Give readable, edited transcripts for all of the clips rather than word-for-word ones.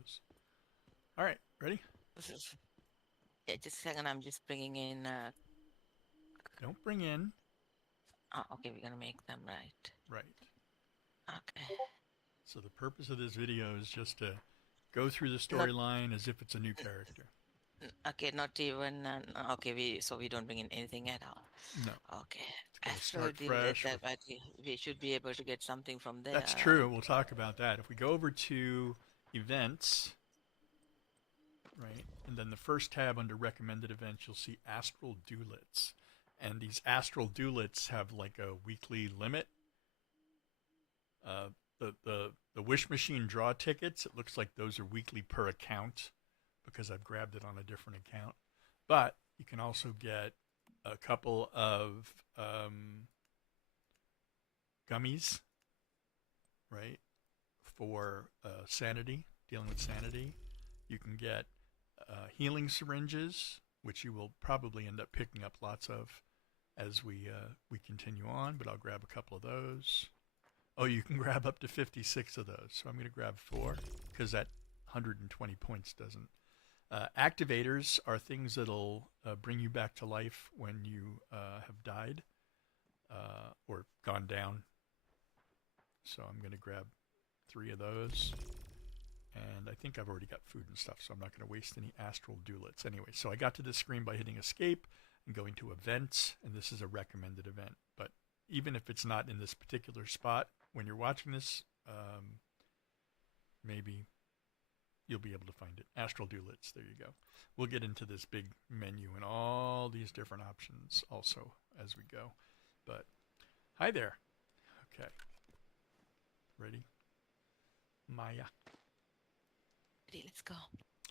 videos. All right, ready? This is, yeah, just a second. I'm just bringing in. Don't bring in. Okay, we're gonna make them right. Right. Okay. So the purpose of this video is just to go through the Not storyline as if it's a new character. okay. Not even. Okay. We don't bring in anything at all. No, Okay. it's got to Astro start deal that fresh with. that we should be able to get something from there, That's right? true. We'll talk about that. If we go over to events, right, and then the first tab under recommended events, you'll see Astral Duelits. And these Astral Duelits have like a weekly limit. Uh, the Wish Machine draw tickets, it looks like those are weekly per account because I've grabbed it on a different account. But you can also get a couple of gummies, right, for sanity, dealing with sanity. You can get healing syringes, which you will probably end up picking up lots of as we continue on. But I'll grab a couple of those. Oh, you can grab up to 56 of those. So I'm going to grab 4 because that 120 points doesn't. Activators are things that'll bring you back to life when you have died or gone down. So I'm going to grab 3 of those. And I think I've already got food and stuff, so I'm not going to waste any astral duelits. Anyway, so I got to this screen by hitting escape and going to events, and this is a recommended event. But even if it's not in this particular spot, when you're watching this, maybe you'll be able to find it. Astral Duelits, there you go. We'll get into this big menu and all these different options also as we go. But hi there. Okay. Ready? Maya. Ready, let's go.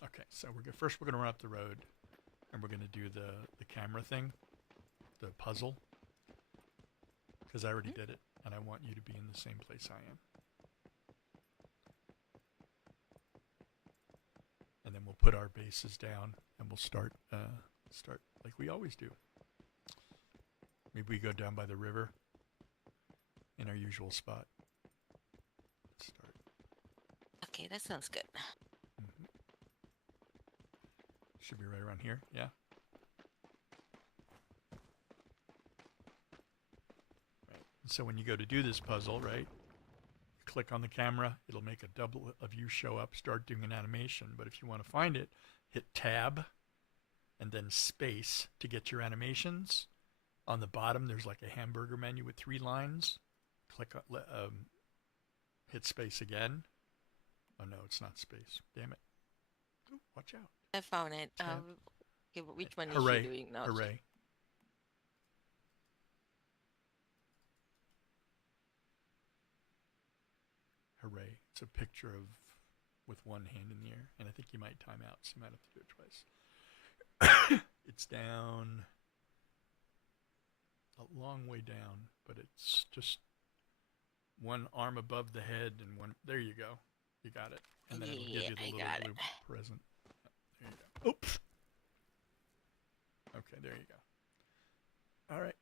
Okay, so first we're going to run up the road and we're going to do the camera thing, the puzzle, because I already did it and I want you to be in the same place I am. And then we'll put our bases down and we'll start like we always do. Maybe we go down by the river in our usual spot. Let's start. Okay, that sounds good. Mm-hmm. Should be right around here. Yeah. Right. So when you go to do this puzzle, right, click on the camera, it'll make a double of you show up, start doing an animation. But if you want to find it, hit tab and then space to get your animations. On the bottom, there's like a hamburger menu with 3 lines. Click on, hit space again. Oh no, it's not space. Damn it. Ooh, watch out. I found it. Tab. Okay, but which one is she Hooray. doing now? Hooray. Hooray. It's a picture of with one hand in the air. And I think you might time out, so you might have to do it twice. It's down a long way down, but it's just one arm above the head and one. There you go. You got it. And then it'll give Yeah, you the I little got blue it. present. There you go. Oops. Okay, there you go. All right.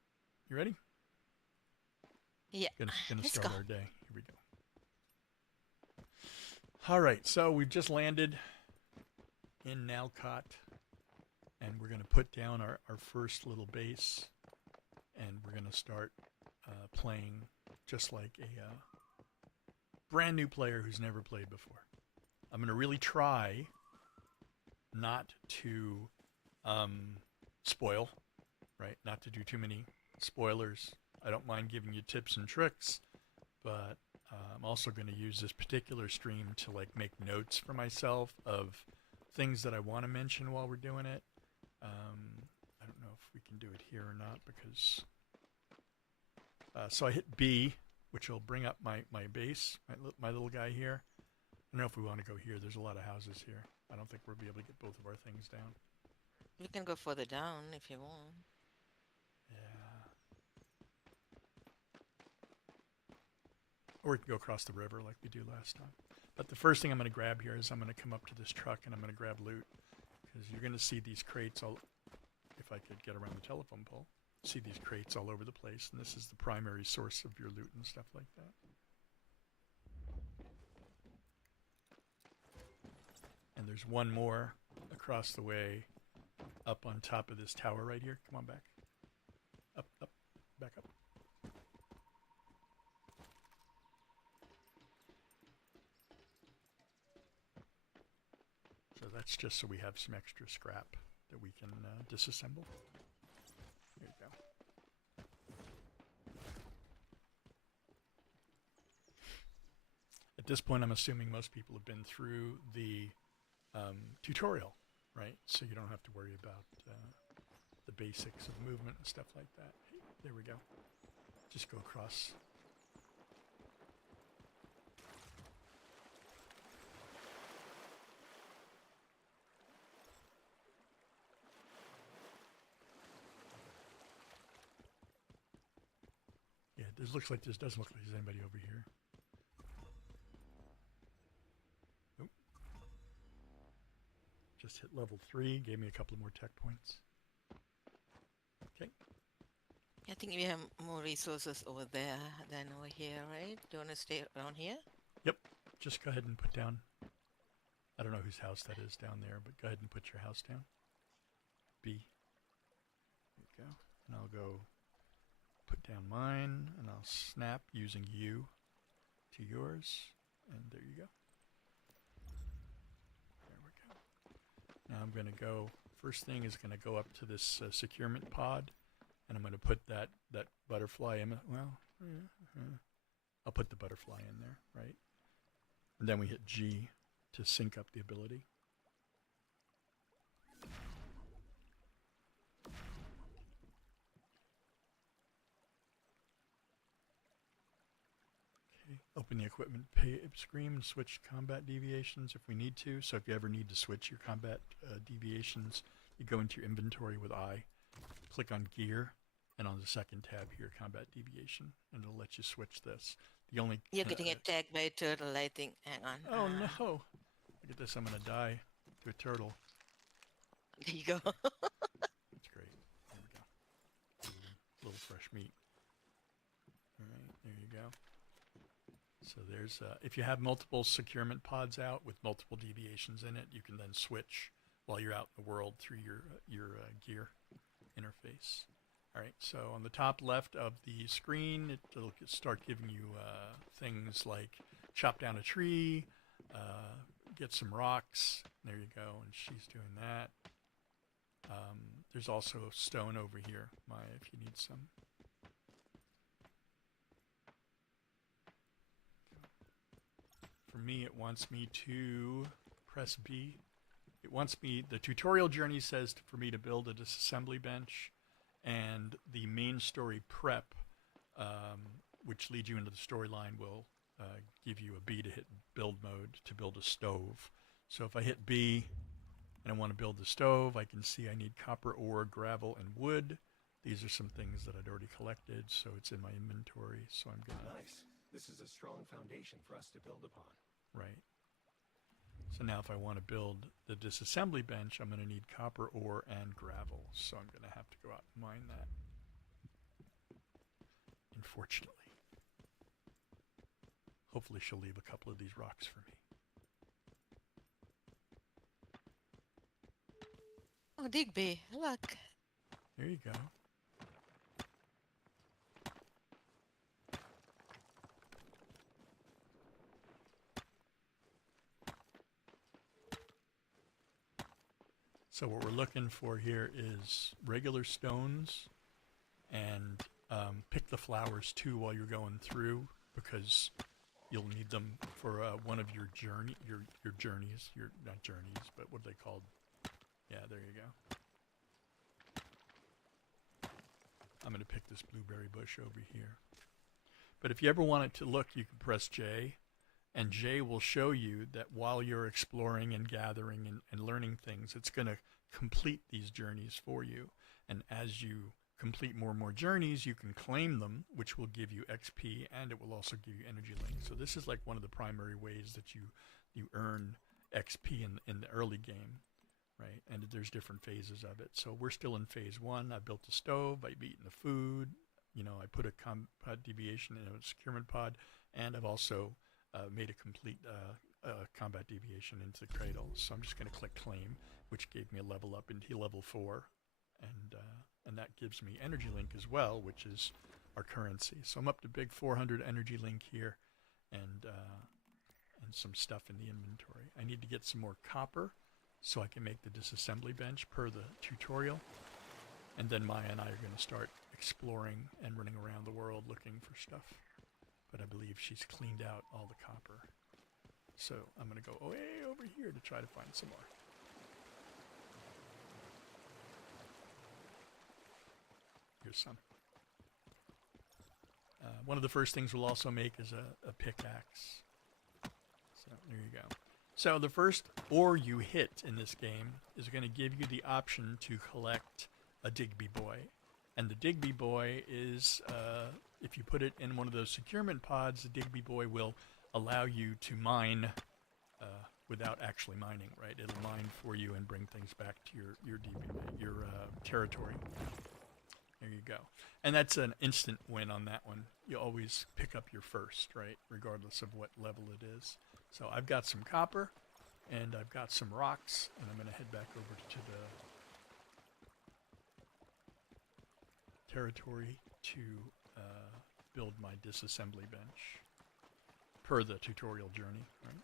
You ready? Yeah, Gonna let's go. start our day. Here we go. All right, so we've just landed in Nalcott, and we're going to put down our first little base, and we're going to start playing just like a brand new player who's never played before. I'm going to really try not to spoil, right? Not to do too many spoilers. I don't mind giving you tips and tricks, but I'm also going to use this particular stream to like make notes for myself of things that I want to mention while we're doing it. I don't know if we can do it here or not because so I hit B, which will bring up my base, my little guy here. I don't know if we want to go here. There's a lot of houses here. I don't think we'll be able to get both of our things down. We can go further down if you want. Yeah. Or we can go across the river like we do last time. But the first thing I'm going to grab here is I'm going to come up to this truck and I'm going to grab loot. Because you're going to see these crates all... If I could get around the telephone pole. See these crates all over the place. And this is the primary source of your loot and stuff like that. there's one more across the way up on top of this tower right here. Come on back. Up, up, back up. So that's just so we have some extra scrap that we can disassemble. There you go. At this point, I'm assuming most people have been through the tutorial, right? So you don't have to worry about the basics of movement and stuff like that. Hey, there we go. Just go across. Yeah, this looks like this doesn't look like there's anybody over here. Nope. Just hit level 3, gave me a couple of more tech points. Okay. I think we have more resources over there than over here, right? Do you want to stay around here? Yep. Just go ahead and put down. I don't know whose house that is down there, but go ahead and put your house down. B. There you go. And I'll go put down mine, and I'll snap using you to yours, and there you go. There we go. Now I'm going to go, first thing is going to go up to this securement pod, and I'm going to put that butterfly in, I'll put the butterfly in there, right? And then we hit G to sync up the ability. Open the equipment screen and switch combat deviations if we need to. So if you ever need to switch your combat deviations, you go into your inventory with I, click on gear, and on the second tab here, combat deviation, and it'll let you switch this. The only You're getting attacked by a turtle, I think. Hang on. Oh no! Look at this, I'm gonna die to a turtle. There you go. That's great. There we go. A little fresh meat. Alright, there you go. So there's, if you have multiple securement pods out with multiple deviations in it, you can then switch while you're out in the world through your gear interface. All right, so on the top left of the screen, it'll start giving you things like chop down a tree, get some rocks. There you go, and she's doing that. There's also stone over here, Maya, if you need some. For me, it wants me to press B. It wants me, the tutorial journey says for me to build a disassembly bench, and the main story prep, which leads you into the storyline, will give you a B to hit build mode to build a stove. So if I hit B and I want to build the stove, I can see I need copper ore, gravel, and wood. These are some things that I'd already collected, so it's in my inventory. So I'm gonna. Nice. This is a strong foundation for us to build upon. Right. So now if I want to build the disassembly bench, I'm going to need copper ore and gravel. So I'm going to have to go out and mine that. Unfortunately. Hopefully she'll leave a couple of these rocks for me. Oh, Digby, look. There you go. So what we're looking for here is regular stones, and pick the flowers too while you're going through, because you'll need them for one of your journeys, your not journeys, but what are they called? Yeah, there you go. I'm going to pick this blueberry bush over here. But if you ever want it to look, you can press J, and J will show you that while you're exploring and gathering and learning things, it's going to complete these journeys for you. And as you complete more and more journeys, you can claim them, which will give you XP, and it will also give you energy links. So this is like one of the primary ways that you earn XP in the early game, right? And there's different phases of it. So we're still in phase 1. I built a stove, I've eaten the food, you know, I put a combat deviation in a securement pod, and I've also made a complete combat deviation into the cradle. So I'm just going to click claim, which gave me a level up into level 4, and that gives me energy link as well, which is our currency. So I'm up to big 400 energy link here, and some stuff in the inventory. I need to get some more copper so I can make the disassembly bench per the tutorial. And then Maya and I are going to start exploring and running around the world looking for stuff. But I believe she's cleaned out all the copper. So I'm going to go way over here to try to find some more. Here's some. One of the first things we'll also make is a pickaxe. So there you go. So the first ore you hit in this game is going to give you the option to collect a Digby Boy. And the Digby Boy is, if you put it in one of those securement pods, the Digby Boy will allow you to mine without actually mining, right? It'll mine for you and bring things back to your territory. There you go. And that's an instant win on that one. You always pick up your first, right? Regardless of what level it is. So I've got some copper, and I've got some rocks, and I'm going to head back over to the territory to build my disassembly bench per the tutorial journey, right?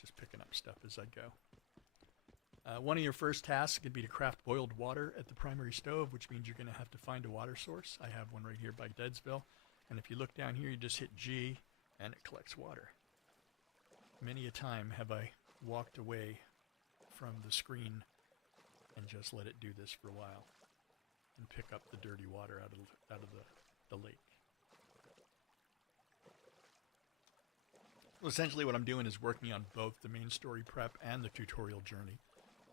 Just picking up stuff as I go. One of your first tasks could be to craft boiled water at the primary stove, which means you're going to have to find a water source. I have one right here by Deadsville. And if you look down here, you just hit G, and it collects water. Many a time have I walked away from the screen and just let it do this for a while and pick up the dirty water out of the lake. Well, essentially what I'm doing is working on both the main story prep and the tutorial journey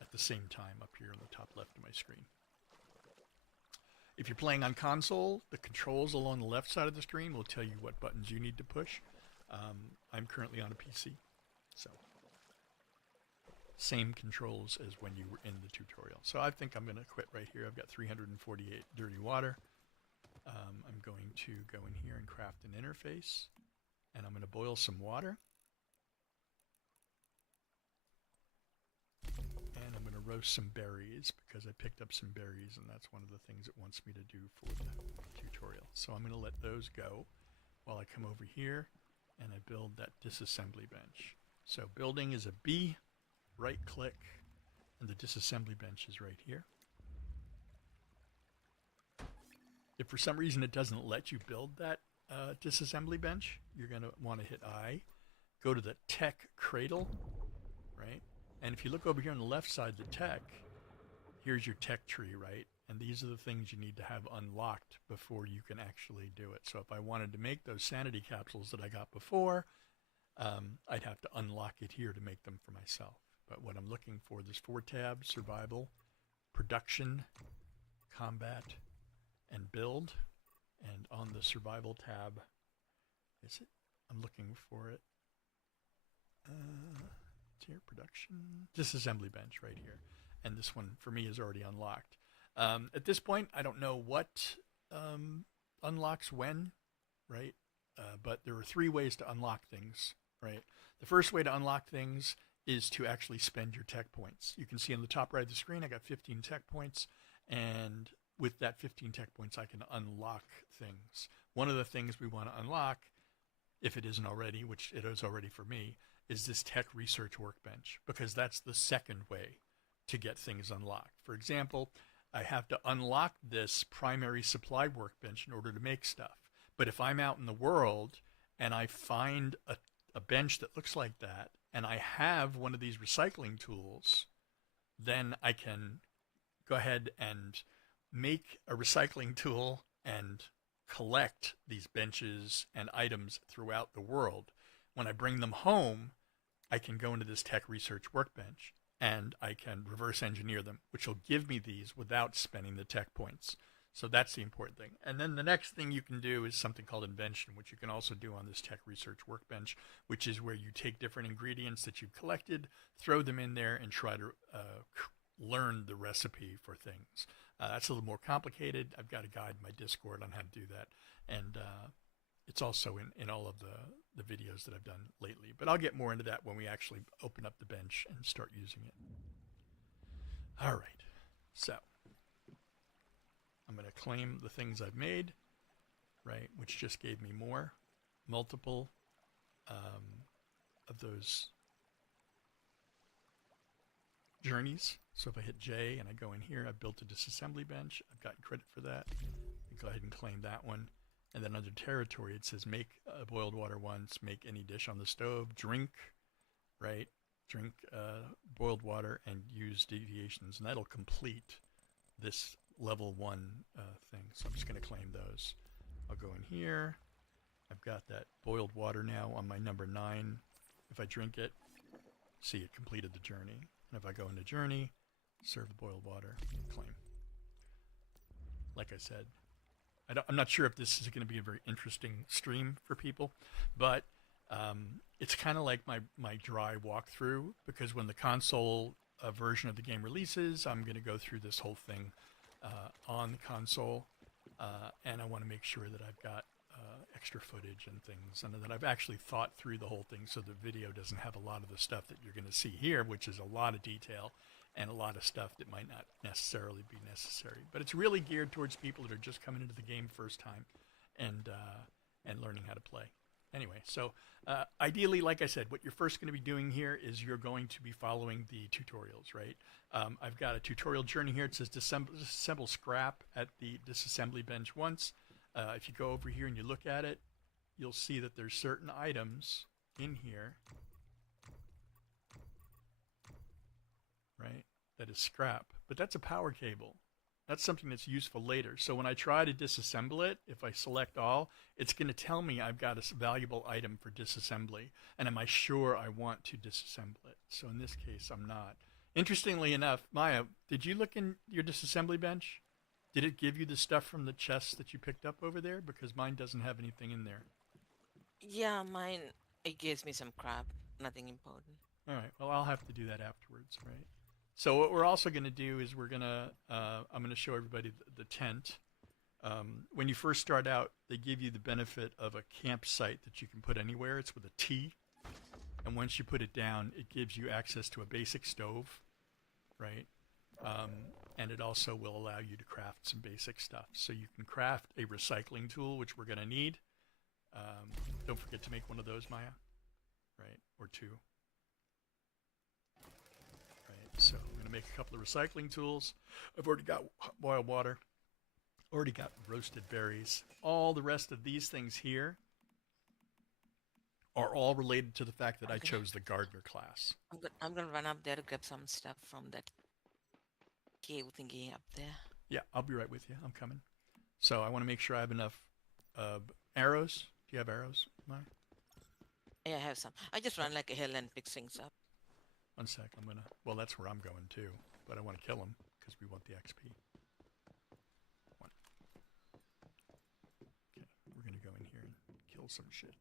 at the same time up here on the top left of my screen. If you're playing on console, the controls along the left side of the screen will tell you what buttons you need to push. I'm currently on a PC, so same controls as when you were in the tutorial. So I think I'm going to quit right here. I've got 348 dirty water. I'm going to go in here and craft an interface, and I'm going to boil some water. And I'm going to roast some berries because I picked up some berries, and that's one of the things it wants me to do for the tutorial. So I'm going to let those go while I come over here and I build that disassembly bench. So building is a B, right click, and the disassembly bench is right here. If for some reason it doesn't let you build that disassembly bench, you're going to want to hit I, go to the tech cradle, right? And if you look over here on the left side, the tech, here's your tech tree, right? And these are the things you need to have unlocked before you can actually do it. So if I wanted to make those sanity capsules that I got before, I'd have to unlock it here to make them for myself. But what I'm looking for, there's 4 tabs: survival, production, combat, and build. And on the survival tab, is it? I'm looking for it. It's here, production, disassembly bench right here. And this one for me is already unlocked. At this point, I don't know what unlocks when, right? But there are 3 ways to unlock things, right? The first way to unlock things is to actually spend your tech points. You can see on the top right of the screen, I got 15 tech points, and with that 15 tech points, I can unlock things. One of the things we want to unlock, if it isn't already, which it is already for me, is this tech research workbench, because that's the second way to get things unlocked. For example, I have to unlock this primary supply workbench in order to make stuff. But if I'm out in the world and I find a bench that looks like that, and I have one of these recycling tools, then I can go ahead and make a recycling tool and collect these benches and items throughout the world. When I bring them home, I can go into this tech research workbench and I can reverse engineer them, which will give me these without spending the tech points. So that's the important thing. And then the next thing you can do is something called invention, which you can also do on this tech research workbench, which is where you take different ingredients that you've collected, throw them in there, and try to learn the recipe for things. That's a little more complicated. I've got a guide in my Discord on how to do that, and it's also in all of the videos that I've done lately. But I'll get more into that when we actually open up the bench and start using it. All right, so I'm going to claim the things I've made, right, which just gave me multiple of those journeys. So if I hit J and I go in here, I've built a disassembly bench. I've gotten credit for that. Go ahead and claim that one. And then under territory, it says make boiled water once, make any dish on the stove, drink, right? Drink boiled water and use deviations. And that'll complete this level 1 thing. So I'm just going to claim those. I'll go in here. I've got that boiled water now on my number 9. If I drink it, see it completed the journey. And if I go into journey, serve the boiled water, claim. Like I said, I'm not sure if this is going to be a very interesting stream for people, but it's kind of like my dry walkthrough, because when the console version of the game releases, I'm going to go through this whole thing on the console, and I want to make sure that I've got extra footage and things, and that I've actually thought through the whole thing so the video doesn't have a lot of the stuff that you're going to see here, which is a lot of detail and a lot of stuff that might not necessarily be necessary. But it's really geared towards people that are just coming into the game first time and learning how to play. Anyway, so ideally, like I said, what you're first going to be doing here is you're going to be following the tutorials, right? I've got a tutorial journey here. It says disassemble scrap at the disassembly bench once. If you go over here and you look at it, you'll see that there's certain items in here, right, that is scrap. But that's a power cable. That's something that's useful later. So when I try to disassemble it, if I select all, it's going to tell me I've got a valuable item for disassembly. And am I sure I want to disassemble it? So in this case, I'm not. Interestingly enough, Maya, did you look in your disassembly bench? Did it give you the stuff from the chests that you picked up over there? Because mine doesn't have anything in there. Yeah, mine, it gives me some crap. Nothing important. All right. Well, I'll have to do that afterwards, right? So what we're also going to do is I'm going to show everybody the tent. When you first start out, they give you the benefit of a campsite that you can put anywhere. It's with a T. And once you put it down, it gives you access to a basic stove, right? And it also will allow you to craft some basic stuff. So you can craft a recycling tool, which we're going to need. Don't forget to make one of those, Maya, right? Or 2. Right. So I'm going to make a couple of recycling tools. I've already got boiled water, already got roasted berries. All the rest of these things here are all related to the fact that I chose the gardener class. I'm gonna run up there to grab some stuff from that cave thingy up there. Yeah, I'll be right with you. I'm coming. So I want to make sure I have enough arrows. Do you have arrows, Maya? Yeah, I have some. I just run like a hill and pick things up. One sec. Well, that's where I'm going too. But I want to kill him because we want the XP. One. Okay, we're going to go in here and kill some shit.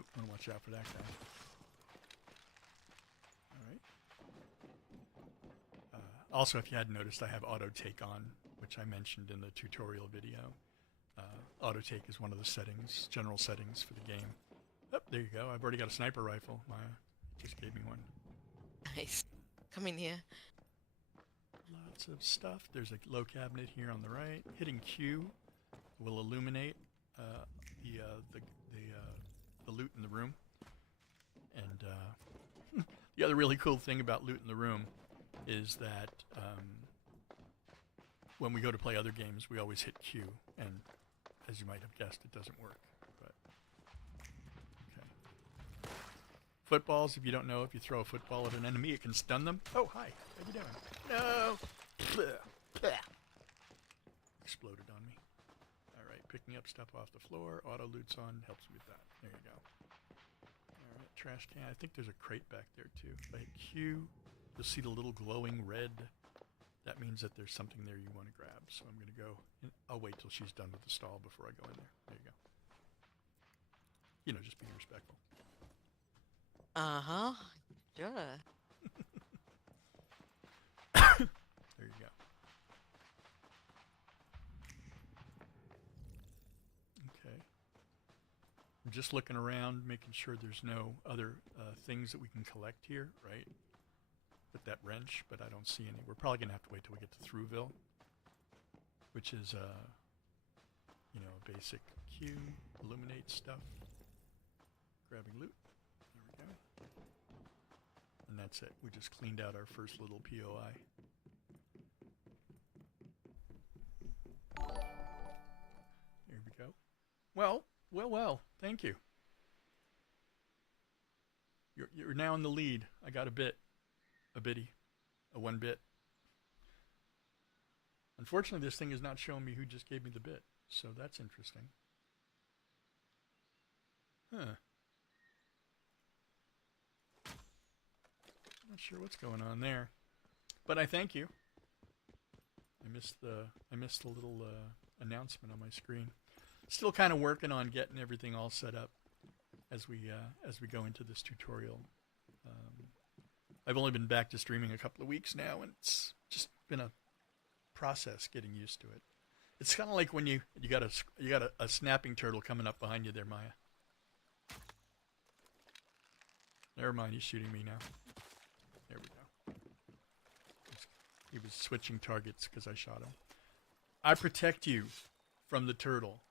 I want to watch out for that guy. Alright. Also, if you hadn't noticed, I have auto take on, which I mentioned in the tutorial video. Auto take is one of the settings, general settings for the game. Oh, there you go. I've already got a sniper rifle. Maya just gave me one. Nice. Come in here. Lots of stuff. There's a low cabinet here on the right. Hitting Q will illuminate the loot in the room. And the other really cool thing about loot in the room is that when we go to play other games, we always hit Q, and as you might have guessed, it doesn't work. But okay. Footballs, if you don't know, if you throw a football at an enemy, it can stun them. Oh, hi. How you doing? No! Exploded on me. All right, picking up stuff off the floor. Auto loot's on. Helps me with that. There you go. All right, trash can. I think there's a crate back there, too. If I hit Q, you'll see the little glowing red. That means that there's something there you want to grab. So I'm going to go. I'll wait till she's done with the stall before I go in there. There you go. You know, just being respectful. Uh-huh. Sure. There you go. Okay. I'm just looking around, making sure there's no other things that we can collect here, right? With that wrench, but I don't see any. We're probably going to have to wait till we get to Throughville, which is, you know, a basic queue, illuminate stuff, grabbing loot. There we go. And that's it. We just cleaned out our first little POI. There we go. Well, thank you. You're now in the lead. I got a bit. A bitty. A 1 bit. Unfortunately, this thing is not showing me who just gave me the bit. So that's interesting. Huh. Not sure what's going on there. But I thank you. I missed the little announcement on my screen. Still kind of working on getting everything all set up as we go into this tutorial. I've only been back to streaming a couple of weeks now, and it's just been a process getting used to it. It's kind of like when you got a snapping turtle coming up behind you there, Maya. Never mind, he's shooting me now. There we go. He was switching targets because I shot him. I protect you from the turtle.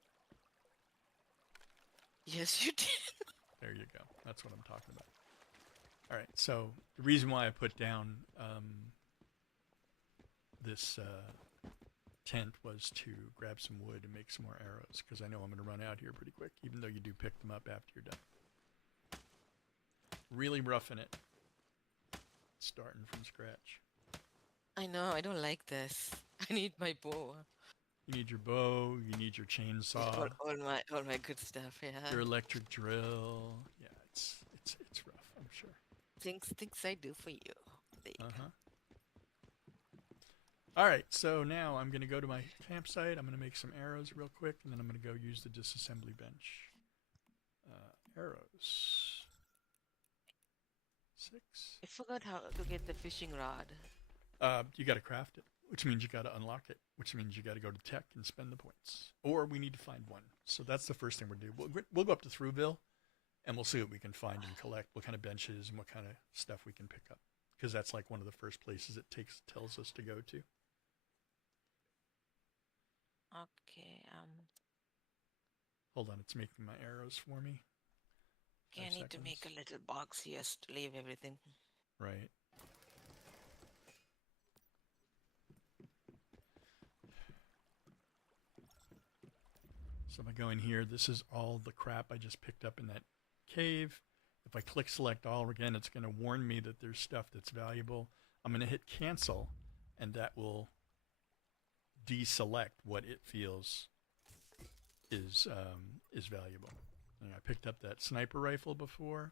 Yes, you did. There you go. That's what I'm talking about. All right, so the reason why I put down this tent was to grab some wood and make some more arrows, because I know I'm going to run out here pretty quick, even though you do pick them up after you're done. Really roughing it. Starting from scratch. I know, I don't like this. I need my bow. You need your bow, you need your chainsaw, All my good stuff, yeah. your electric drill. Yeah, it's rough, I'm sure. Things I do for you. There you go. All right, so now I'm going to go to my campsite. I'm going to make some arrows real quick, and then I'm going to go use the disassembly bench. Arrows. 6. I forgot how to get the fishing rod. You got to craft it, which means you got to unlock it, which means you got to go to tech and spend the points. Or we need to find one. So that's the first thing we'll do. We'll go up to Throughville, and we'll see what we can find and collect, what kind of benches and what kind of stuff we can pick up. Because that's like one of the first places it tells us to go to. Okay, Hold on, it's making my arrows for me. okay, I need to make a little box here to leave everything. Right. So if I go in here, this is all the crap I just picked up in that cave. If I click select all again, it's going to warn me that there's stuff that's valuable. I'm going to hit cancel, and that will deselect what it feels is valuable. And I picked up that sniper rifle before.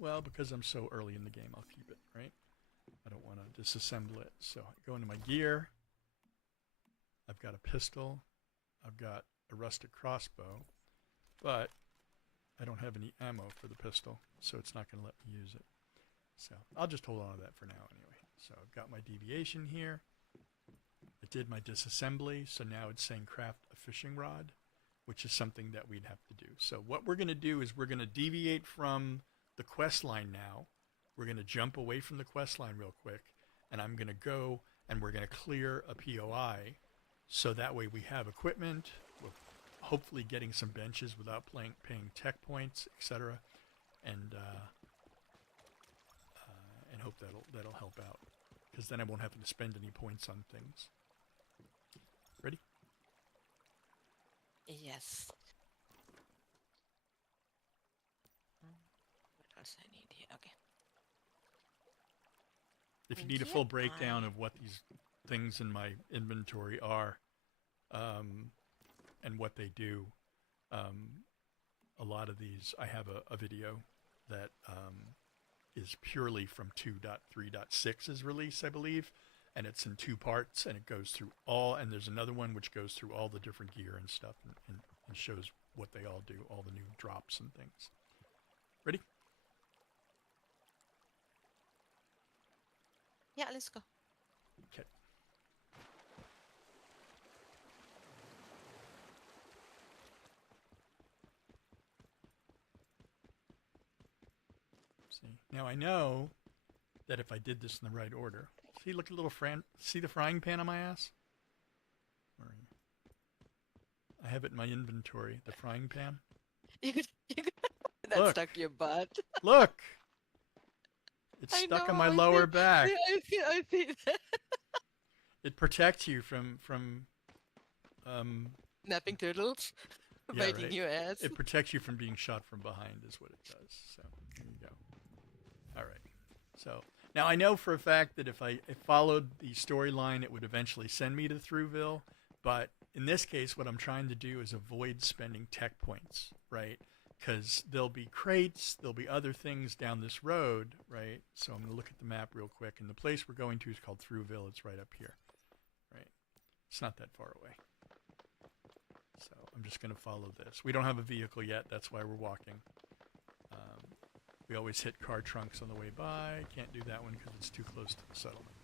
Well, because I'm so early in the game, I'll keep it, right? I don't want to disassemble it. So I go into my gear. I've got a pistol. I've got a rusted crossbow. But I don't have any ammo for the pistol, so it's not going to let me use it. So I'll just hold on to that for now anyway. So I've got my deviation here. I did my disassembly, so now it's saying craft a fishing rod, which is something that we'd have to do. So what we're going to do is we're going to deviate from the quest line now. We're going to jump away from the quest line real quick, and I'm going to go and we're going to clear a POI, so that way we have equipment. We're hopefully getting some benches without paying tech points, etc. And hope that'll help out, because then I won't have to spend any points on things. Ready? Yes. What else I need here? Okay. If you need a full breakdown of what these things in my inventory are, and what they do, a lot of these, I have a video that is purely from 2.3.6's release, I believe, and it's in 2 parts, and it goes through all, and there's another one which goes through all the different gear and stuff, and shows what they all do, all the new drops and things. Ready? Yeah, let's go. Okay. See, now I know that if I did this in the right order, see, look at little see the frying pan on my ass? Where are you? I have it in my inventory, the frying pan. That Look. stuck your butt. Look! It's I stuck on know, my I lower see- back. I see that. It protects you from Napping turtles yeah, biting right. your ass. It protects you from being shot from behind is what it does. So there you go. All right. So now I know for a fact that if I followed the storyline, it would eventually send me to Thruwville. But in this case, what I'm trying to do is avoid spending tech points, right? Because there'll be crates, there'll be other things down this road, right? So I'm going to look at the map real quick. And the place we're going to is called Thruwville. It's right up here, right? It's not that far away. So I'm just going to follow this. We don't have a vehicle yet. That's why we're walking. We always hit car trunks on the way by. Can't do that one because it's too close to the settlement.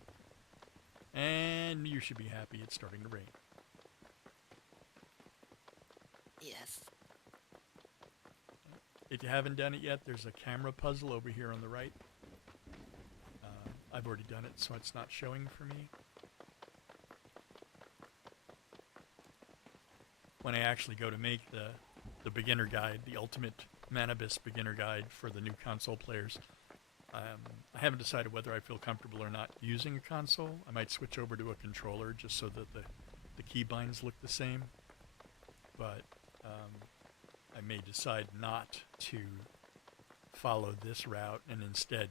And you should be happy it's starting to rain. Yes. If you haven't done it yet, there's a camera puzzle over here on the right. I've already done it, so it's not showing for me. When I actually go to make the beginner guide, the ultimate Manibus beginner guide for the new console players, I haven't decided whether I feel comfortable or not using a console. I might switch over to a controller just so that the keybinds look the same. But I may decide not to follow this route and instead,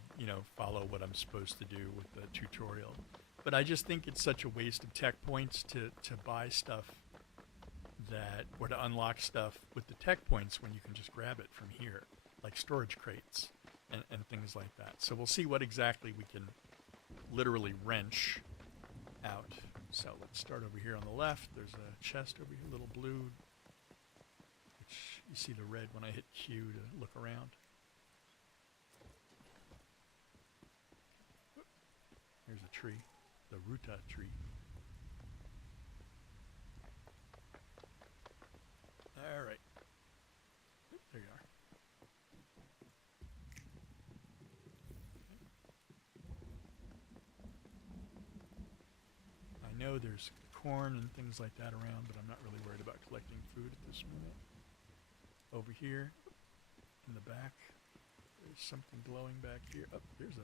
follow what I'm supposed to do with the tutorial. But I just think it's such a waste of tech points to buy stuff or to unlock stuff with the tech points when you can just grab it from here, like storage crates and things like that. So we'll see what exactly we can literally wrench out. So let's start over here on the left. There's a chest over here, a little blue, which you see the red when I hit Q to look around. Here's a tree, the Ruta tree. All right. There you are. I know there's corn and things like that around, but I'm not really worried about collecting food at this moment. Over here, in the back, there's something glowing back here. Oh, there's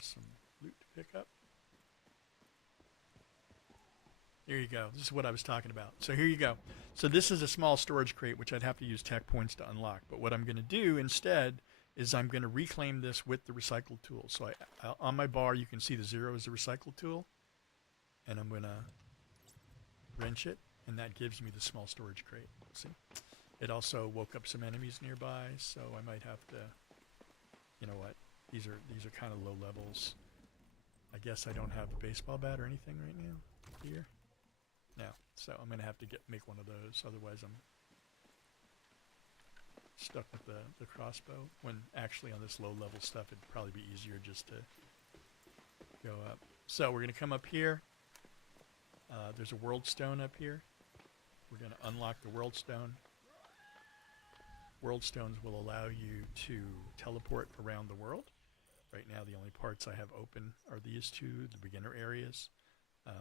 some loot to pick up. There you go. This is what I was talking about. So here you go. So this is a small storage crate, which I'd have to use tech points to unlock. But what I'm going to do instead is I'm going to reclaim this with the recycle tool. So on my bar, you can see the 0 is the recycle tool. And I'm going to wrench it, and that gives me the small storage crate. See? It also woke up some enemies nearby, so I might have to, you know what? These are kind of low levels. I guess I don't have a baseball bat or anything right now here. No, so I'm gonna have to make one of those. Otherwise, I'm stuck with the crossbow. When actually on this low level stuff, it'd probably be easier just to go up. So we're gonna come up here. There's a world stone up here. We're gonna unlock the world stone. World stones will allow you to teleport around the world. Right now, the only parts I have open are these two, the beginner areas.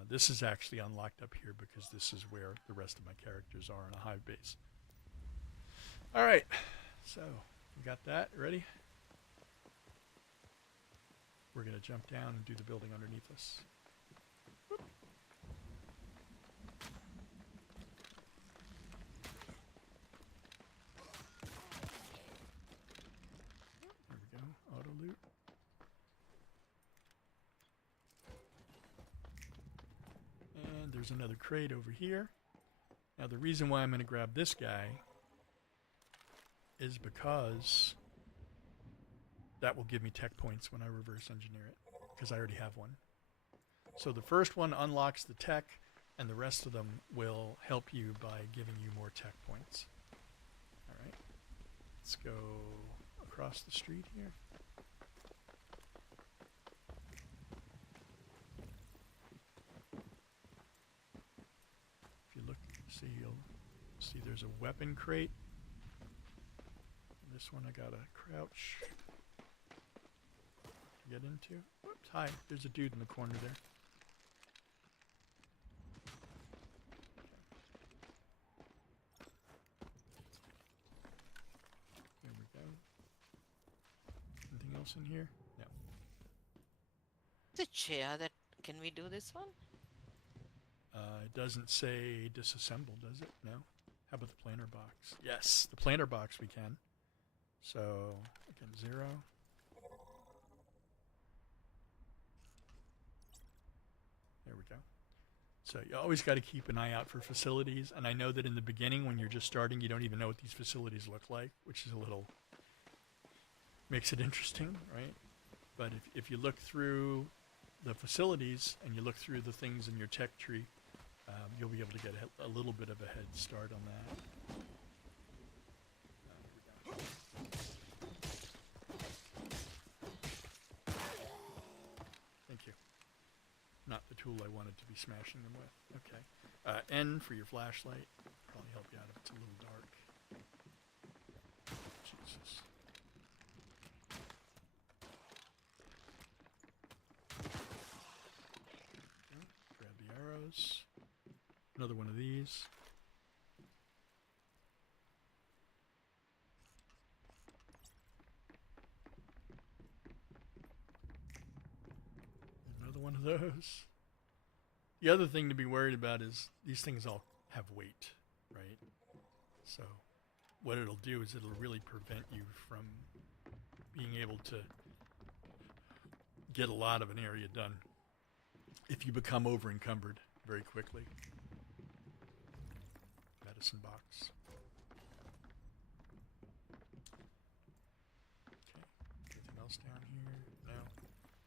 This is actually unlocked up here because this is where the rest of my characters are in a hive base. All right, so we got that. Ready? We're going to jump down and do the building underneath us. Whoop. There we go, auto loot. And there's another crate over here. Now the reason why I'm going to grab this guy is because that will give me tech points when I reverse engineer it, because I already have one. So the first one unlocks the tech, and the rest of them will help you by giving you more tech points. Alright, let's go across the street here. If you look, you'll see there's a weapon crate. This one I gotta crouch to get into. Whoops, hi, there's a dude in the corner there. There we go. Anything else in here? No. The chair that, can we do this one? It doesn't say disassemble, does it? No. How about the planter box? Yes, the planter box we can. So, again, 0. There we go. So you always got to keep an eye out for facilities. And I know that in the beginning, when you're just starting, you don't even know what these facilities look like, which is a little, makes it interesting, right? But if you look through the facilities and you look through the things in your tech tree, you'll be able to get a little bit of a head start on that. Thank you. Not the tool I wanted to be smashing them with. Okay. N for your flashlight. Probably help you out if it's a little dark. Jesus. Okay. Grab the arrows. Another one of these. Another one of those. The other thing to be worried about is these things all have weight, right? So what it'll do is it'll really prevent you from being able to get a lot of an area done if you become over encumbered very quickly. Medicine box. Okay, anything else down here? No.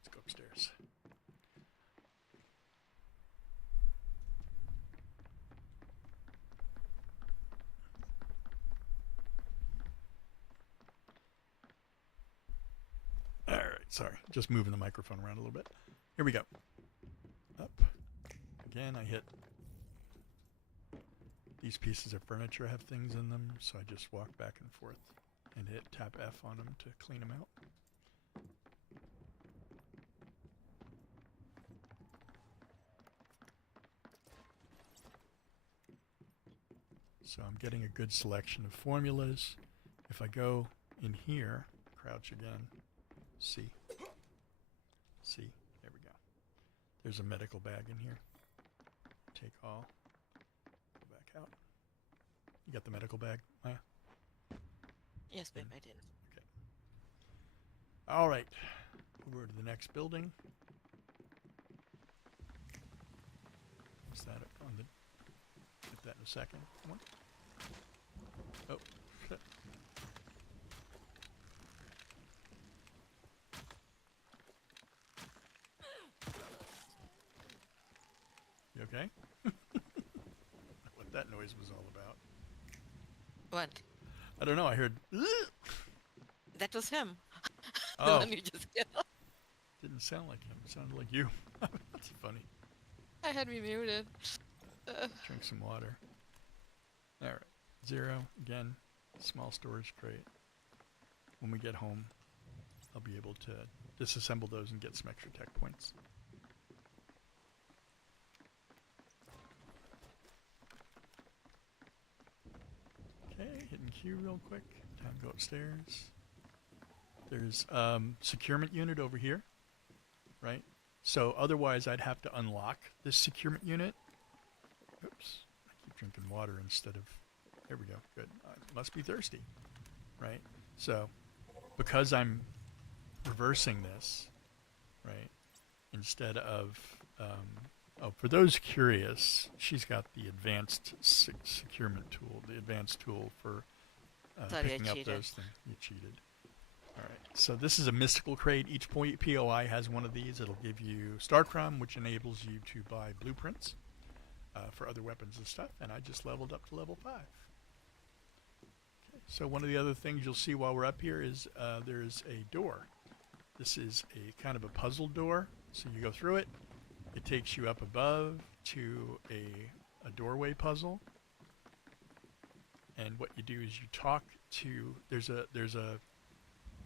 Let's go upstairs. Alright, sorry. Just moving the microphone around a little bit. Here we go. Up. Again, I hit. These pieces of furniture have things in them, so I just walk back and forth and hit tap F on them to clean them out. So I'm getting a good selection of formulas. If I go in here, crouch again, C, there we go. There's a medical bag in here. Take all. Go back out. You got the medical bag, Maya? Yes, babe, I did. Okay. All right. Over to the next building. What's that on the... Get that in a second. Come on. Oh, shit. You okay? What that noise was all about. What? I don't know. I heard. That was him. The Oh, one you just killed. didn't sound like him. It sounded like you. That's funny. I had me muted. Drink some water. All right. 0 again. Small storage crate. When we get home, I'll be able to disassemble those and get some extra tech points. Okay, hitting Q real quick. Time to go upstairs. There's securement unit over here, right? So otherwise I'd have to unlock this securement unit. Oops, I keep drinking water instead of, there we go, good. I must be thirsty, right? So because I'm reversing this, right, instead of Oh, for those curious, she's got the advanced securement tool, the advanced tool for Sorry, I picking up cheated. those things. You cheated. All right. So this is a mystical crate. Each POI has one of these. It'll give you Star Crumb, which enables you to buy blueprints for other weapons and stuff. And I just leveled up to level 5. Okay. So one of the other things you'll see while we're up here is there's a door. This is a kind of a puzzle door. So you go through it. It takes you up above to a doorway puzzle. And what you do is you talk to, there's a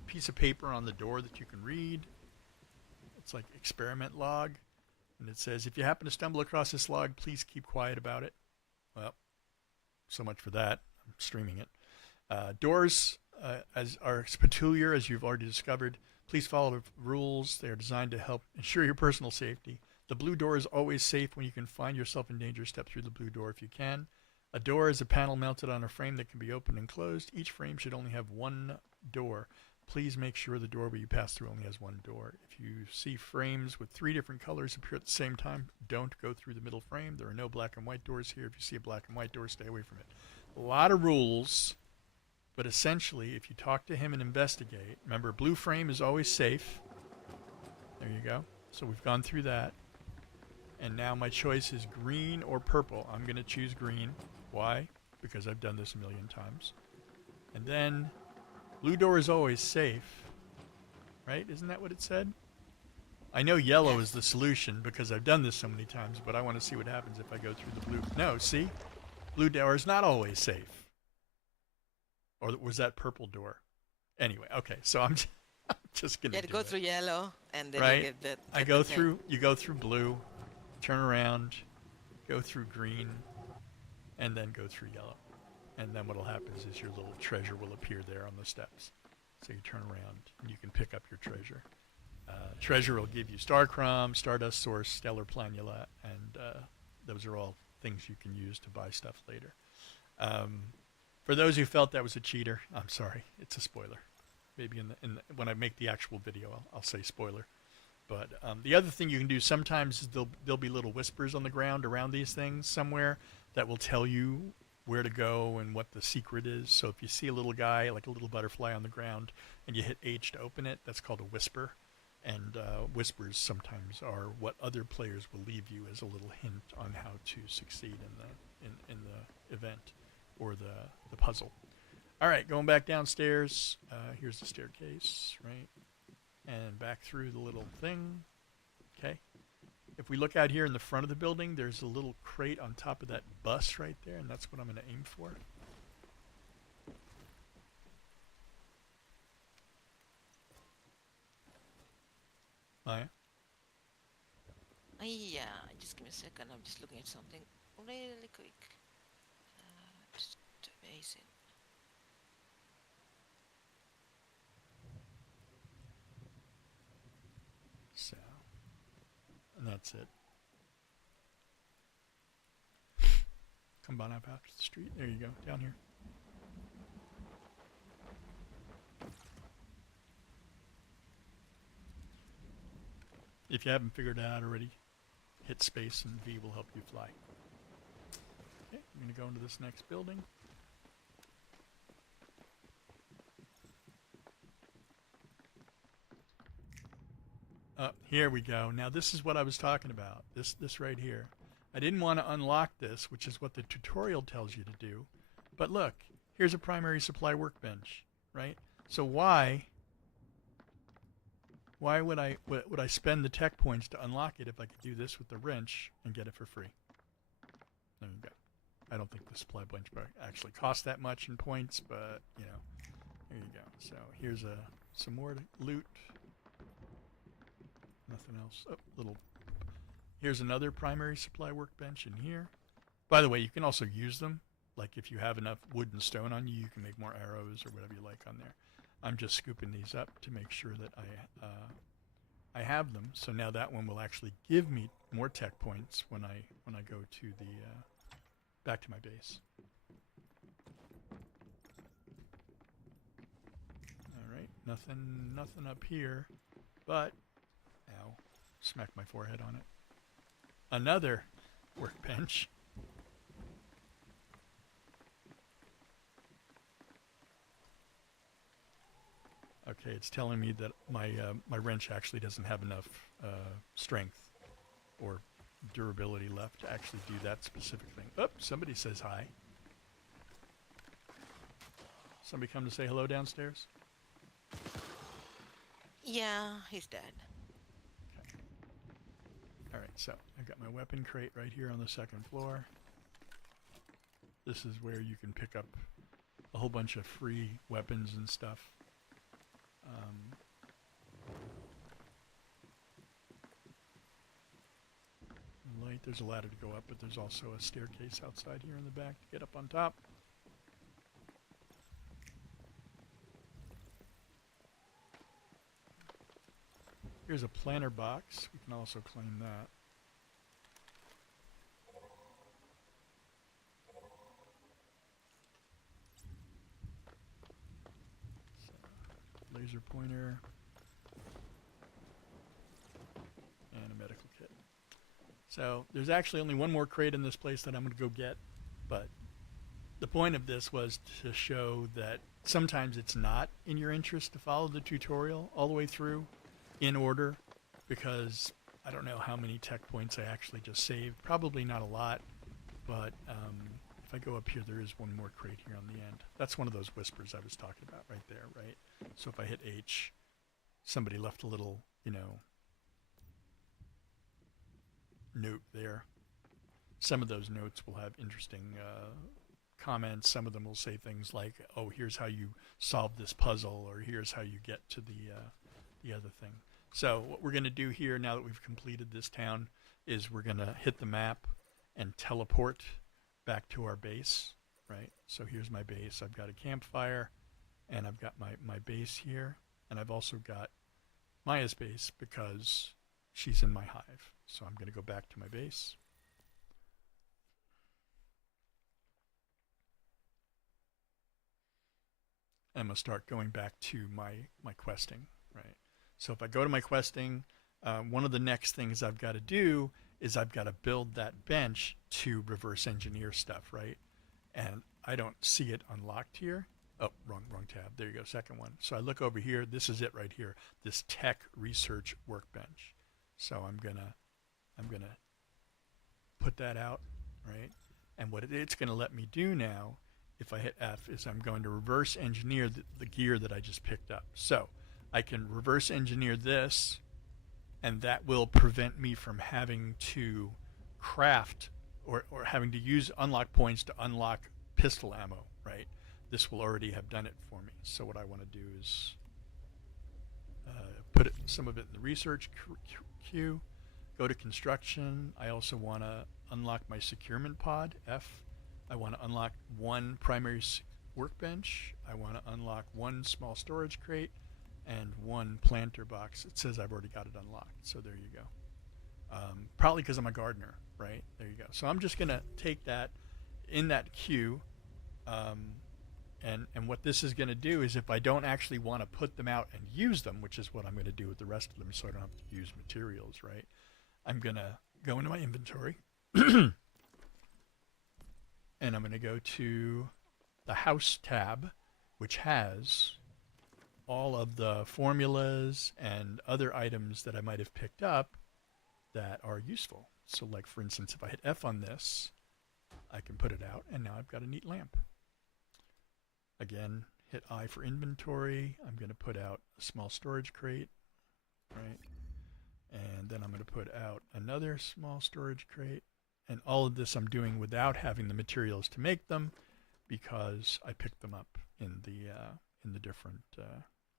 piece of paper on the door that you can read. It's like experiment log. And it says, if you happen to stumble across this log, please keep quiet about it. Well, so much for that. I'm streaming it. Doors as are peculiar, as you've already discovered. Please follow the rules. They are designed to help ensure your personal safety. The blue door is always safe. When you can find yourself in danger, step through the blue door if you can. A door is a panel mounted on a frame that can be opened and closed. Each frame should only have one door. Please make sure the doorway you pass through only has one door. If you see frames with 3 different colors appear at the same time, don't go through the middle frame. There are no black and white doors here. If you see a black and white door, stay away from it. A lot of rules, but essentially, if you talk to him and investigate, remember, blue frame is always safe. There you go. So we've gone through that. And now my choice is green or purple. I'm going to choose green. Why? Because I've done this a million times. And then blue door is always safe. Right? Isn't that what it said? I know yellow is the solution because I've done this so many times, but I want to see what happens if I go through the blue. No, see? Blue door is not always safe. Or was that purple door? Anyway, okay. So I'm just going You to had to go through yellow, and then right? you get that. I go through, you go through blue, turn around, go through green, and then go through yellow. And then what'll happen is your little treasure will appear there on the steps. So you turn around and you can pick up your treasure. Treasure will give you Star Crumb, Stardust Source, Stellar Planula, and those are all things you can use to buy stuff later. For those who felt that was a cheater, I'm sorry, it's a spoiler. Maybe when I make the actual video, I'll say spoiler. But the other thing you can do sometimes is there'll be little whispers on the ground around these things somewhere that will tell you where to go and what the secret is. So if you see a little guy, like a little butterfly on the ground, and you hit H to open it, that's called a whisper. And whispers sometimes are what other players will leave you as a little hint on how to succeed in the event or the puzzle. All right, going back downstairs. Here's the staircase, right? And back through the little thing. Okay. If we look out here in the front of the building, there's a little crate on top of that bus right there, and that's what I'm going to aim for. Maya? Yeah, just give me a second. I'm just looking at something really quick. Just amazing. So, and that's it. Come on up after the street. There you go, down here. If you haven't figured it out already, hit space and V will help you fly. Okay, I'm going to go into this next building. Here we go. Now this is what I was talking about. This right here. I didn't want to unlock this, which is what the tutorial tells you to do. But look, here's a primary supply workbench, right? So why would I spend the tech points to unlock it if I could do this with the wrench and get it for free? There you go. I don't think the supply bench actually costs that much in points, but you know, there you go. So here's some more loot. Nothing else. Oh, here's another primary supply workbench in here. By the way, you can also use them. Like if you have enough wood and stone on you, you can make more arrows or whatever you like on there. I'm just scooping these up to make sure that I have them. So now that one will actually give me more tech points when I go to the back to my base. All right, nothing up here, but ow, smack my forehead on it. another workbench. Okay, it's telling me that my wrench actually doesn't have enough strength or durability left to actually do that specific thing. Oh, somebody says hi. Somebody come to say hello downstairs? Yeah, he's dead. Okay. All right, so I've got my weapon crate right here on the second floor. This is where you can pick up a whole bunch of free weapons and stuff. Light, there's a ladder to go up, but there's also a staircase outside here in the back to get up on top. Here's a planter box. We can also claim that. So, laser pointer. And a medical kit. So there's actually only one more crate in this place that I'm going to go get. But the point of this was to show that sometimes it's not in your interest to follow the tutorial all the way through in order, because I don't know how many tech points I actually just saved. Probably not a lot, but if I go up here, there is one more crate here on the end. That's one of those whispers I was talking about right there, right? So if I hit H, somebody left a little, note there. Some of those notes will have interesting comments. Some of them will say things like, oh, here's how you solve this puzzle, or here's how you get to the other thing. So what we're going to do here, now that we've completed this town, is we're going to hit the map and teleport back to our base, right? So here's my base. I've got a campfire, and I've got my base here, and I've also got Maya's base because she's in my hive. So I'm going to go back to my base. And I'm going to start going back to my questing, right? So if I go to my questing, one of the next things I've got to do is I've got to build that bench to reverse engineer stuff, right? And I don't see it unlocked here. Oh, wrong tab. There you go, second one. So I look over here. This is it right here, this tech research workbench. So I'm gonna put that out, right? And what it's going to let me do now, if I hit F, is I'm going to reverse engineer the gear that I just picked up. So I can reverse engineer this, and that will prevent me from having to craft or having to use unlock points to unlock pistol ammo, right? This will already have done it for me. So what I want to do is put some of it in the research queue, go to construction. I also want to unlock my securement pod, F. I want to unlock one primary workbench. I want to unlock one small storage crate and one planter box. It says I've already got it unlocked, so there you go. Probably because I'm a gardener, right? There you go. So I'm just going to take that in that queue, and what this is going to do is if I don't actually want to put them out and use them, which is what I'm going to do with the rest of them so I don't have to use materials, right? I'm going to go into my inventory, and I'm going to go to the House tab, which has all of the formulas and other items that I might have picked up that are useful. So like, for instance, if I hit F on this, I can put it out, and now I've got a neat lamp. Again, hit I for inventory. I'm going to put out a small storage crate, right? And then I'm going to put out another small storage crate. And all of this I'm doing without having the materials to make them, because I picked them up in the different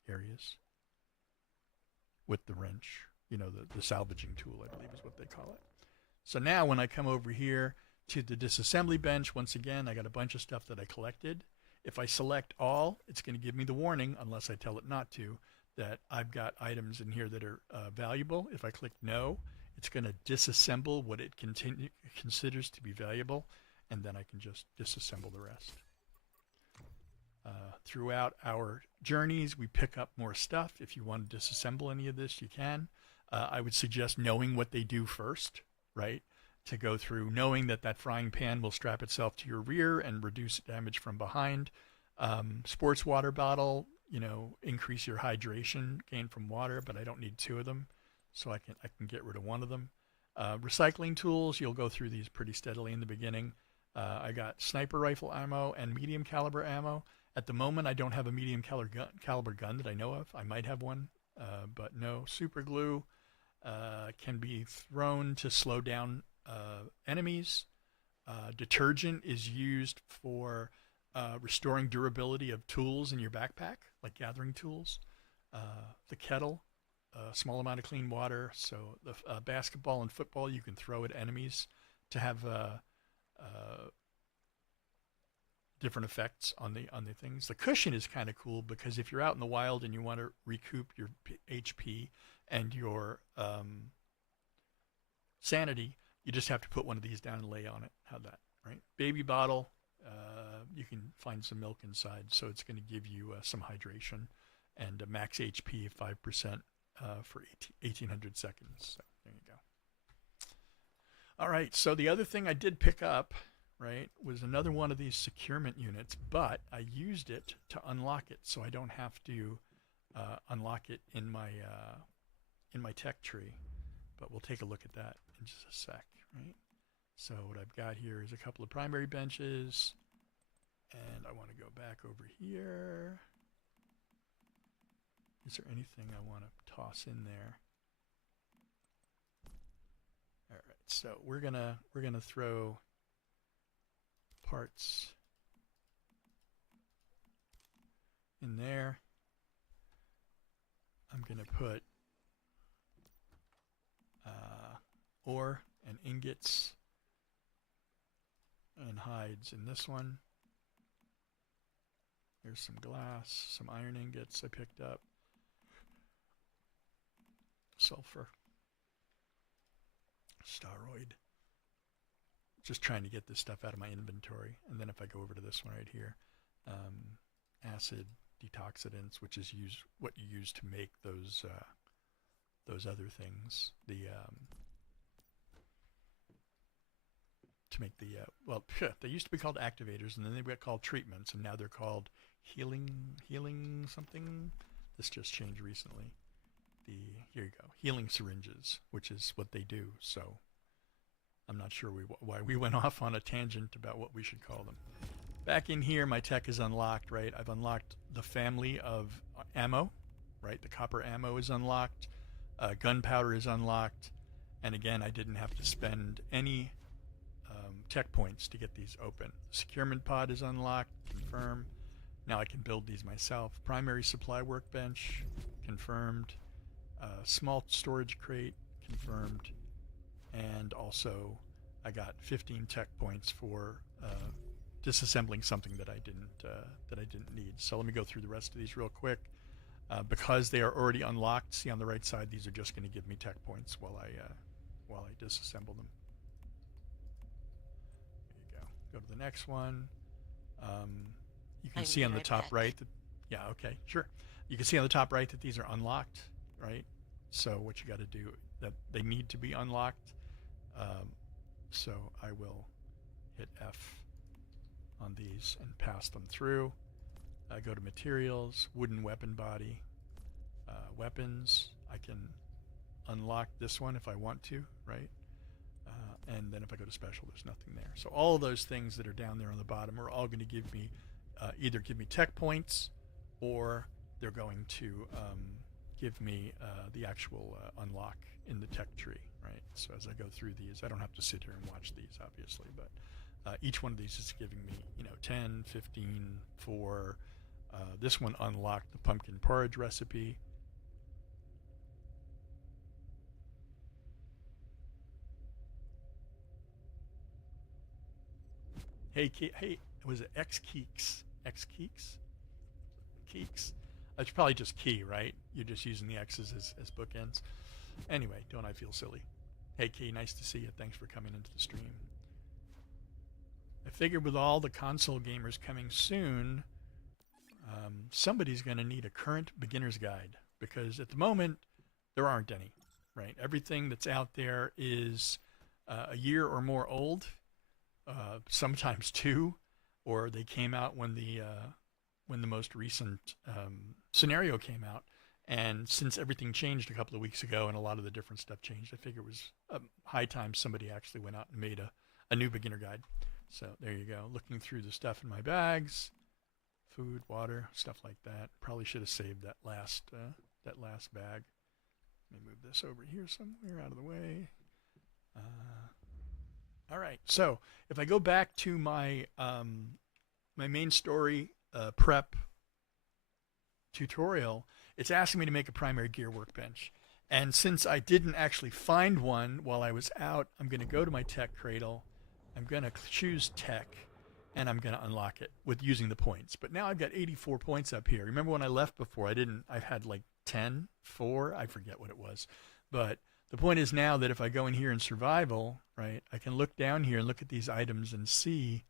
areas with the wrench. The salvaging tool, I believe is what they call it. So now when I come over here to the disassembly bench, once again, I got a bunch of stuff that I collected. If I select all, it's going to give me the warning, unless I tell it not to, that I've got items in here that are valuable. If I click no, it's going to disassemble what it considers to be valuable, and then I can just disassemble the rest. Throughout our journeys, we pick up more stuff. If you want to disassemble any of this, you can. I would suggest knowing what they do first, right? to go through, knowing that that frying pan will strap itself to your rear and reduce damage from behind. Sports water bottle, increase your hydration gain from water, but I don't need two of them, so I can get rid of one of them. Recycling tools, you'll go through these pretty steadily in the beginning. I got sniper rifle ammo and medium caliber ammo. At the moment, I don't have a medium caliber gun that I know of. I might have one, but no. Super glue can be thrown to slow down enemies. Detergent is used for restoring durability of tools in your backpack, like gathering tools. The kettle, a small amount of clean water. So the basketball and football you can throw at enemies to have different effects on the things. The cushion is kind of cool because if you're out in the wild and you want to recoup your HP and your sanity, you just have to put one of these down and lay on it. How that, right? Baby bottle, you can find some milk inside, so it's going to give you some hydration and a max HP of 5% for 1800 seconds. So there you go. All right, so the other thing I did pick up, right, was another one of these securement units, but I used it to unlock it, so I don't have to unlock it in my tech tree. But we'll take a look at that in just a sec, right? So what I've got here is a couple of primary benches, and I want to go back over here. Is there anything I want to toss in there? All right, so we're gonna throw parts in there. I'm gonna put ore and ingots and hides in this one. There's some glass, some iron ingots I picked up, sulfur, staroid. Just trying to get this stuff out of my inventory. And then if I go over to this one right here, acid detoxidants, which is what you use to make those other things. They used to be called activators, and then they got called treatments, and now they're called healing something. This just changed recently. Here you go, healing syringes, which is what they do. So I'm not sure why we went off on a tangent about what we should call them. Back in here, my tech is unlocked, right? I've unlocked the family of ammo, right? The copper ammo is unlocked. Gunpowder is unlocked. And again, I didn't have to spend any tech points to get these open. Securement pod is unlocked, confirm. Now I can build these myself. Primary supply workbench, confirmed. Small storage crate, confirmed. And also I got 15 tech points for disassembling something that I didn't need. So let me go through the rest of these real quick. Because they are already unlocked, see on the right side, these are just going to give me tech points while I disassemble them. There you go. Go to the next one. You can see on the top right that, yeah, okay, sure. You can see on the top right that these are unlocked, right? So what you got to do, that they need to be unlocked. So I will hit F on these and pass them through. Go to materials, wooden weapon body, weapons. I can unlock this one if I want to, right? And then if I go to special, there's nothing there. So all of those things that are down there on the bottom are all going to give me either give me tech points, or they're going to give me the actual unlock in the tech tree, right? So as I go through these, I don't have to sit here and watch these, obviously, but each one of these is giving me, 10, 15, 4. This one unlocked the pumpkin porridge recipe. Hey, was it X-Keeks? X-Keeks? Keeks? It's probably just key, right? You're just using the X's as bookends. Anyway, don't I feel silly? Hey, Key, nice to see you. Thanks for coming into the stream. I figured with all the console gamers coming soon, somebody's going to need a current beginner's guide, because at the moment there aren't any, right? Everything that's out there is a year or more old, sometimes two, or they came out when the most recent scenario came out. And since everything changed a couple of weeks ago and a lot of the different stuff changed, I figure it was high time somebody actually went out and made a new beginner guide. So there you go. Looking through the stuff in my bags, food, water, stuff like that. Probably should have saved that last bag. Let me move this over here somewhere out of the way. All right. So if I go back to my my main story prep tutorial, it's asking me to make a primary gear workbench. And since I didn't actually find one while I was out, I'm going to go to my tech cradle. I'm going to choose tech, and I'm going to unlock it with using the points. But now I've got 84 points up here. Remember when I left before, I had like 10, 4, I forget what it was. But the point is now that if I go in here in survival, right, I can look down here and look at these items and see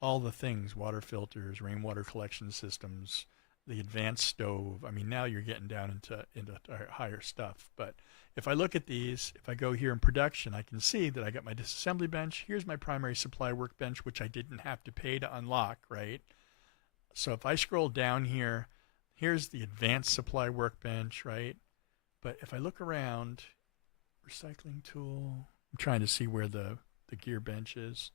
all the things: water filters, rainwater collection systems, the advanced stove. I mean, now you're getting down into higher stuff. But if I look at these, if I go here in production, I can see that I got my disassembly bench. Here's my primary supply workbench, which I didn't have to pay to unlock, right? So if I scroll down here, here's the advanced supply workbench, right? But if I look around, recycling tool, I'm trying to see where the gear bench is.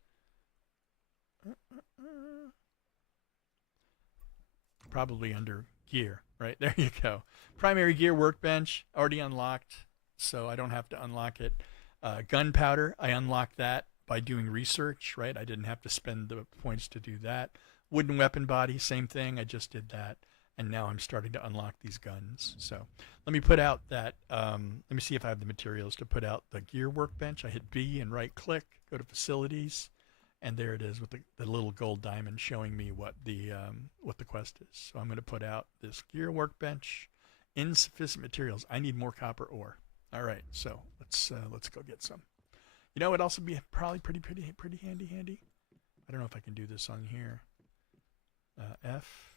Probably under gear, right? There you go. Primary gear workbench, already unlocked, so I don't have to unlock it. Gunpowder, I unlocked that by doing research, right? I didn't have to spend the points to do that. Wooden weapon body, same thing. I just did that, and now I'm starting to unlock these guns. So let me put out that, let me see if I have the materials to put out the gear workbench. I hit B and right click, go to facilities, and there it is with the little gold diamond showing me what the quest is. So I'm going to put out this gear workbench. Insufficient materials. I need more copper ore. All right, so let's go get some. You know, it'd also be probably pretty handy. I don't know if I can do this on here. F.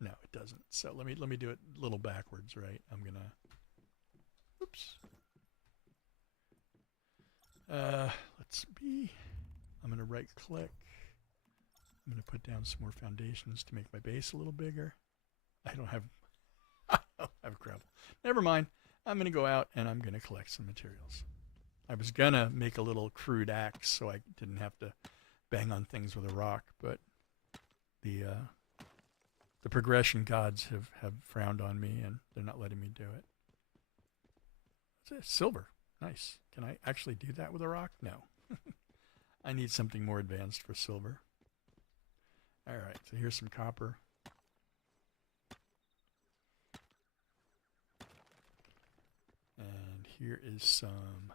No, it doesn't. So let me do it a little backwards, right? I'm gonna. Oops. Let's be. I'm gonna right click. I'm gonna put down some more foundations to make my base a little bigger. I don't have gravel. Never mind. I'm gonna go out and I'm gonna collect some materials. I was gonna make a little crude axe so I didn't have to bang on things with a rock, but the progression gods have frowned on me and they're not letting me do it. It's silver. Nice. Can I actually do that with a rock? No. I need something more advanced for silver. All right, so here's some copper. And here is some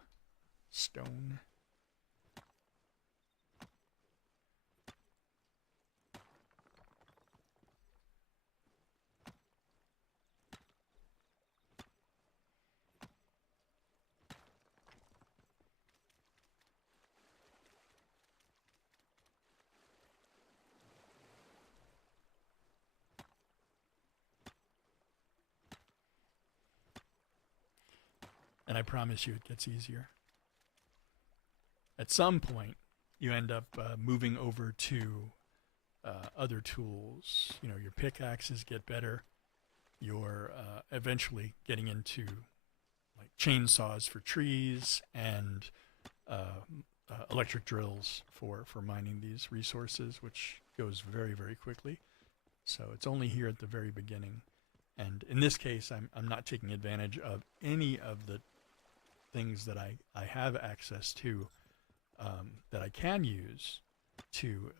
stone. And I promise you it gets easier. At some point, you end up moving over to other tools. You know, your pickaxes get better. You're eventually getting into like chainsaws for trees and electric drills for mining these resources, which goes very, very quickly. So it's only here at the very beginning. And in this case, I'm not taking advantage of any of the things that I have access to that I can use to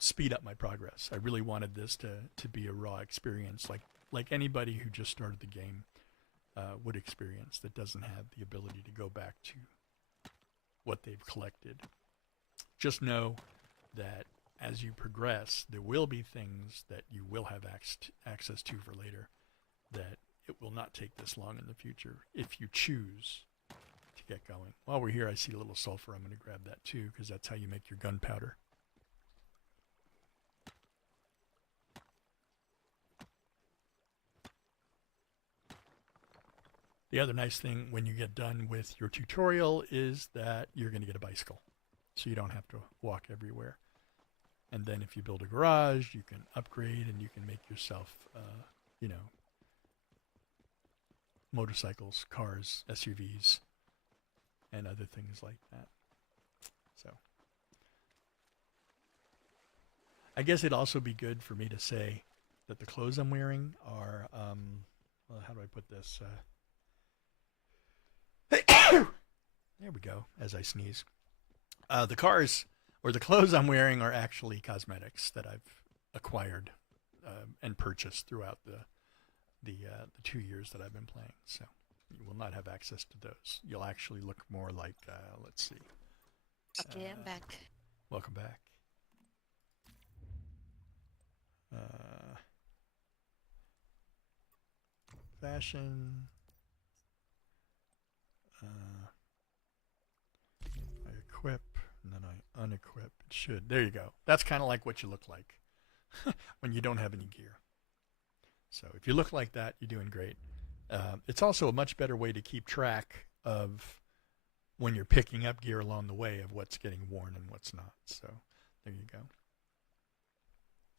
speed up my progress. I really wanted this to be a raw experience, like anybody who just started the game would experience, that doesn't have the ability to go back to what they've collected. Just know that as you progress, there will be things that you will have access to for later, that it will not take this long in the future if you choose to get going. While we're here, I see a little sulfur. I'm going to grab that too, because that's how you make your gunpowder. The other nice thing when you get done with your tutorial is that you're going to get a bicycle. So you don't have to walk everywhere. And then if you build a garage, you can upgrade and you can make yourself, motorcycles, cars, SUVs, and other things like that. So I guess it'd also be good for me to say that the clothes I'm wearing are, how do I put this? There we go, as I sneeze. The cars or the clothes I'm wearing are actually cosmetics that I've acquired and purchased throughout the 2 years that I've been playing. So you will not have access to those. You'll actually look more like, let's see. Okay, I'm back. Welcome back. Fashion. I equip, and then I unequip. It should. There you go. That's kind of like what you look like when you don't have any gear. So if you look like that, you're doing great. It's also a much better way to keep track of when you're picking up gear along the way of what's getting worn and what's not. So there you go.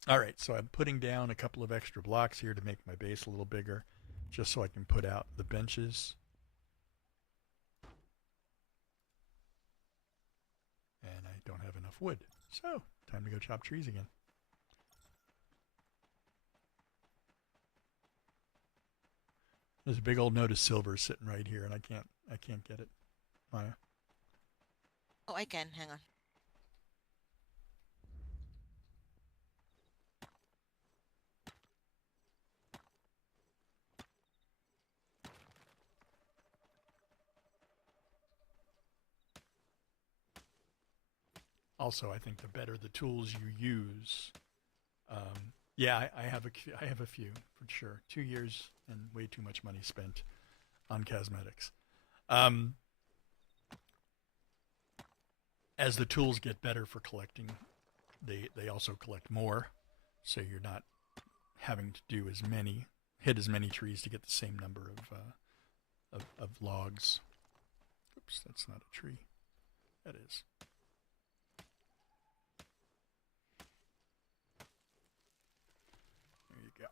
All right, so I'm putting down a couple of extra blocks here to make my base a little bigger, just so I can put out the benches. And I don't have enough wood. So time to go chop trees again. There's a big old note of silver sitting right here, and I can't get it. Maya. Oh, I can. Hang on. Also, I think the better the tools you use, yeah, I have a few for sure. 2 years and way too much money spent on cosmetics. As the tools get better for collecting, they also collect more, so you're not having to hit as many trees to get the same number of logs. Oops, that's not a tree. That is. There you go.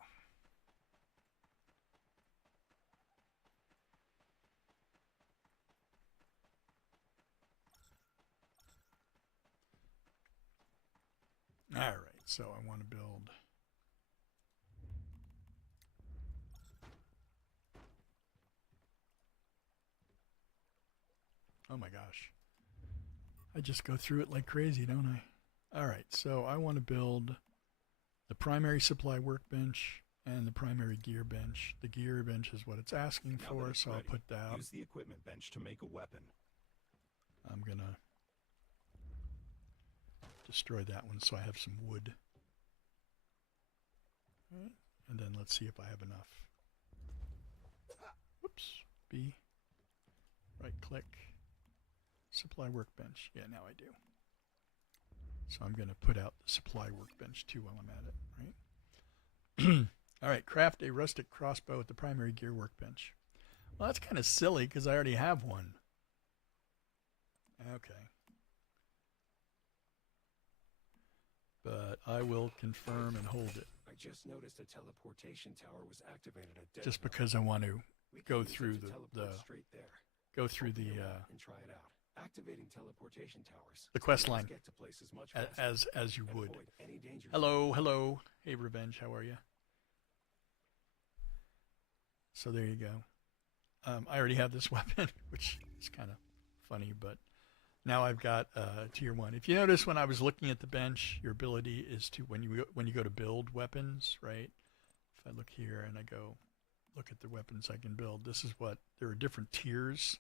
All right, so I want to build. Oh my gosh. I just go through it like crazy, don't I? All right, so I want to build the primary supply workbench and the primary gear bench. The gear bench is what it's asking Now for, that it's so ready, I'll put that. use the equipment bench to make a weapon. I'm going to destroy that one so I have some wood. All right, and then let's see if I have enough. Whoops. B. Right click. Supply workbench. Yeah, now I do. So I'm going to put out the supply workbench too while I'm at it, right? All right, craft a rustic crossbow at the primary gear workbench. Well, that's kind of silly because I already have one. Okay. But I will confirm and hold it. I just noticed a teleportation tower was activated at dead Just zone. because I want to We can go use it through to the teleport straight there. go through Open the your map and try it out. Activating teleportation towers. the quest Let's line get to places much faster as you and would. avoid any danger Hello, hello. Hey, Revenge, how are you? So there you go. I already have this weapon, which is kind of funny, but now I've got tier 1. If you notice when I was looking at the bench, your ability is to, when you go to build weapons, right? If I look here and I go look at the weapons I can build, this is what, there are different tiers,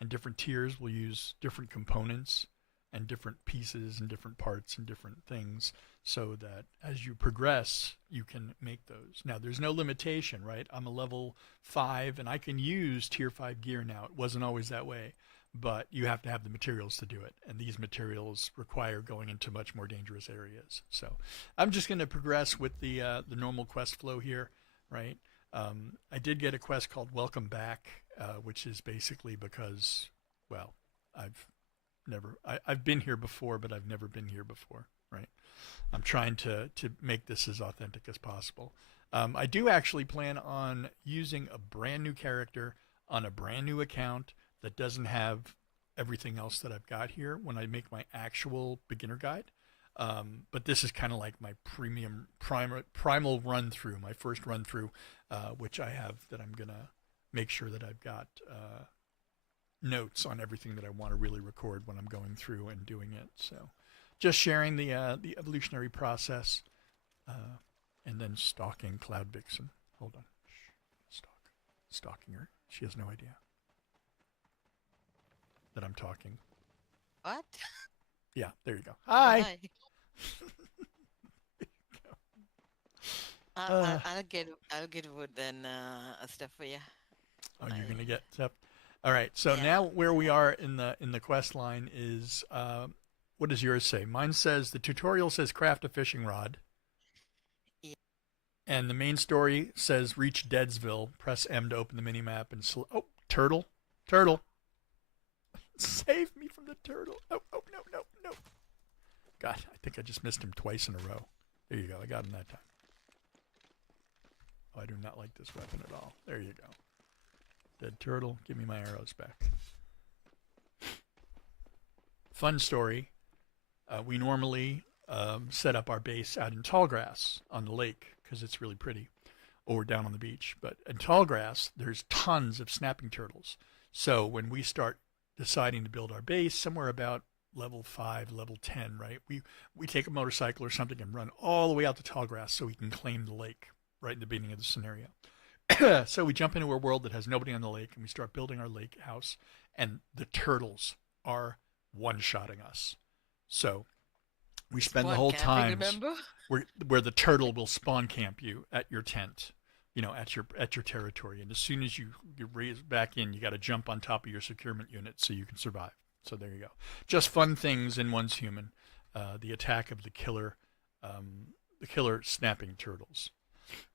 and different tiers will use different components and different pieces and different parts and different things, so that as you progress, you can make those. Now, there's no limitation, right? I'm a level 5, and I can use tier 5 gear now. It wasn't always that way, but you have to have the materials to do it, and these materials require going into much more dangerous areas. So I'm just going to progress with the normal quest flow here, right? I did get a quest called Welcome Back which is basically because, well, I've been here before, but I've never been here before, right? I'm trying to make this as authentic as possible. I do actually plan on using a brand new character on a brand new account that doesn't have everything else that I've got here when I make my actual beginner guide. But this is kind of like my primal run through, my first run through, which I have that I'm gonna make sure that I've got notes on everything that I want to really record when I'm going through and doing it. So, just sharing the evolutionary process, and then stalking Cloud Vixen. Hold on, stalking her. She has no idea that I'm talking. What? Yeah, there you go. Hi. Hi. Uh, I'll get wood and stuff for you. oh, you're gonna get stuff. All right. So Yeah. now where we are in the quest line is, what does yours say? Mine says the tutorial says craft a fishing rod. Yeah. And the main story says reach Deadsville. Press M to open the mini map and oh, turtle. Save me from the turtle. Oh, no. God, I think I just missed him twice in a row. There you go. I got him that time. Oh, I do not like this weapon at all. There you go. Dead turtle. Give me my arrows back. Fun story. We normally set up our base out in Tallgrass on the lake because it's really pretty, or down on the beach. But in Tallgrass, there's tons of snapping turtles. So when we start deciding to build our base, somewhere about level 5, level 10, right? We take a motorcycle or something and run all the way out to Tallgrass so we can claim the lake right in the beginning of the scenario. So we jump into a world that has nobody on the lake and we start building our lake house, and the turtles are one-shotting us. So we spend the whole time where the turtle will spawn camp you at your tent, at your territory, and as soon as you raise back in, you got to jump on top of your securement unit so you can survive. So there you go. Just fun things in One's Human. The attack of the killer snapping turtles.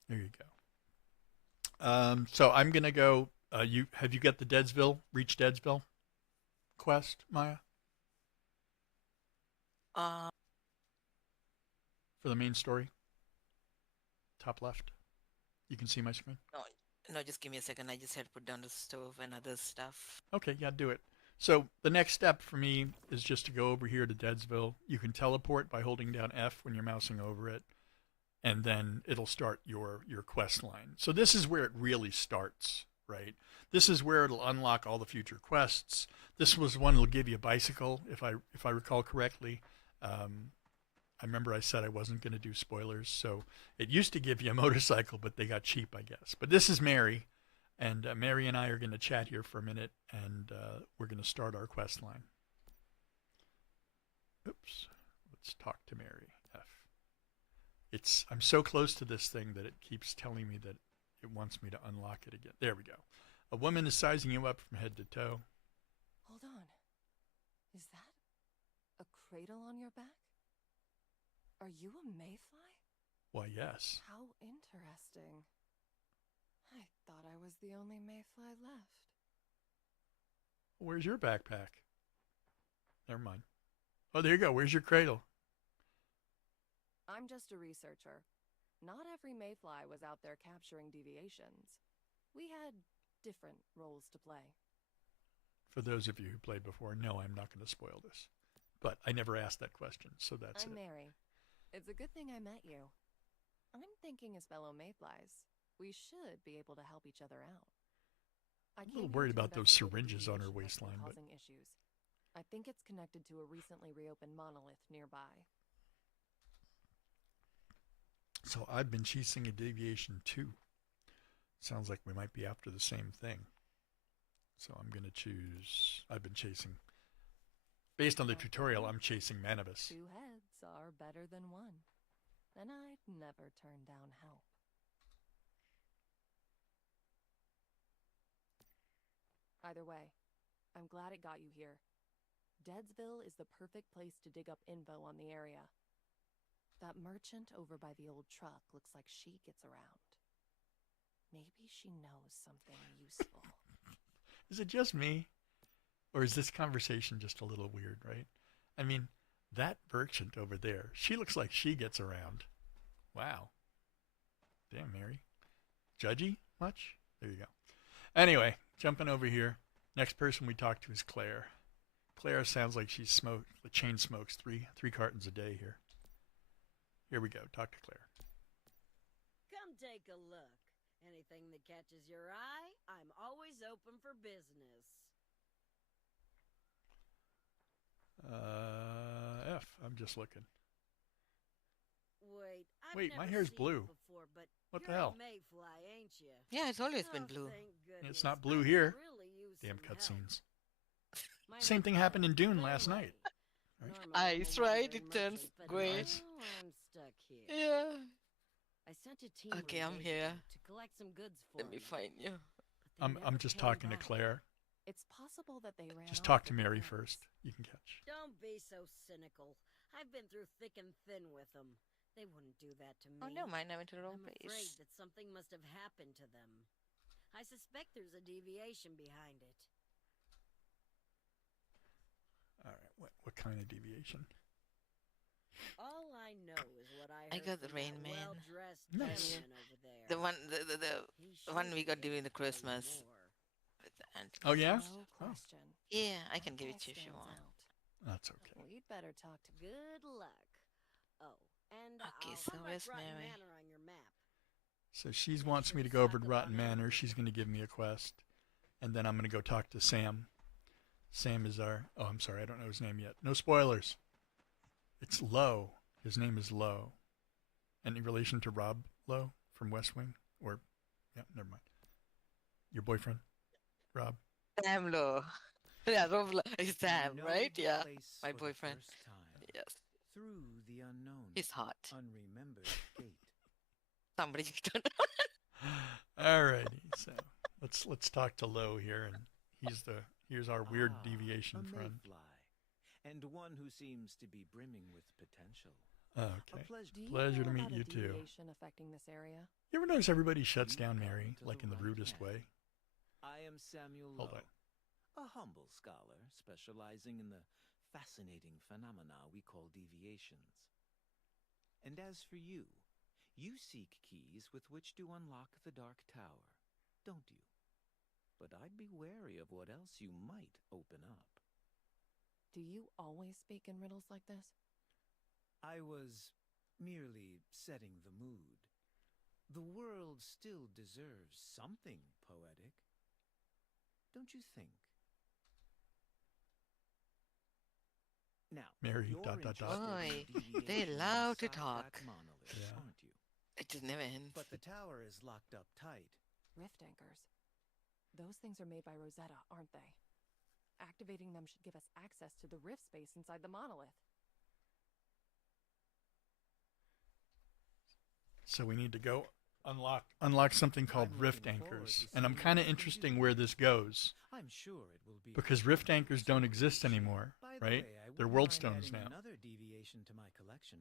There you go. So I'm gonna go. Have you got the reach Deadsville quest, Maya? For the main story, top left. You can see my screen. No, just give me a second. I just had to put down the stove and other stuff. Okay, yeah, do it. So the next step for me is just to go over here to Deadsville. You can teleport by holding down F when you're mousing over it, and then it'll start your quest line. So this is where it really starts, right? This is where it'll unlock all the future quests. This was one that'll give you a bicycle, if I recall correctly. I remember I said I wasn't going to do spoilers, so it used to give you a motorcycle, but they got cheap, I guess. But this is Mary, and Mary and I are going to chat here for a minute, and we're going to start our quest line. Oops. Let's talk to Mary. F. I'm so close to this thing that it keeps telling me that it wants me to unlock it again. There we go. A woman is sizing you up from head to toe. Hold on. Is that a cradle on your back? Are you a mayfly? Why, yes. How interesting. I thought I was the only mayfly left. Where's your backpack? Never mind. Oh, there you go. Where's your cradle? I'm just a researcher. Not every mayfly was out there capturing deviations. We had different roles to play. For those of you who played before, no, I'm not going to spoil this. But I never asked that question, so that's I'm it. Mary. It's a good thing I met you. I'm thinking as fellow mayflies, we should be able to help each other out. I'm a little worried about those syringes on her waistline, but causing issues. I think it's connected to a recently reopened monolith nearby. So I've been chasing a deviation too. Sounds like we might be after the same thing. So I'm going to choose... I've been chasing... Based on the tutorial, I'm chasing Manibus. 2 heads are better than 1. And I'd never turn down help. Either way, I'm glad it got you here. Deadsville is the perfect place to dig up info on the area. That merchant over by the old truck looks like she gets around. Maybe she knows something useful. Is it just me? Or is this conversation just a little weird, right? I mean, that merchant over there, she looks like she gets around. Wow. Damn, Mary. Judgy much? There you go. Anyway, jumping over here. Next person we talk to is Claire. Claire sounds like she chain smokes three cartons a day here. Here we go. Talk to Claire. Come take a look. Anything that catches your eye, I'm always open for business. F. I'm just looking. Wait, my never hair's seen blue. you before, but What the you're hell? a mayfly, ain't you? Yeah, it's always been Oh, blue. thank It's goodness. not blue I could here. really use Damn some help. cutscenes. My Same name's thing happened in Claire. Dune Claire last night. Ray. Right? Normally I'm a Ice, right? wandering It turns merchant, but great. now I'm stuck here. Yeah. I sent a team Okay, of I'm days here. ago to collect some goods for Let me me, find you. but they I'm never just came talking back. to Claire. It's possible that they ran Just off talk to with the Mary goods. first. You can catch. Don't be so cynical. I've been through thick and thin with them. They wouldn't do that to me. Oh, no, mine. I went to the wrong I'm afraid place. that something must have happened to them. I suspect there's a deviation behind it. All right. What kind of deviation? All I know is what I I heard got the from Rain that Man. well-dressed Nice. gentleman over there. The one, He the one should we be got able during to the tell you Christmas. more. With the ant. Oh, yeah? No Oh. question. Yeah, I can One give it guy to you if you stands want. out. That's okay. We'd better talk to. Good luck. Oh, and Okay, I'll so highlight where's Rotten Mary? Manor on your map. So she wants me to go over to Rotten Manor. She's going to give me a quest. And then I'm going to go talk to Sam. Sam is our... Oh, I'm sorry. I don't know his name yet. No spoilers. It's Lowe. His name is Lowe. Any relation to Rob Lowe from West Wing? Or... Yeah, never mind. Your boyfriend? Rob? Sam Low. Yeah, Rob Low. It's Sam, You know right? the Yeah. place My for the boyfriend. first time, Yes. through the unknown, He's hot. unremembered gate. Somebody you don't know. Alrighty. So let's talk to Lowe here. And here's our weird Ah, deviation a friend. mayfly, and one who seems to be brimming with potential. Okay. A pleasure. Do you Pleasure know to meet about a you too. deviation affecting this area? You ever notice everybody shuts You've down come Mary, to like the in the right rudest man. way? I am Samuel Hold Lowe, on. a humble scholar specializing in the fascinating phenomena we call deviations. And as for you, you seek keys with which to unlock the Dark Tower, don't you? But I'd be wary of what else you might open up. Do you always speak in riddles like this? I was merely setting the mood. The world still deserves something poetic, don't you think? Now, Mary, you're dot, dot, dot. interested in Oi, the they deviation love to inside talk. that monolith, Yeah. aren't you? It just never ends. But the tower is locked up tight. Rift anchors. Those things are made by Rosetta, aren't they? Activating them should give us access to the rift space inside the monolith. So we need to go unlock something called I'm rift looking forward anchors. to And I'm seeing kind of what you can interesting do. where this goes I'm sure it will be because a rift anchors don't wonderful exist celebration. anymore, By the right? way, I They're wouldn't world mind stones adding now. Another deviation to my collection.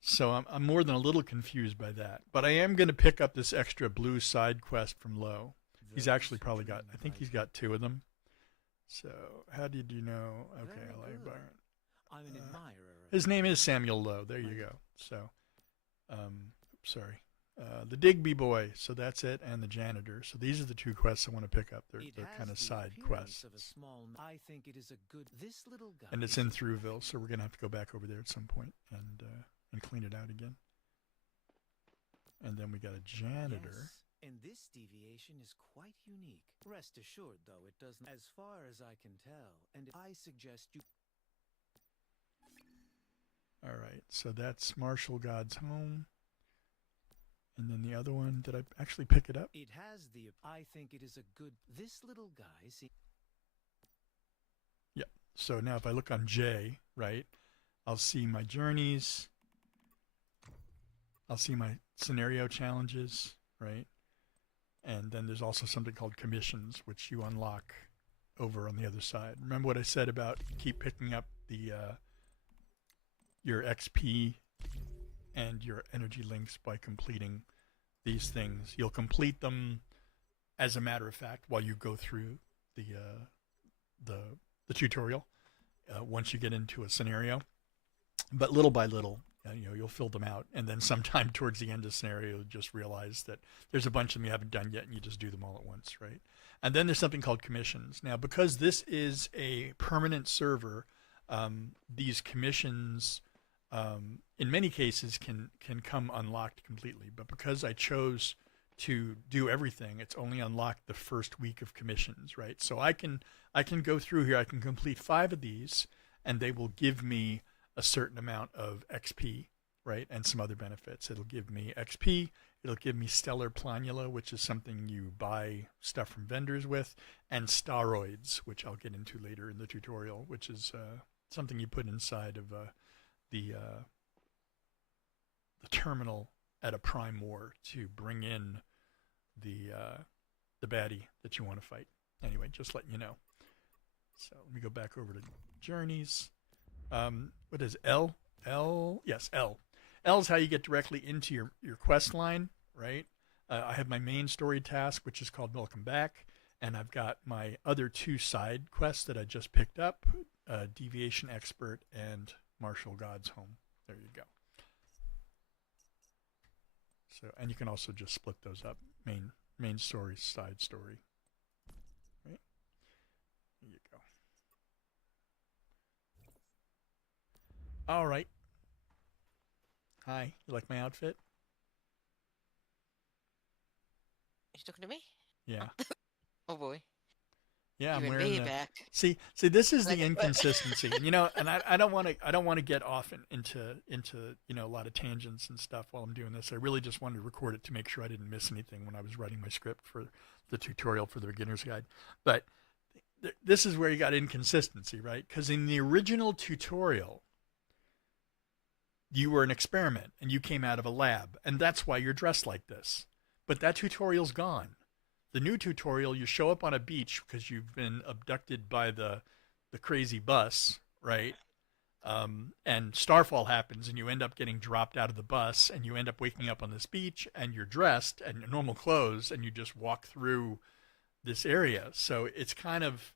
So I'm more than a little confused by that. But I am going to pick up this extra blue side quest from Lowe. He's Those actually who probably got, dream I think of he's got 2 of them. So how did you know? Okay, Very I like good. Byron. I'm an Uh, admirer of His name is Samuel Lowe. There you go. So, sorry. The Digby boy. So that's it. And the janitor. So these are the 2 quests I want to pick up. They're It kind of has the side appearance quests. of a small I think it is a good. This little guy. And it's is in a Thruwville, so we're going to have to go back over there at some point and clean it out again. And then we got a janitor. Yes, and this deviation is quite unique. Rest assured, though, it doesn't. As far as I can tell, and I suggest you. All right, so that's Marshall God's Home. And then the other one, did I actually pick it up? It has the. I think it is a good. This little guy. Yep. So now if I look on J, right, I'll see my journeys. I'll see my scenario challenges, right? And then there's also something called commissions, which you unlock over on the other side. Remember what I said about keep picking up the your XP and your energy links by completing these things. You'll complete them as a matter of fact, while you go through the tutorial. Once you get into a scenario, but little by little, you'll fill them out, and then sometime towards the end of the scenario, you'll just realize that there's a bunch of them you haven't done yet, and you just do them all at once, right? And then there's something called commissions. Now, because this is a permanent server, these commissions, in many cases, can come unlocked completely. But because I chose to do everything, it's only unlocked the first week of commissions, right? So I can go through here. I can complete 5 of these, and they will give me a certain amount of XP, right, and some other benefits. It'll give me XP. It'll give me stellar planula, which is something you buy stuff from vendors with, and staroids, which I'll get into later in the tutorial, which is something you put inside of the terminal at a prime war to bring in the baddie that you want to fight. Anyway, just letting you know. So let me go back over to journeys. What is L? Yes, L. L is how you get directly into your quest line, right? I have my main story task, which is called Welcome Back, and I've got my other 2 side quests that I just picked up, Deviation Expert and Martial God's Home. There you go. So, and you can also just split those up, main story, side story. Right? There you go. All right. Hi, you like my outfit? You talking to me? Yeah. Oh boy. Yeah, I'm Even wearing me the. back. See, this is Like, the inconsistency, and I don't want to get off into a lot of tangents and stuff while I'm doing this. I really just wanted to record it to make sure I didn't miss anything when I was writing my script for the tutorial for the beginner's guide. But this is where you got inconsistency, right? Because in the original tutorial, you were an experiment and you came out of a lab, and that's why you're dressed like this. But that tutorial's gone. The new tutorial, you show up on a beach because you've been abducted by the crazy bus, right? And starfall happens, and you end up getting dropped out of the bus, and you end up waking up on this beach, and you're dressed in your normal clothes, and you just walk through this area. So it's kind of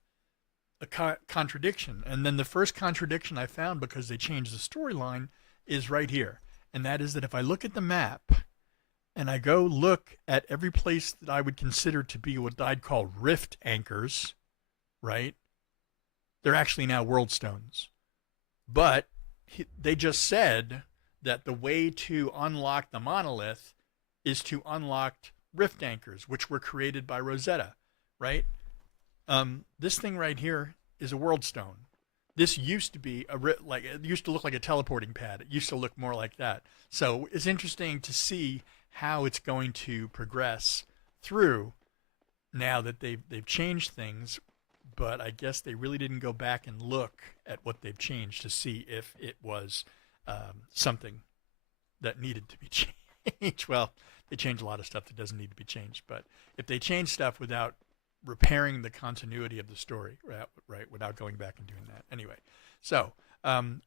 a contradiction. And then the first contradiction I found, because they changed the storyline, is right here. And that is that if I look at the map, and I go look at every place that I would consider to be what I'd call rift anchors, right? They're actually now world stones. But they just said that the way to unlock the monolith is to unlock rift anchors, which were created by Rosetta, right? This thing right here is a world stone. This used to be it used to look like a teleporting pad. It used to look more like that. So it's interesting to see how it's going to progress through now that they've changed things, but I guess they really didn't go back and look at what they've changed to see if it was something that needed to be changed. Well, they changed a lot of stuff that doesn't need to be changed, but if they change stuff without repairing the continuity of the story, right, without going back and doing that. Anyway, so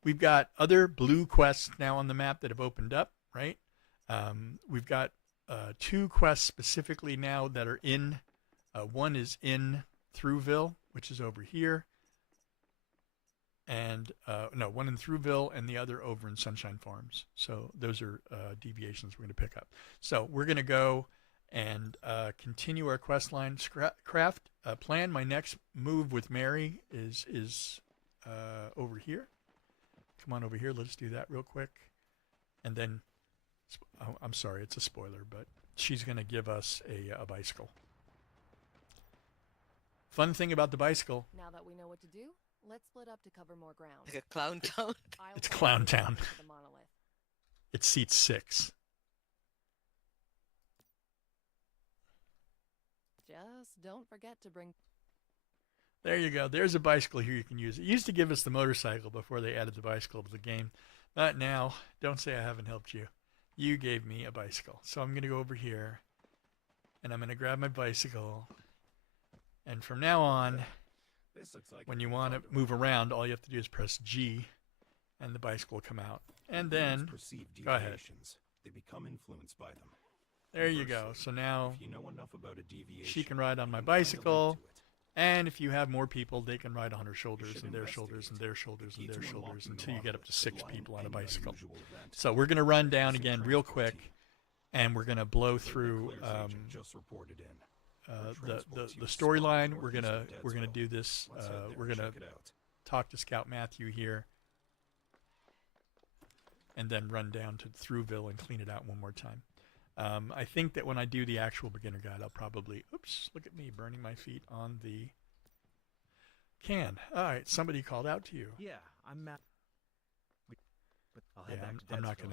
we've got other blue quests now on the map that have opened up, right? We've got 2 quests specifically now that are in. One is in Thruwville, which is over here. And one in Thruwville and the other over in Sunshine Farms. So those are deviations we're going to pick up. So we're going to go and continue our quest line. Craft plan. My next move with Mary is over here. Come on over here. Let's do that real quick. And then, I'm sorry, it's a spoiler, but she's going to give us a bicycle. Fun thing about the bicycle. Now that we know what to do, let's split up to cover more ground. Like a clown town. It's Clown Town. The monolith. It seats 6. Just don't forget to bring. There you go. There's a bicycle here you can use. It used to give us the motorcycle before they added the bicycle to the game. But now, don't say I haven't helped you. You gave me a bicycle. So I'm going to go over here, and I'm going to grab my bicycle. And from now on, This looks like when you want to move around, all you have to do is press G, and the bicycle will come out. And then, perceived go ahead. deviations. They become influenced by them. There you go. So now if you know enough about a deviation, she can ride on my you can find a link bicycle. to it. And if you have more people, they can ride on her shoulders should and their shoulders and investigate. their shoulders The and key their to shoulders unlocking the until you get up to monolith 6 could lie in people on a any bicycle. unusual event. So we're going to run down Missing again real transport quick, team. and we're going to blow The through Clears agent just reported in. Her the transport's the used storyline. spot We're northeast gonna of we're gonna Deadsville. do this. Let's head there We're and gonna check it out. talk to Scout Matthew here, and then run down to Thruwville and clean it out one more time. I think that when I do the actual beginner guide, I'll probably, oops, look at me burning my feet on the can. All right, somebody called out to you. Yeah, I'm Matt. But I'll Yeah, head back to I'm not Deadsville.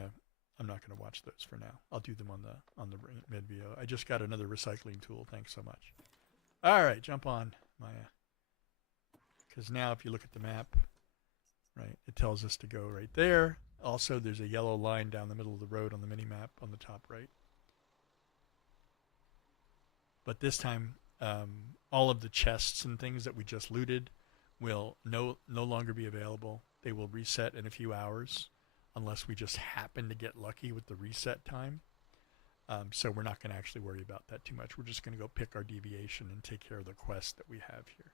gonna watch those for now. I'll do them on the mid video. I just got another recycling tool. Thanks so much. All right, jump on, Maya. Because now if you look at the map, right, it tells us to go right there. Also, there's a yellow line down the middle of the road on the mini map on the top right. But this time, all of the chests and things that we just looted will no longer be available. They will reset in a few hours, unless we just happen to get lucky with the reset time. So we're not going to actually worry about that too much. We're just going to go pick our deviation and take care of the quest that we have here.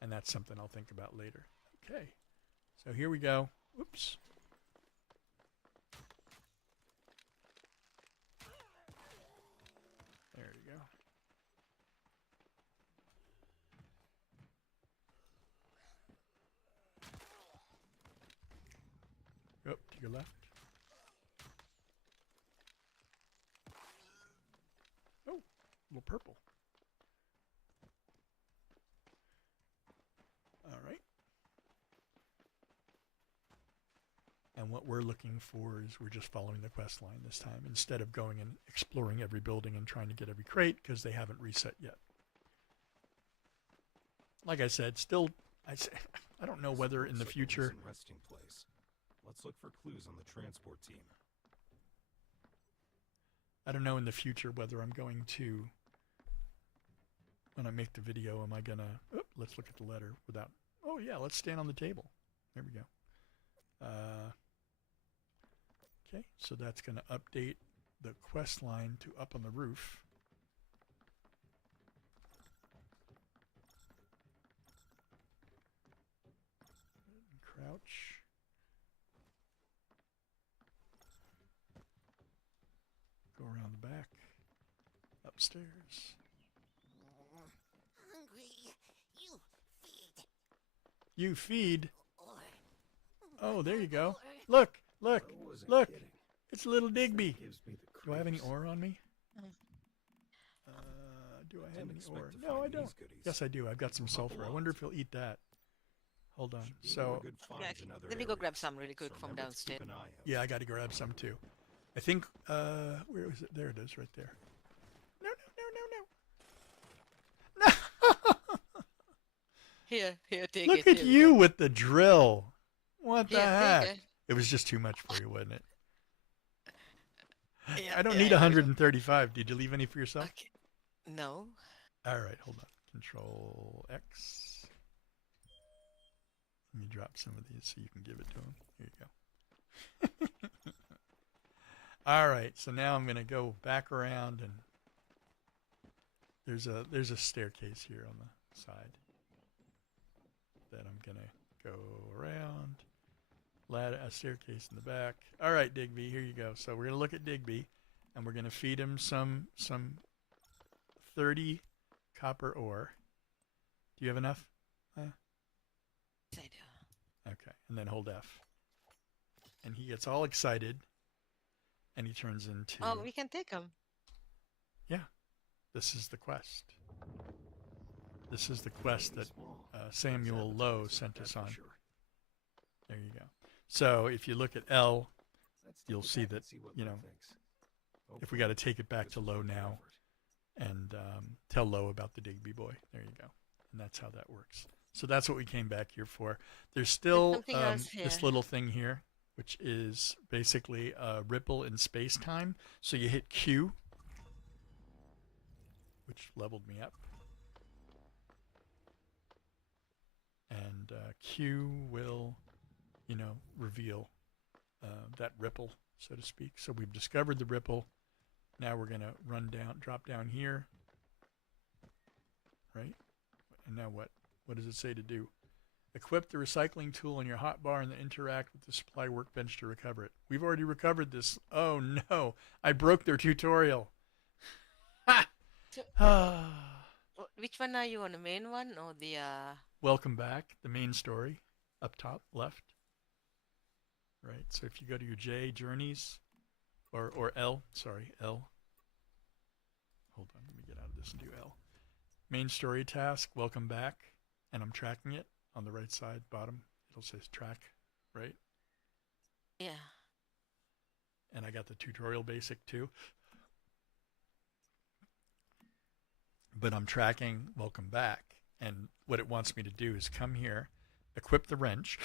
And that's something I'll think about later. Okay, so here we go. Whoops. There you go. Up to your left. Oh, a little purple. All right. And what we're looking for is we're just following the quest line this time instead of going and exploring every building and trying to get every crate because they haven't reset yet. Like I said, still, I don't know whether in the Looks like a future. decent resting place. Let's look for clues on the transport team. I don't know in the future whether I'm going to, when I make the video, am I going to, oh, let's look at the letter without, oh yeah, let's stand on the table. There we go. Okay, so that's going to update the quest line to up on the roof. Crouch. Go around the back. Upstairs. Hungry. You feed. You feed. Or. Oh, there you go. Look, look, I wasn't look. kidding. It's a little Digby. Gives me the Do I have any creeps. ore on me? Mm. Do I have Didn't any expect ore? to No, find I don't. these goodies. Yes, I do. I've got some Buckle sulfur. I up. wonder if he'll eat that. Hold on. Should be more So, good finds Yeah, in other let me go grab areas. some really quick So from remember to keep downstairs. an eye out. yeah, I got to grab some too. I think, where is it? There it is, right there. No, no, no, no, no. No! Here, take Look it. at here we you go. with the drill. What the Here, heck? take it. It was just too much for you, wasn't it? Yeah, I don't yeah, need here we go. 135. Did you leave any for yourself? Okay. No. All right, hold on. Control X. Let me drop some of these so you can give it to him. Here you go. All right, so now I'm going to go back around, and there's a staircase here on the side that I'm going to go around. A staircase in the back. All right, Digby, here you go. So we're going to look at Digby, and we're going to feed him some 30 copper ore. Do you have enough? Yes, I do. Okay, and then hold F. And he gets all excited, and he turns into... Oh, we can take them. Yeah, this is the quest. This is the quest that Samuel Lowe sent us on. There you go. So if you look at L, you'll see that, you know, if we got to take it back to Lowe now and tell Lowe about the Digby boy. There you go. And that's how that works. So that's what we came back here for. There's still something else this here. little thing here, which is basically a ripple in space-time. So you hit Q, which leveled me up. And Q will, you know, reveal that ripple, so to speak. So we've discovered the ripple. Now we're going to drop down here. Right? And now what? What does it say to do? Equip the recycling tool on your hotbar and then interact with the supply workbench to recover it. We've already recovered this. Oh no, I broke their tutorial. Ha! So, which one are you on, the main one or the Welcome back, the main story, up top left. Right, so if you go to your J, journeys, or L, sorry, L. Hold on, let me get out of this and do L. Main story task, welcome back, and I'm tracking it on the right side, bottom. It'll say track, right? yeah. And I got the tutorial basic too. But I'm tracking welcome back. And what it wants me to do is come here, equip the wrench,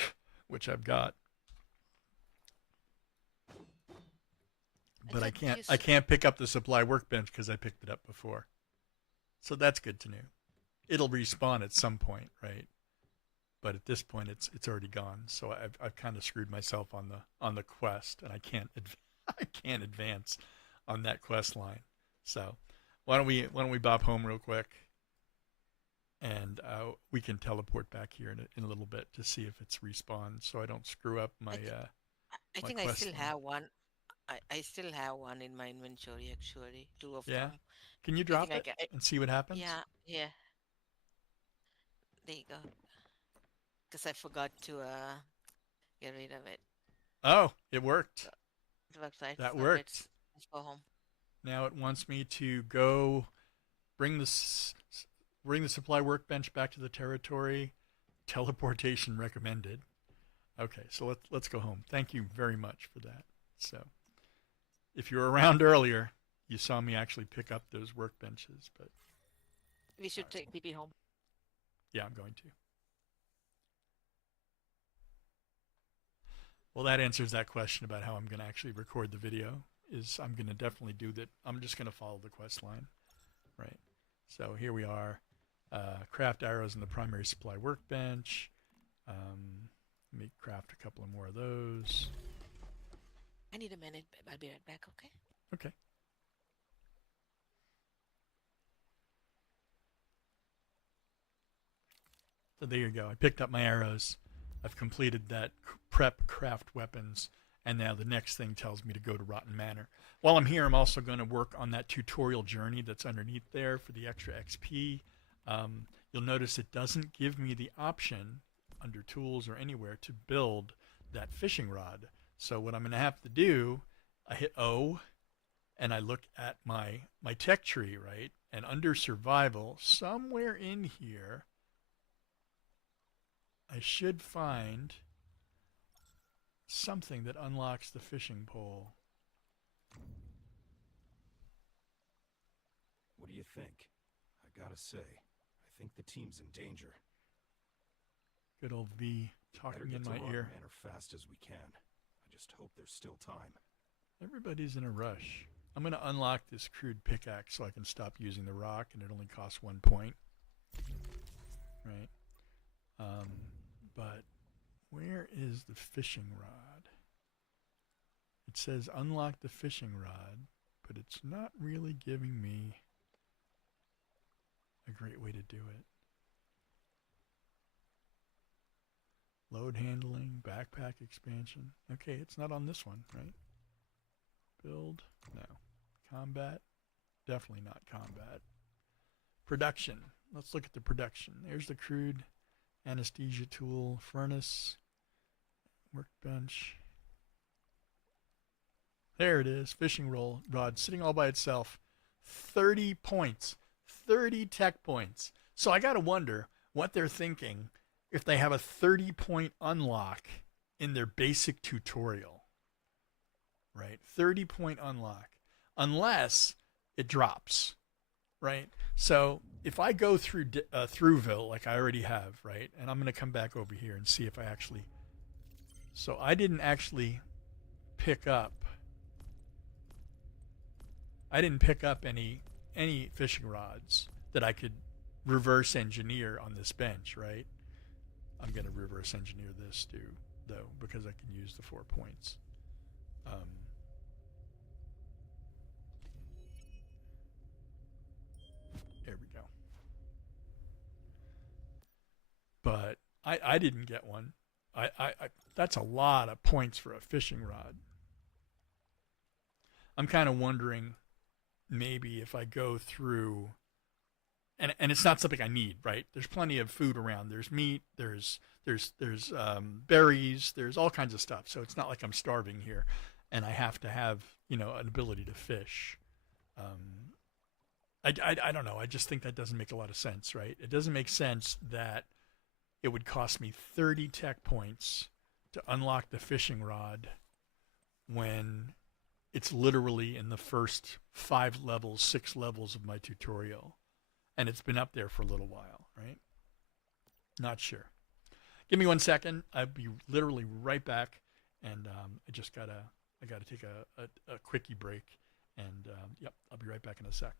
which I've got. But I can't pick up the supply workbench because I picked it up before. So that's good to know. It'll respawn at some point, right? But at this point, it's already gone. So I've kind of screwed myself on the quest, and I can't advance on that quest line. So why don't we bop home real quick, and we can teleport back here in a little bit to see if it's respawned, so I don't screw up my. I think I still have one. I still have one in my inventory actually. Two of Yeah. them. Can you drop it and see what happens? Yeah. There you go. Because I forgot to get rid of it. Oh, it worked. The website. That so worked. Let's go home. Now it wants me to go bring the supply workbench back to the territory. Teleportation recommended. Okay, so let's go home. Thank you very much for that. So, if you were around earlier, you saw me actually pick up those workbenches, but We should take PP home. yeah, I'm going to. Well, that answers that question about how I'm going to actually record the video. I'm going to definitely do that. I'm just going to follow the quest line, right? So here we are. Craft arrows in the primary supply workbench. Let me craft a couple of more of those. I need a minute. I'll be right back, okay? Okay. So there you go. I picked up my arrows. I've completed that prep craft weapons, and now the next thing tells me to go to Rotten Manor. While I'm here, I'm also going to work on that tutorial journey that's underneath there for the extra XP. You'll notice it doesn't give me the option under tools or anywhere to build that fishing rod. So what I'm going to have to do, I hit O, and I look at my tech tree, right? And under survival, somewhere in here, I should find something that unlocks the fishing pole. What do you think? I gotta say, I think the team's in danger. Good old V talking in my ear. Manor fast as we can. I just hope there's still time. Everybody's in a rush. I'm going to unlock this crude pickaxe so I can stop using the rock, and it only costs 1 point. Right? But where is the fishing rod? It says unlock the fishing rod, but it's not really giving me a great way to do it. Load handling, backpack expansion. Okay, it's not on this one, right? Build, no. Combat, definitely not combat. Production, let's look at the production. There's the crude anesthesia tool, furnace, workbench. There it is, fishing rod, sitting all by itself. 30 points, 30 tech points. So I gotta wonder what they're thinking if they have a 30-point unlock in their basic tutorial, right? 30-point unlock, unless it drops, right? So if I go through Throughville like I already have, right? And I'm going to come back over here and see if I actually... So I didn't actually pick up... I didn't pick up any fishing rods that I could reverse engineer on this bench, right? I'm going to reverse engineer this too, though, because I can use the 4 points. but I didn't get one. I that's a lot of points for a fishing rod. I'm kind of wondering maybe if I go through, and it's not something I need, right? There's plenty of food around. There's meat. There's berries. There's all kinds of stuff. So it's not like I'm starving here, and I have to have an ability to fish. I don't know. I just think that doesn't make a lot of sense, right? It doesn't make sense that it would cost me 30 tech points to unlock the fishing rod when it's literally in the first 5 levels, 6 levels of my tutorial. And it's been up there for a little while, right? Not sure. Give me 1 second. I'll be literally right back. And I gotta take a quickie break. And yep, I'll be right back in a sec.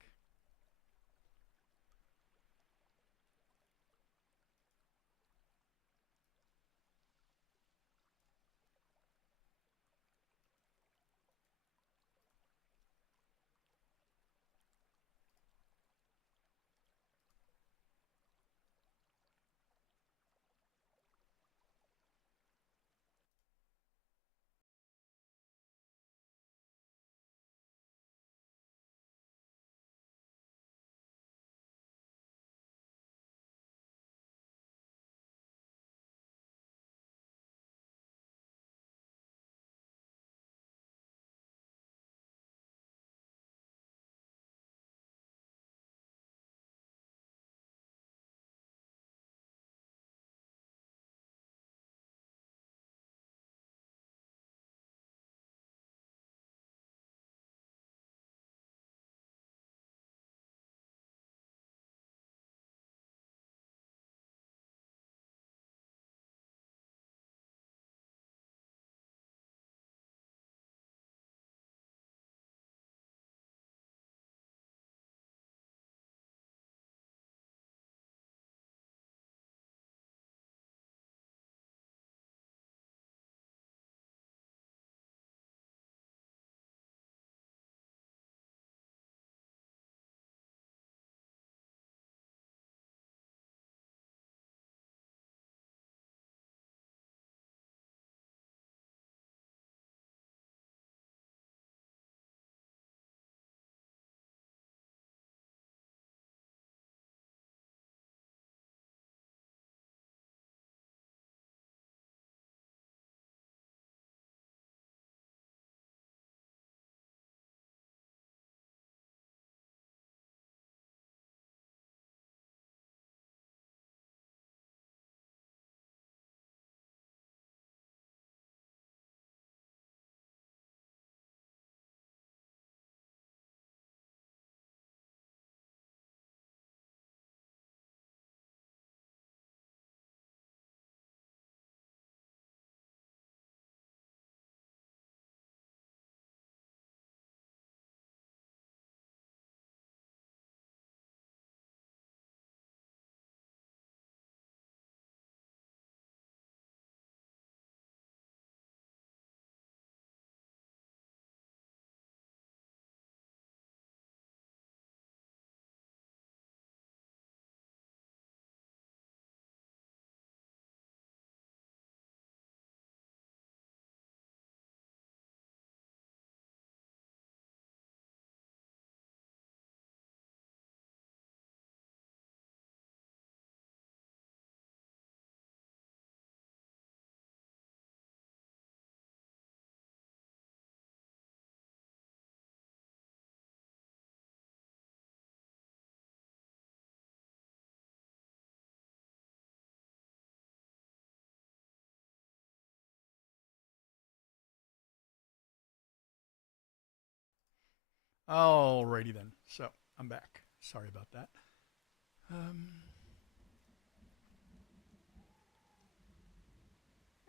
Alrighty then. So I'm back. Sorry about that.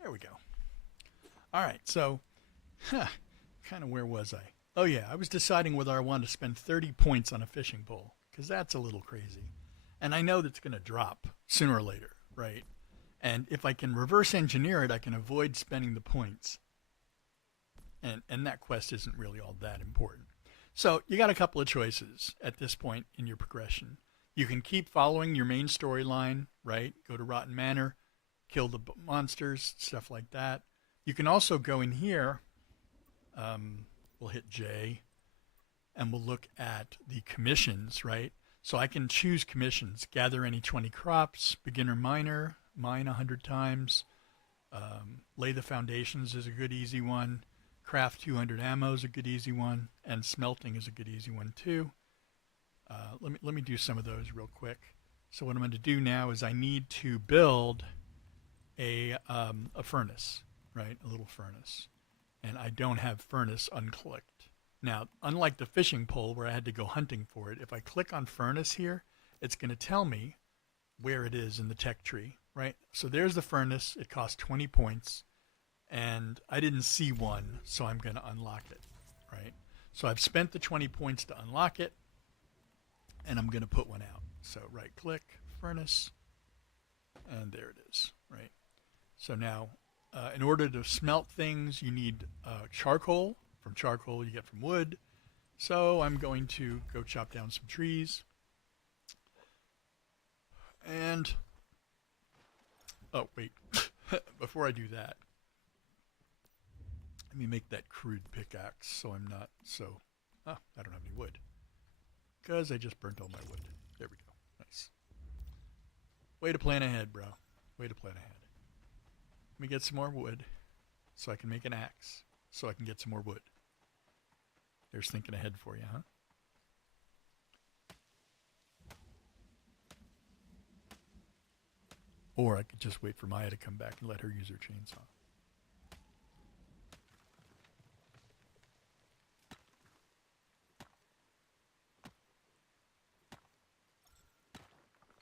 There we go. All right. So, kind of where was I? Oh yeah, I was deciding whether I wanted to spend 30 points on a fishing pole because that's a little crazy, and I know that's going to drop sooner or later, right? And if I can reverse engineer it, I can avoid spending the points. And that quest isn't really all that important. So you got a couple of choices at this point in your progression. You can keep following your main storyline, right? Go to Rotten Manor, kill the monsters, stuff like that. You can also go in here. We'll hit J, and we'll look at the commissions, right? So I can choose commissions. Gather any 20 crops, beginner miner, mine 100 times. Lay the foundations is a good easy one. Craft 200 ammo is a good easy one. And smelting is a good easy one too. Let me do some of those real quick. So what I'm going to do now is I need to build a furnace, right? A little furnace. And I don't have furnace unclicked. Now, unlike the fishing pole where I had to go hunting for it, if I click on furnace here, it's going to tell me where it is in the tech tree, right? So there's the furnace. It costs 20 points, and I didn't see one, so I'm going to unlock it, right? So I've spent the 20 points to unlock it, and I'm going to put one out. So right-click, furnace, and there it is, right? So now, in order to smelt things, you need charcoal. From charcoal, you get from wood. So I'm going to go chop down some trees. And, oh, wait. Before I do that, let me make that crude pickaxe so I'm not so... I don't have any wood. Because I just burnt all my wood. There we go. Nice. Way to plan ahead, bro. Way to plan ahead. Let me get some more wood so I can make an axe, so I can get some more wood. There's thinking ahead for you, huh? Or I could just wait for Maya to come back and let her use her chainsaw.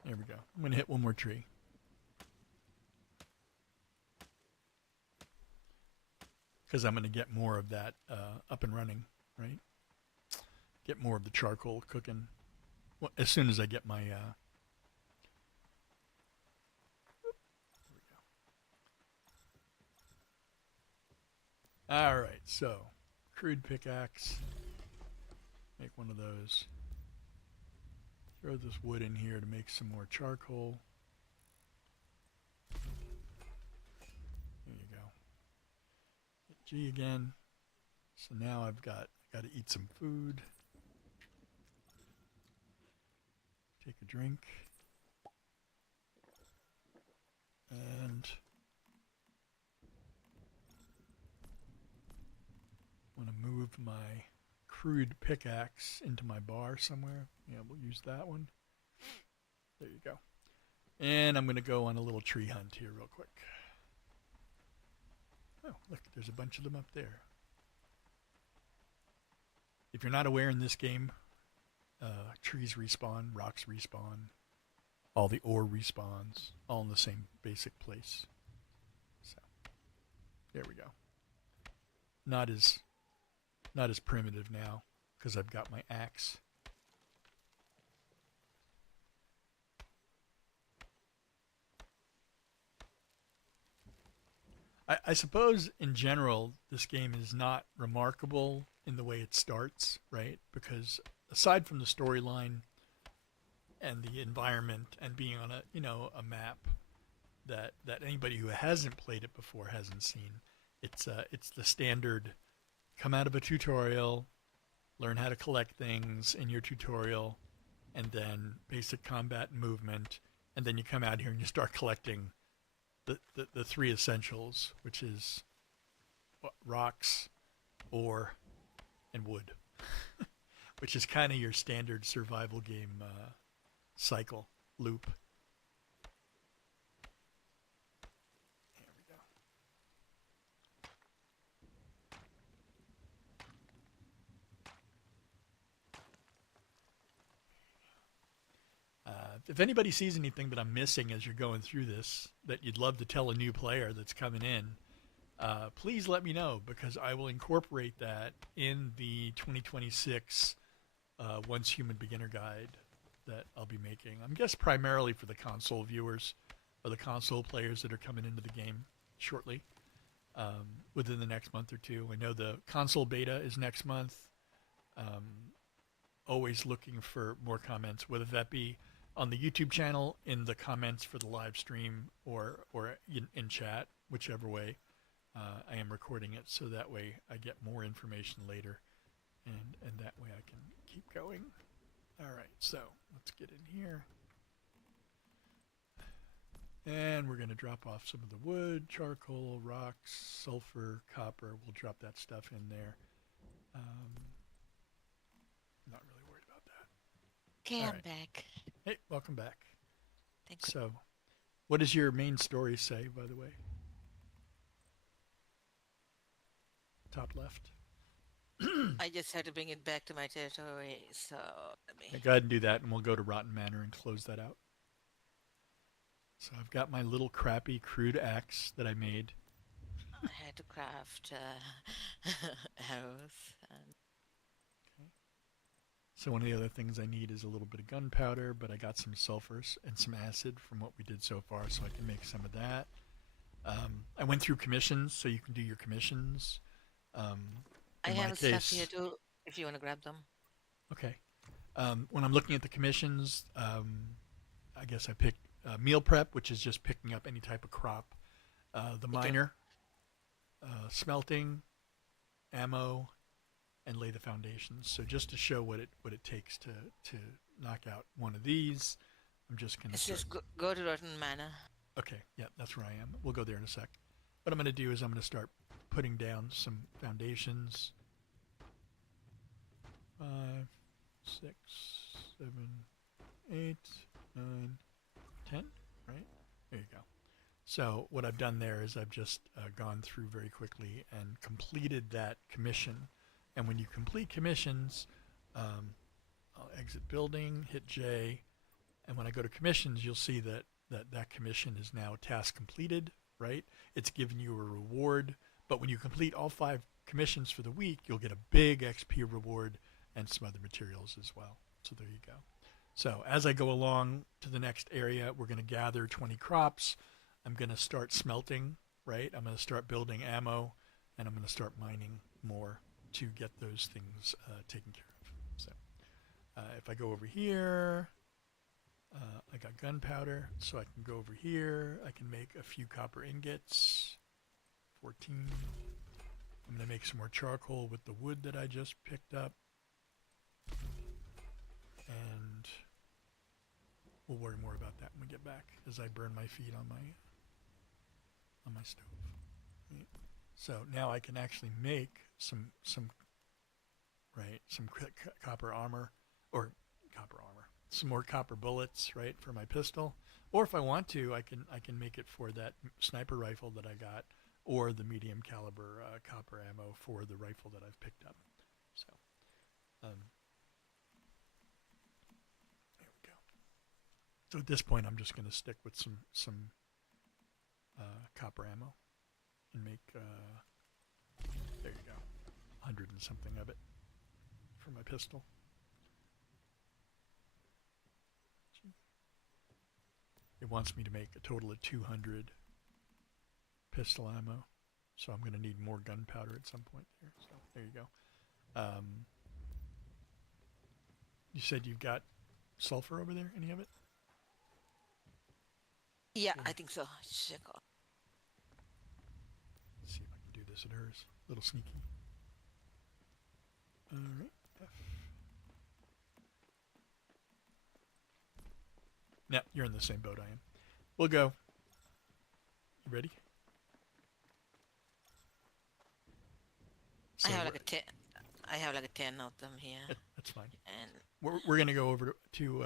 There we go. I'm going to hit one more tree. Because I'm going to get more of that up and running, right? Get more of the charcoal cooking. Well, as soon as I get my... there we go. All right, so crude pickaxe. Make one of those. Throw this wood in here to make some more charcoal. There you go. Hit G again. So now I've got to eat some food. Take a drink. And want to move my crude pickaxe into my bar somewhere. Yeah, we'll use that one. There you go. And I'm going to go on a little tree hunt here real quick. Oh, look, there's a bunch of them up there. If you're not aware, in this game, trees respawn, rocks respawn, all the ore respawns, all in the same basic place. So, there we go. Not as primitive now, because I've got my axe. I suppose, in general, this game is not remarkable in the way it starts, right? Because aside from the storyline and the environment and being on a map that anybody who hasn't played it before hasn't seen, it's the standard come out of a tutorial, learn how to collect things in your tutorial, and then basic combat and movement, and then you come out here and you start collecting the three essentials, which is rocks, ore, and wood, which is kind of your standard survival game cycle loop. There we go. If anybody sees anything that I'm missing as you're going through this that you'd love to tell a new player that's coming in, please let me know, because I will incorporate that in the 2026 Once Human Beginner Guide that I'll be making. I'm guess primarily for the console viewers or the console players that are coming into the game shortly, within the next month or two. I know the console beta is next month. Always looking for more comments, whether that be on the YouTube channel, in the comments for the live stream, or in chat, whichever way. I am recording it, so that way I get more information later, and that way I can keep going. All right, so let's get in here. And we're going to drop off some of the wood, charcoal, rocks, sulfur, copper. We'll drop that stuff in there. Not really worried about that. Okay, All I'm right. back. Hey, welcome back. Thanks. So, what does your main story say, by the way? Top left. I just had to bring it back to my territory, so let me. Okay, go ahead and do that, and we'll go to Rotten Manor and close that out. So I've got my little crappy crude axe that I made. I had to craft arrows. And So one of the other things I need is a little bit of gunpowder, but I got some sulfurs and some acid from what we did so far, so I can make some of that. I went through commissions, so you can do your commissions. I In my have stuff case, here too, if you want to grab them. okay. When I'm looking at the commissions, I guess I picked meal prep, which is just picking up any type of crop. The miner, smelting, ammo, and lay the foundations. So just to show what it takes to knock out one of these, I'm just going to It's just go to Rotten Manor. Okay, yeah, that's where I am. We'll go there in a sec. What I'm going to do is I'm going to start putting down some foundations. 5, 6, 7, 8, 9, 10, right? There you go. So what I've done there is I've just gone through very quickly and completed that commission. And when you complete commissions, I'll exit building, hit J, and when I go to commissions, you'll see that commission is now task completed, right? It's giving you a reward, but when you complete all 5 commissions for the week, you'll get a big XP reward and some other materials as well. So there you go. So as I go along to the next area, we're going to gather 20 crops. I'm going to start smelting, right? I'm going to start building ammo, and I'm going to start mining more to get those things taken care of. So if I go over here, I got gunpowder, so I can go over here. I can make a few copper ingots, 14. I'm going to make some more charcoal with the wood that I just picked up. And we'll worry more about that when we get back, as I burn my feet on my stove. Right. So now I can actually make some copper armor, or copper armor, some more copper bullets, right, for my pistol. Or if I want to, I can make it for that sniper rifle that I got, or the medium caliber copper ammo for the rifle that I've picked up. So there we go. So at this point, I'm just going to stick with some copper ammo and make there you go, 100 and something of it for my pistol. It wants me to make a total of 200 pistol ammo, so I'm going to need more gunpowder at some point here. So there you go. You said you've got sulfur over there? Any of it? Yeah, I think so. Check out. Let's see if I can do this at hers. A little sneaky. All right. F. Yeah, you're in the same boat I am. We'll go. You ready? I So have like a 10. I have like a 10 of them here, that's fine. and We're going to go over to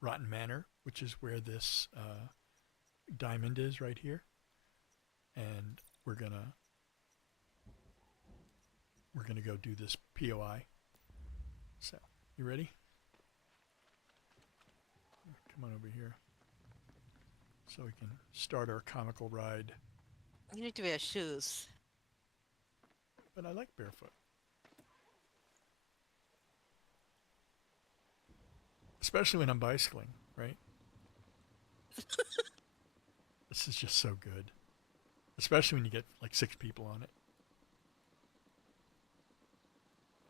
Rotten Manor, which is where this diamond is right here, and we're gonna go do this POI. So you ready? Come on over here, so we can start our comical ride. you need to wear shoes. But I like barefoot. Especially when I'm bicycling, right? This is just so good. Especially when you get like 6 people on it.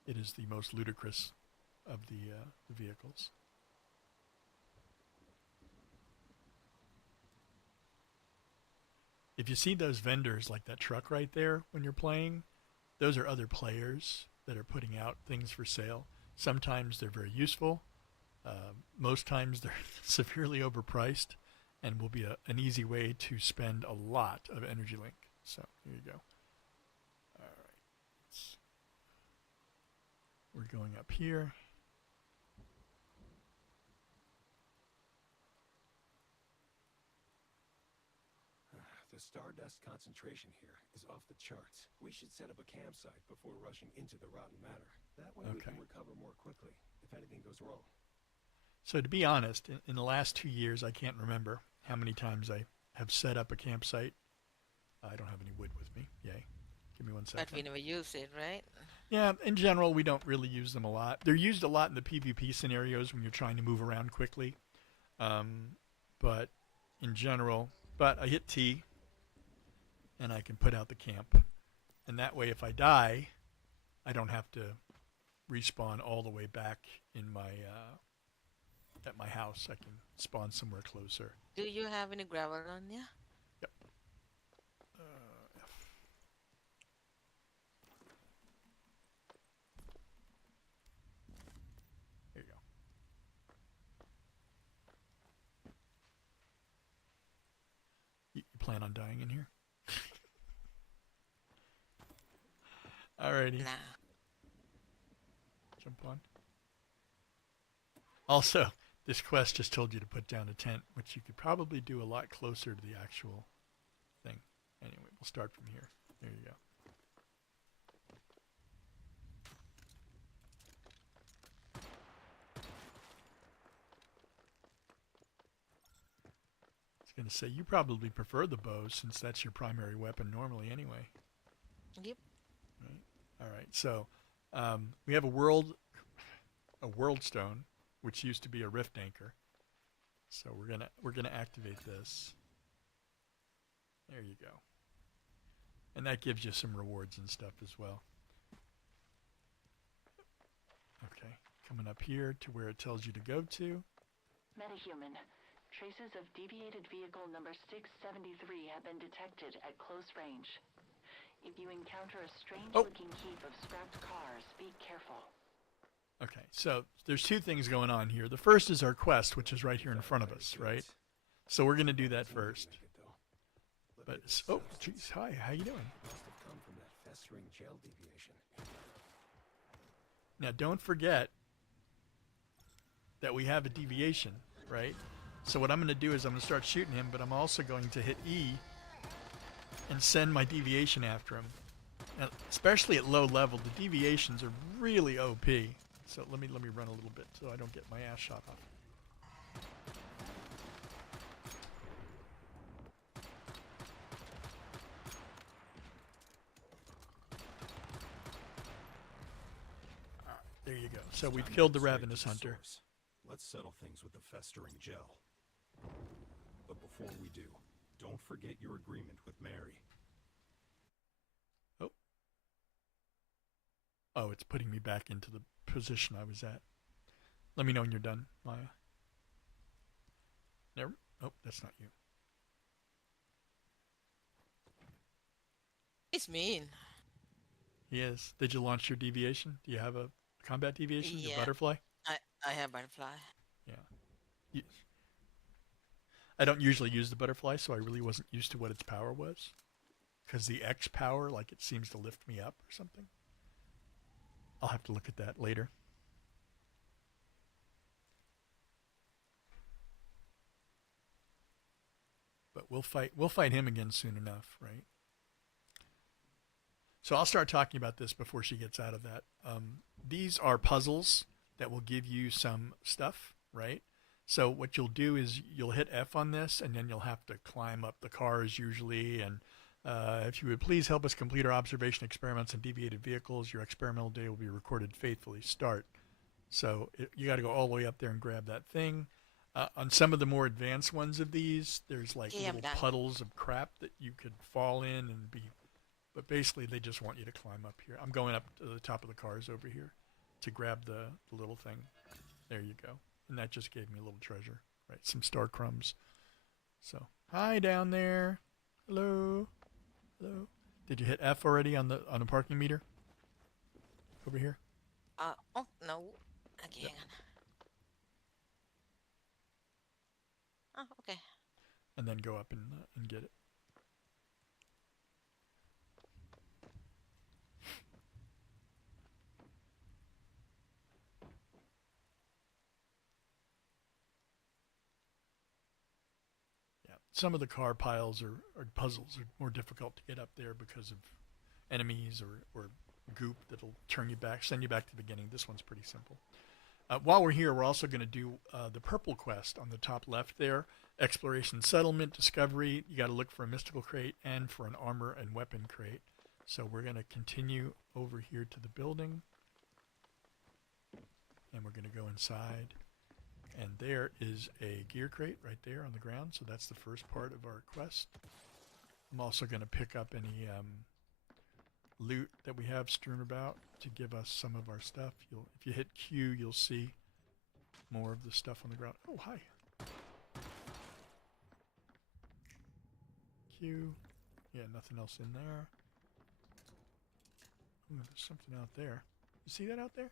It is the most ludicrous of the vehicles. If you see those vendors like that truck right there when you're playing, those are other players that are putting out things for sale. Sometimes they're very useful. Most times they're severely overpriced and will be an easy way to spend a lot of energy link. So here you go. All right. We're going up here. The stardust concentration here is off the charts. We should set up a campsite before rushing into the rotten matter. That way we can recover more quickly if anything goes wrong. So to be honest, in the last 2 years, I can't remember how many times I have set up a campsite. I don't have any wood with me. Yay. Give me 1 second. But we never use it, right? Yeah, in general, we don't really use them a lot. They're used a lot in the PvP scenarios when you're trying to move around quickly. But in general, I hit T, and I can put out the camp. And that way, if I die, I don't have to respawn all the way back in my at my house. I can spawn somewhere closer. Do you have any gravel on you? Yep. F. There you go. You plan on dying in here? Alrighty. Nah. Jump on. Also, this quest just told you to put down a tent, which you could probably do a lot closer to the actual thing. Anyway, we'll start from here. There you go. I was going to say, you probably prefer the bow since that's your primary weapon normally anyway. Yep. Right. All right. So we have a world stone, which used to be a rift anchor. So we're gonna activate this. There you go. And that gives you some rewards and stuff as well. Okay, coming up here to where it tells you to go to. Metahuman. Traces of deviated vehicle number 673 have been detected at close range. If you encounter a strange-looking heap of scrapped cars, be careful. Okay, so there's two things going on here. The first is our quest, which is right here in front of us, right? So we're going to do that first. But oh, geez, hi, how you doing? Must have come from that festering gel deviation. Now, don't forget that we have a deviation, right? So what I'm going to do is I'm going to start shooting him, but I'm also going to hit E and send my deviation after him. Now, especially at low level, the deviations are really OP. So let me run a little bit so I don't get my ass shot off. There you go. So we've killed the Ravenous Hunter. Let's settle things with the festering gel. But before we do, don't forget your agreement with Mary. Oh, it's putting me back into the position I was at. Let me know when you're done, Maya. Never. Oh, that's not you. It's mean. He is. Did you launch your deviation? Do you have a combat deviation? Your Yeah. butterfly? I have butterfly. Yeah. I don't usually use the butterfly, so I really wasn't used to what its power was. Because the X power, like, it seems to lift me up or something. I'll have to look at that later. But we'll fight him again soon enough, right? So I'll start talking about this before she gets out of that. These are puzzles that will give you some stuff, right? So what you'll do is you'll hit F on this, and then you'll have to climb up the cars usually, and if you would please help us complete our observation experiments on deviated vehicles, your experimental data will be recorded faithfully. Start. So you got to go all the way up there and grab that thing. On some of the more advanced ones of these, there's like little puddles of crap that you could fall in and be. But basically, they just want you to climb up here. I'm going up to the top of the cars over here. to grab the little thing. There you go. And that just gave me a little treasure, right? Some star crumbs. So, hi down there. Hello. Hello. Did you hit F already on the parking meter? Over here? Oh, no. Okay, hang on. Oh, okay. And then go up and get it. Yeah, some of the car piles or puzzles are more difficult to get up there because of enemies or goop that'll turn you back, send you back to the beginning. This one's pretty simple. While we're here, we're also going to do the purple quest on the top left there. Exploration, settlement, discovery. You got to look for a mystical crate and for an armor and weapon crate. So we're going to continue over here to the building. And we're going to go inside. And there is a gear crate right there on the ground. So that's the first part of our quest. I'm also going to pick up any loot that we have strewn about to give us some of our stuff. If you hit Q, you'll see more of the stuff on the ground. Oh, hi. Q. Yeah, nothing else in there. Ooh, there's something out there. You see that out there?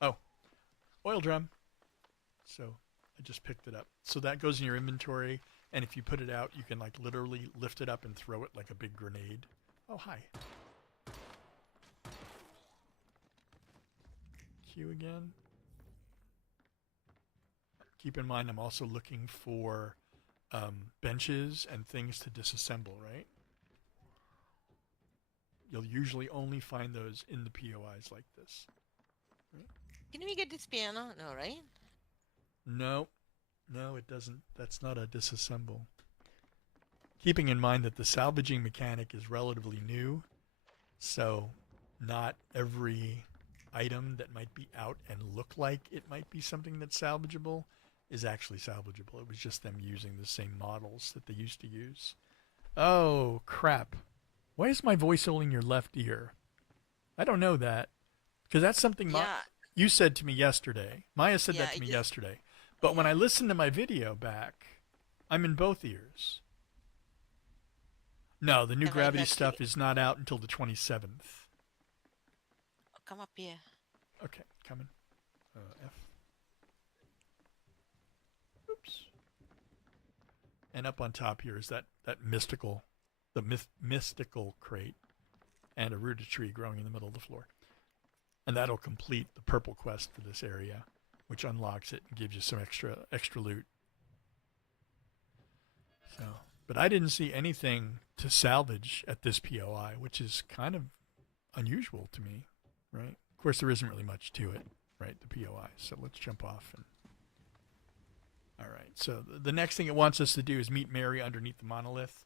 Oh, oil drum. So I just picked it up. So that goes in your inventory, and if you put it out, you can like literally lift it up and throw it like a big grenade. Oh, hi. Q again. Keep in mind, I'm also looking for benches and things to disassemble, right? You'll usually only find those in the POIs like this. Right? Can we get this piano? No, right? No. No, it doesn't. That's not a disassemble. Keeping in mind that the salvaging mechanic is relatively new, so not every item that might be out and look like it might be something that's salvageable is actually salvageable. It was just them using the same models that they used to use. Oh, crap. Why is my voice only in your left ear? I don't know that. Because that's something you said to me yesterday. Maya said that to me yesterday. But when I listen to my video back, I'm in both ears. No, the new Gravity stuff is not out until the 27th. Oh, come up here. Okay, coming. F. Oops. And up on top here is that mystical, mystical crate and a rooted tree growing in the middle of the floor. And that'll complete the purple quest for this area, which unlocks it and gives you some extra loot. So, but I didn't see anything to salvage at this POI, which is kind of unusual to me, right? Of course, there isn't really much to it, right? The POI. So let's jump off. All right. So the next thing it wants us to do is meet Mary underneath the monolith.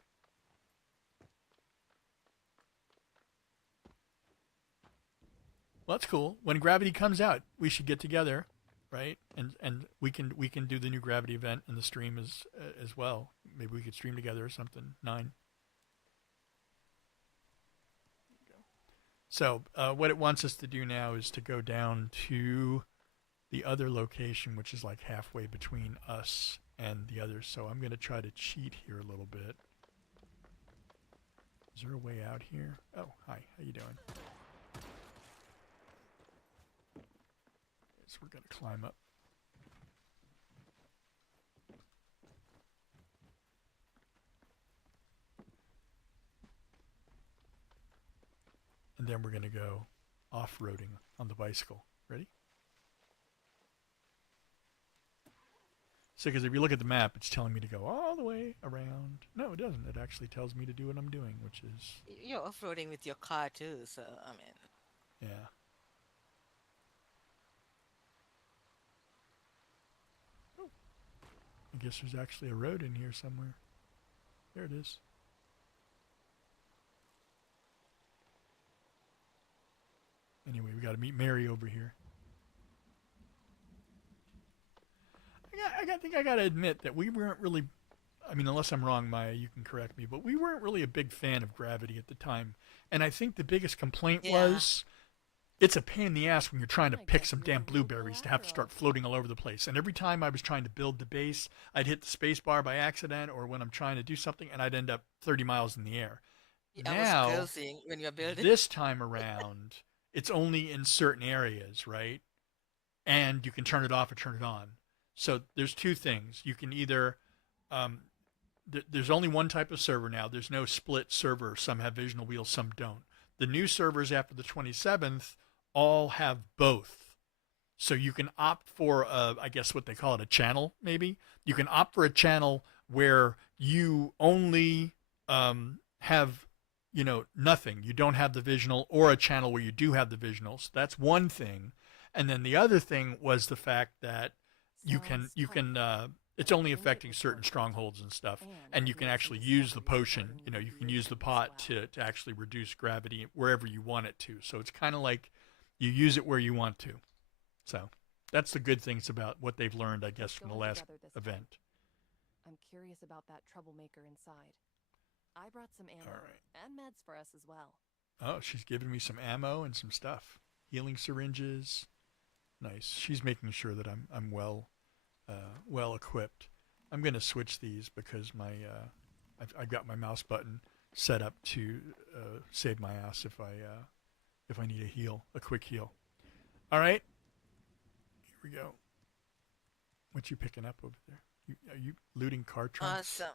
Well, that's cool. When Gravity comes out, we should get together, right? And we can do the new Gravity event in the stream as well. Maybe we could stream together or something. 9. So what it wants us to do now is to go down to the other location, which is like halfway between us and the others. So I'm going to try to cheat here a little bit. Is there a way out here? Oh, hi. How you doing? So we're going to climb up. And then we're going to go off-roading on the bicycle. Ready? So because if you look at the map, it's telling me to go all the way around. No, it doesn't. It actually tells me to do what I'm doing, which is... You're off-roading with your car too, so, I mean... Yeah. Oh. I guess there's actually a road in here somewhere. There it is. Anyway, we got to meet Mary over here. I think I got to admit that we weren't really, I mean, unless I'm wrong, Maya, you can correct me, but we weren't really a big fan of Gravity at the time. And I think the biggest complaint was it's a pain in the ass when you're trying to I pick guess some you're a damn real blueberries to have to start collateral. floating all over the place. And every time I was trying to build the base, I'd hit the space bar by accident, or when I'm trying to do something, and I'd end up 30 miles in the air. I was Now, cursing when you were building. this time around, it's only in certain areas, right? And you can turn it off or turn it on. So there's two things. You can either there's only one type of server now. There's no split server. Some have visual wheels, some don't. The new servers after the 27th all have both. So you can opt for, I guess what they call it, a channel, maybe. You can opt for a channel where you only have, nothing. You don't have the visual, or a channel where you do have the visuals. That's one thing. And then the other thing was the fact that Sounds fun. it's only affecting certain strongholds and stuff, and you can actually use the potion. You can use the pot to actually reduce gravity wherever you want it to. So it's kind of like you use it where you want to. So that's the good things about what they've learned, I guess, from the Going last together this time. event. I'm curious about that troublemaker inside. I brought some ammo All right. and meds for us as well. Oh, she's giving me some ammo and some stuff. Healing syringes. Nice. She's making sure that I'm well equipped. I'm going to switch these because I've got my mouse button set up to save my ass if I need a quick heal. All right. Here we go. What you picking up over there? Are you looting car trunks? Awesome.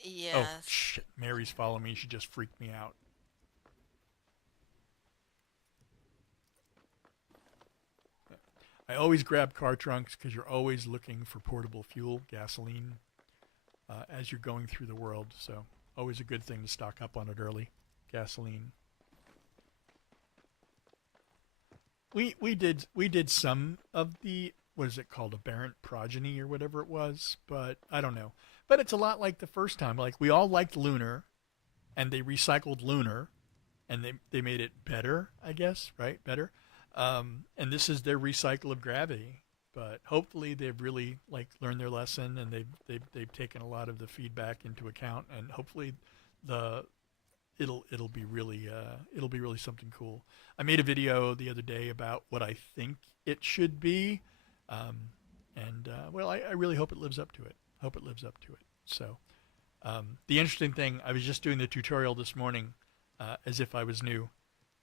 Yes. Oh shit! Mary's following me. She just freaked me out. I always grab car trunks because you're always looking for portable fuel, gasoline, as you're going through the world. So always a good thing to stock up on it early. Gasoline. We did some of the, what is it called, aberrant progeny or whatever it was, but I don't know. But it's a lot like the first time. Like, we all liked Lunar, and they recycled Lunar, and they made it better, I guess, right? Better. And this is their recycle of Gravity. But hopefully they've really learned their lesson, and they've taken a lot of the feedback into account, and hopefully it'll be really something cool. I made a video the other day about what I think it should be, and I really hope it lives up to it. So the interesting thing, I was just doing the tutorial this morning as if I was new,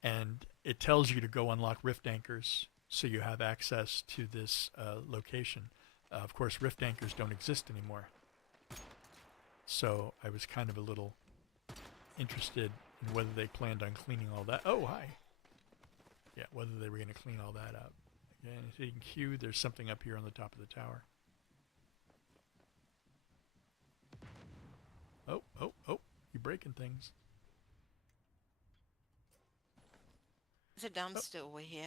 and it tells you to go unlock rift anchors so you have access to this location. Of course, rift anchors don't exist anymore. So I was kind of a little interested in whether they planned on cleaning all that. Oh, hi. Yeah, whether they were going to clean all that up. Again, hitting Q, there's something up here on the top of the tower. Oh, you're breaking things. There's a dumpster over here.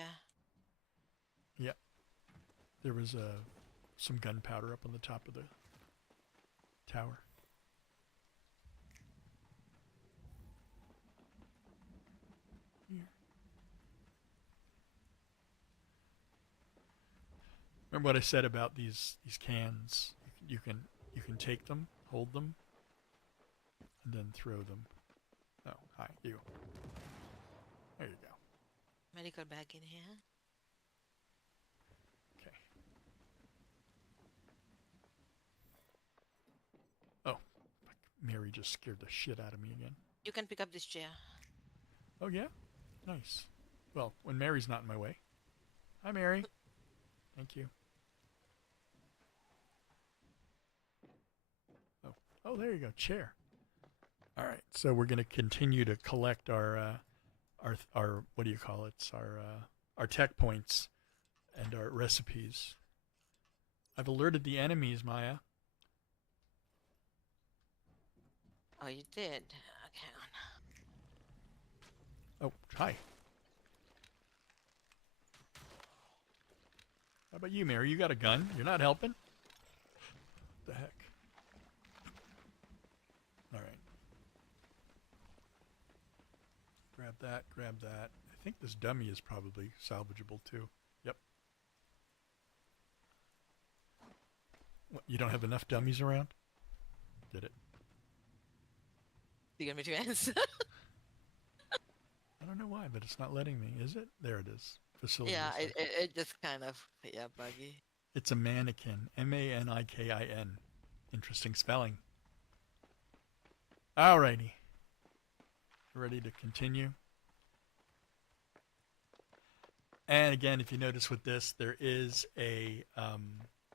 Yeah. There was some gunpowder up on the top of the tower. Here. Remember what I said about these cans? You can take them, hold them, and then throw them. Oh, hi, you. There you go. Medical bag in here. Okay. Oh, fuck. Mary just scared the shit out of me again. You can pick up this chair. Oh, yeah? Nice. Well, when Mary's not in my way. Hi, Mary. Thank you. Oh, there you go. Chair. All right. So we're going to continue to collect our what do you call it? Our tech points and our recipes. I've alerted the enemies, Maya. Oh, you did? Okay. Oh, hi. How about you, Mary? You got a gun? You're not helping? What the heck? All right. Grab that. I think this dummy is probably salvageable too. Yep. What, you don't have enough dummies around? Get it. You got me to answer. I don't know why, but it's not letting me, is it? There it is. Facility Yeah, research. it just kind of, yeah, buggy. It's a mannequin. Manikin. Interesting spelling. Alrighty. Ready to continue? And again, if you notice with this, there is a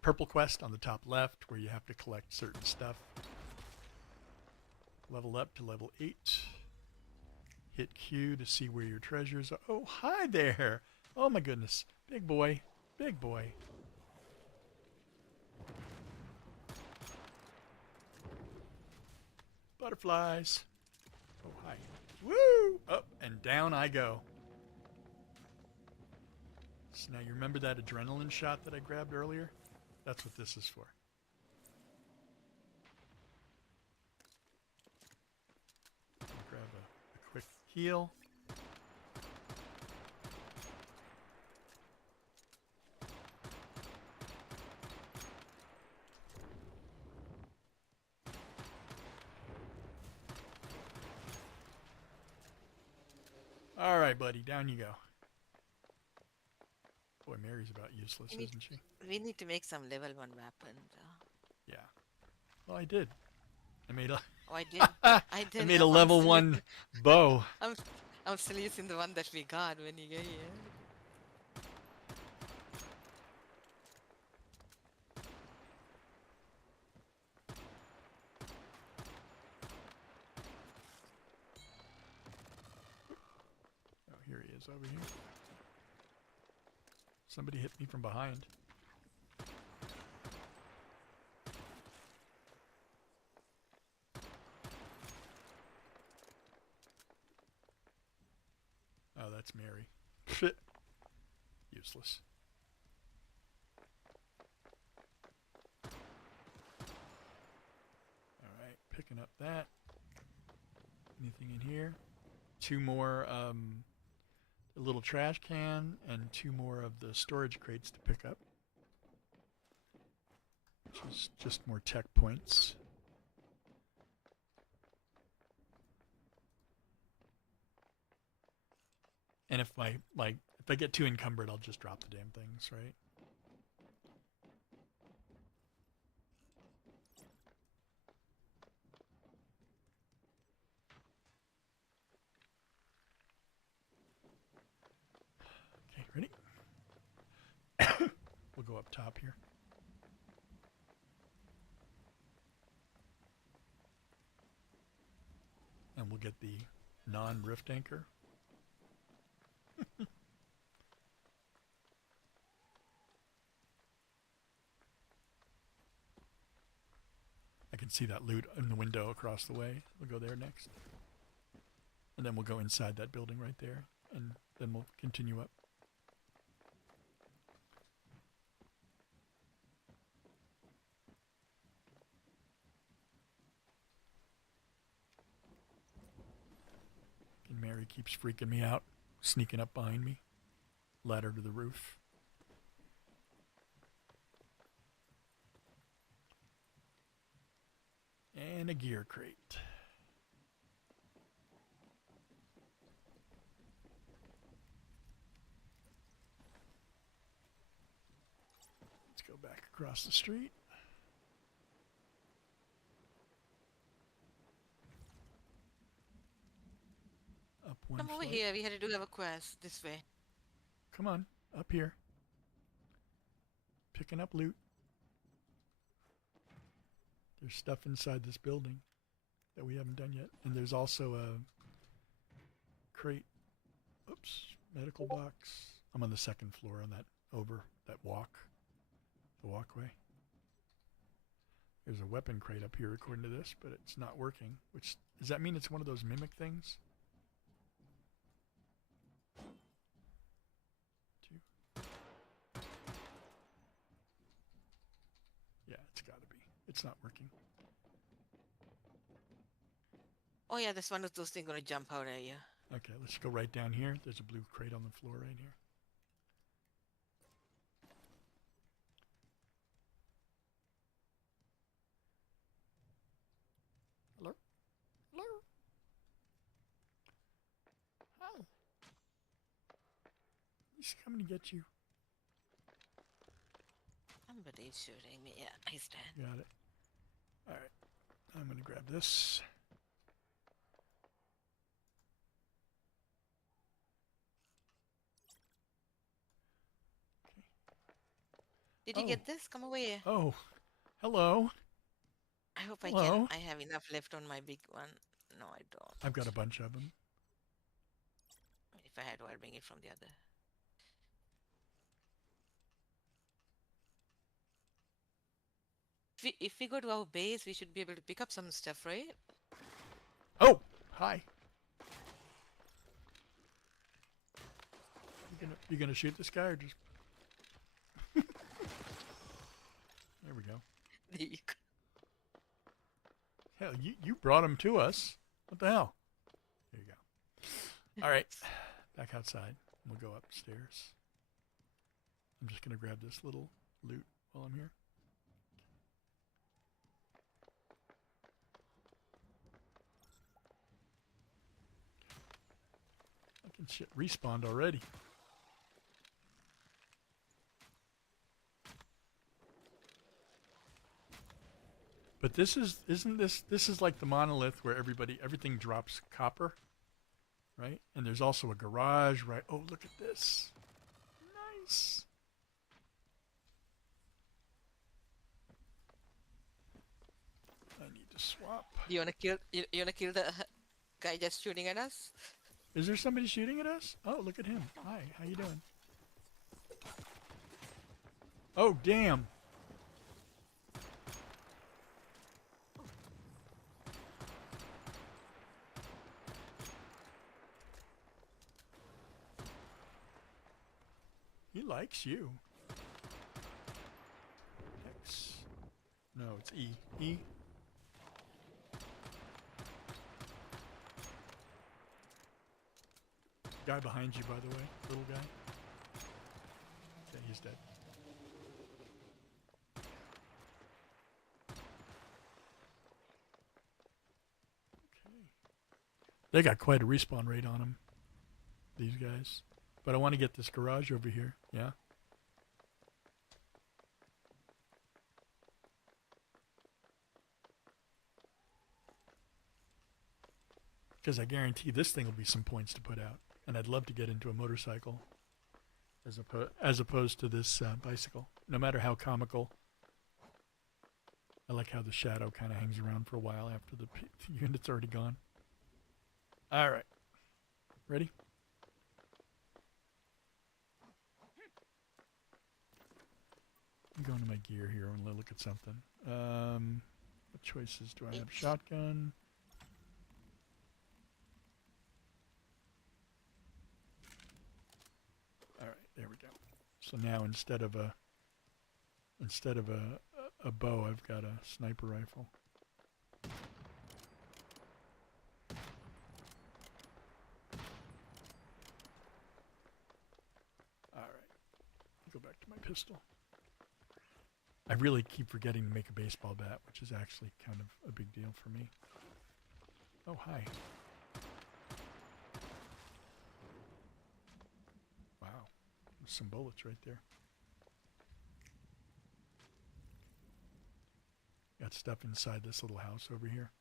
purple quest on the top left where you have to collect certain stuff. Level up to level 8. Hit Q to see where your treasures are. Oh, hi there. Oh my goodness. Big boy. Big boy. Butterflies. Oh, hi. Woo! Up and down I go. So now you remember that adrenaline shot that I grabbed earlier? That's what this is for. I'll grab a quick heal. All right, buddy, down you go. Boy, Mary's about useless, isn't she? We need to make some level 1 weapons. Yeah. Well, I did. I made a. Oh, I did. I did. I made a level 1 bow. I'm still using the one that we got when you get here. Oh, here he is over here. Somebody hit me from behind. Oh, that's Mary. Useless. Alright, picking up that. Anything in here? 2 more, a little trash can, and 2 more of the storage crates to pick up. Which is just more tech points. And if if I get too encumbered, I'll just drop the damn things, right? Okay, ready? We'll go up top here. And we'll get the non-rift anchor. I can see that loot in the window across the way. We'll go there next. And then we'll go inside that building right there. And then we'll continue up. And Mary keeps freaking me out, sneaking up behind me. Ladder to the roof. And a gear crate. Let's go back across the street. Up one Come over flight. here. We had to do a quest this way. Come on, up here. Picking up loot. There's stuff inside this building that we haven't done yet. And there's also a crate. Oops, medical box. I'm on the 2nd floor on that the walkway. There's a weapon crate up here according to this, but it's not working. Which, does that mean it's one of those mimic things? 2. Yeah, it's gotta be. It's not working. Oh yeah, there's one of those things gonna jump out at you. Okay, let's go right down here. There's a blue crate on the floor right here. Hello? Hello? Hi. He's coming to get you. Somebody's shooting me. Yeah, he's dead. Got it. All right. I'm going to grab this. Did you get this? Come away. Oh, hello. I hope Hello. I have enough left on my big one. No, I don't. I've got a bunch of them. If I had to, I'll bring it from the other. If we go to our base, we should be able to pick up some stuff, right? Oh, hi. You gonna shoot this guy or just? There we go. There you go. Hell, you brought him to us. What the hell? There you go. All right, back outside. We'll go upstairs. I'm just gonna grab this little loot while I'm here. Fucking shit respawned already. But this isn't this like the monolith where everything drops copper, right? And there's also a garage, right? Oh, look at this. Nice. I need to swap. You wanna kill the guy just shooting at us? Is there somebody shooting at us? Oh, look at him. Hi, how you doing? Oh, damn. He likes you. X. No, it's E. E. Guy behind you, by the way. Little guy. Yeah, he's dead. Okay. They got quite a respawn rate on them, these guys. But I want to get this garage over here. Yeah. Because I guarantee this thing will be some points to put out. And I'd love to get into a motorcycle as opposed to this bicycle. No matter how comical. I like how the shadow kind of hangs around for a while after the unit's already gone. All right. Ready? I'm going to my gear here and look at something. What choices do I have? Shotgun. All right, there we go. So now instead of a bow, I've got a sniper rifle. All right, go back to my pistol. I really keep forgetting to make a baseball bat, which is actually kind of a big deal for me. Oh, hi. Wow. There's some bullets right there. Got stuff inside this little house over here.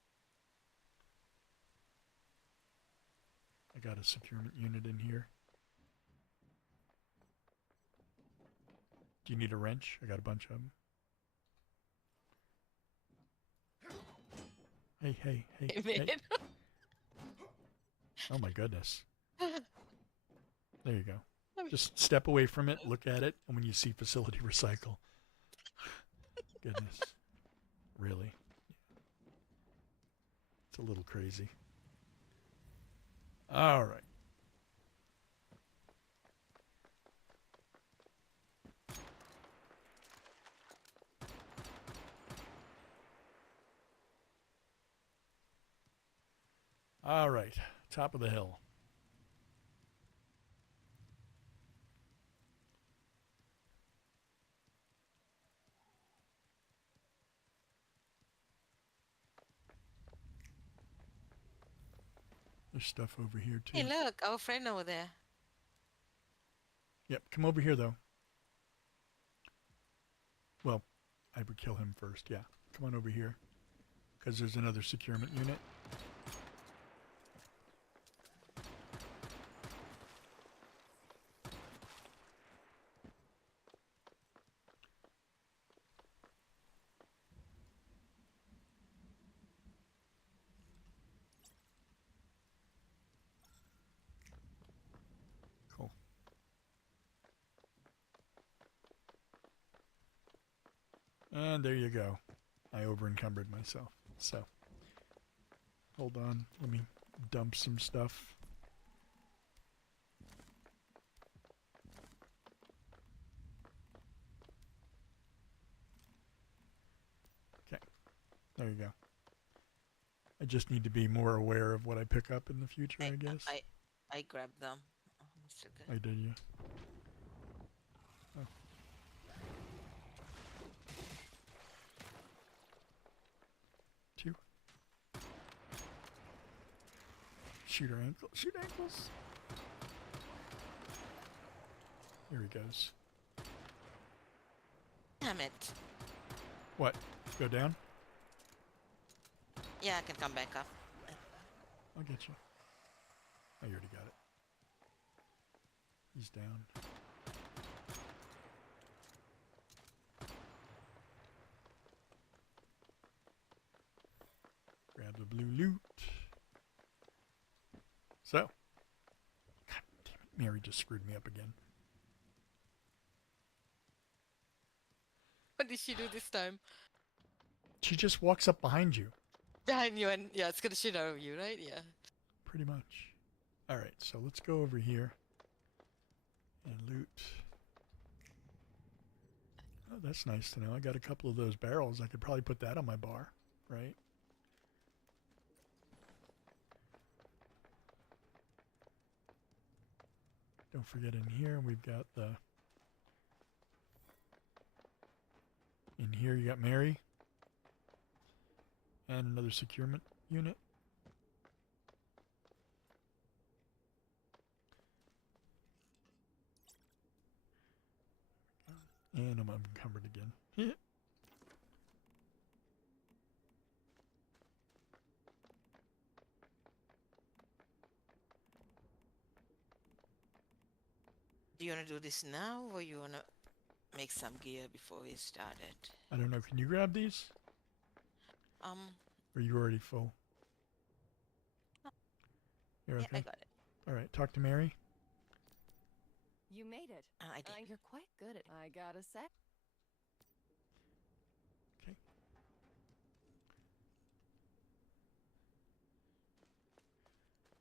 I got a securement unit in here. Do you need a wrench? I got a bunch of them. Hey, hey, hey, hey. Oh my goodness. There you go. Just step away from it, look at it, and when you see facility recycle. Goodness. Really? It's a little crazy. All right. All right, top of the hill. There's stuff over here too. Hey, look, our friend over there. Yep, come over here, though. Well, I would kill him first, yeah. Come on over here. Because there's another securement unit. Cool. And there you go. I over-encumbered myself. So, hold on. Let me dump some stuff. Okay. There you go. I just need to be more aware of what I pick up in the future, I guess. I grabbed them. Oh, Mr. Good. I did, yeah. Oh. Two. Shoot her ankle. Shoot ankles. Here he goes. Damn it. What? Go down? Yeah, I can come back up. I'll get you. I already got it. He's down. Grab the blue loot. So. God damn it. Mary just screwed me up again. What did she do this time? She just walks up behind you. Behind you and yeah, it's gonna shoot out of you, right? Yeah. Pretty much. Alright, so let's go over here and loot. Oh, that's nice to know. I got a couple of those barrels. I could probably put that on my bar, right? Don't forget in here we've got the... In here you got Mary. And another securement unit. And I'm unencumbered again. Yeah. Do you wanna do this now or you wanna make some gear before we start it? I don't know. Can you grab these? Or are you already full? You're okay? Yeah, I got it. All right. Talk to Mary. You made it. I did. You're quite good at. I gotta say. Okay.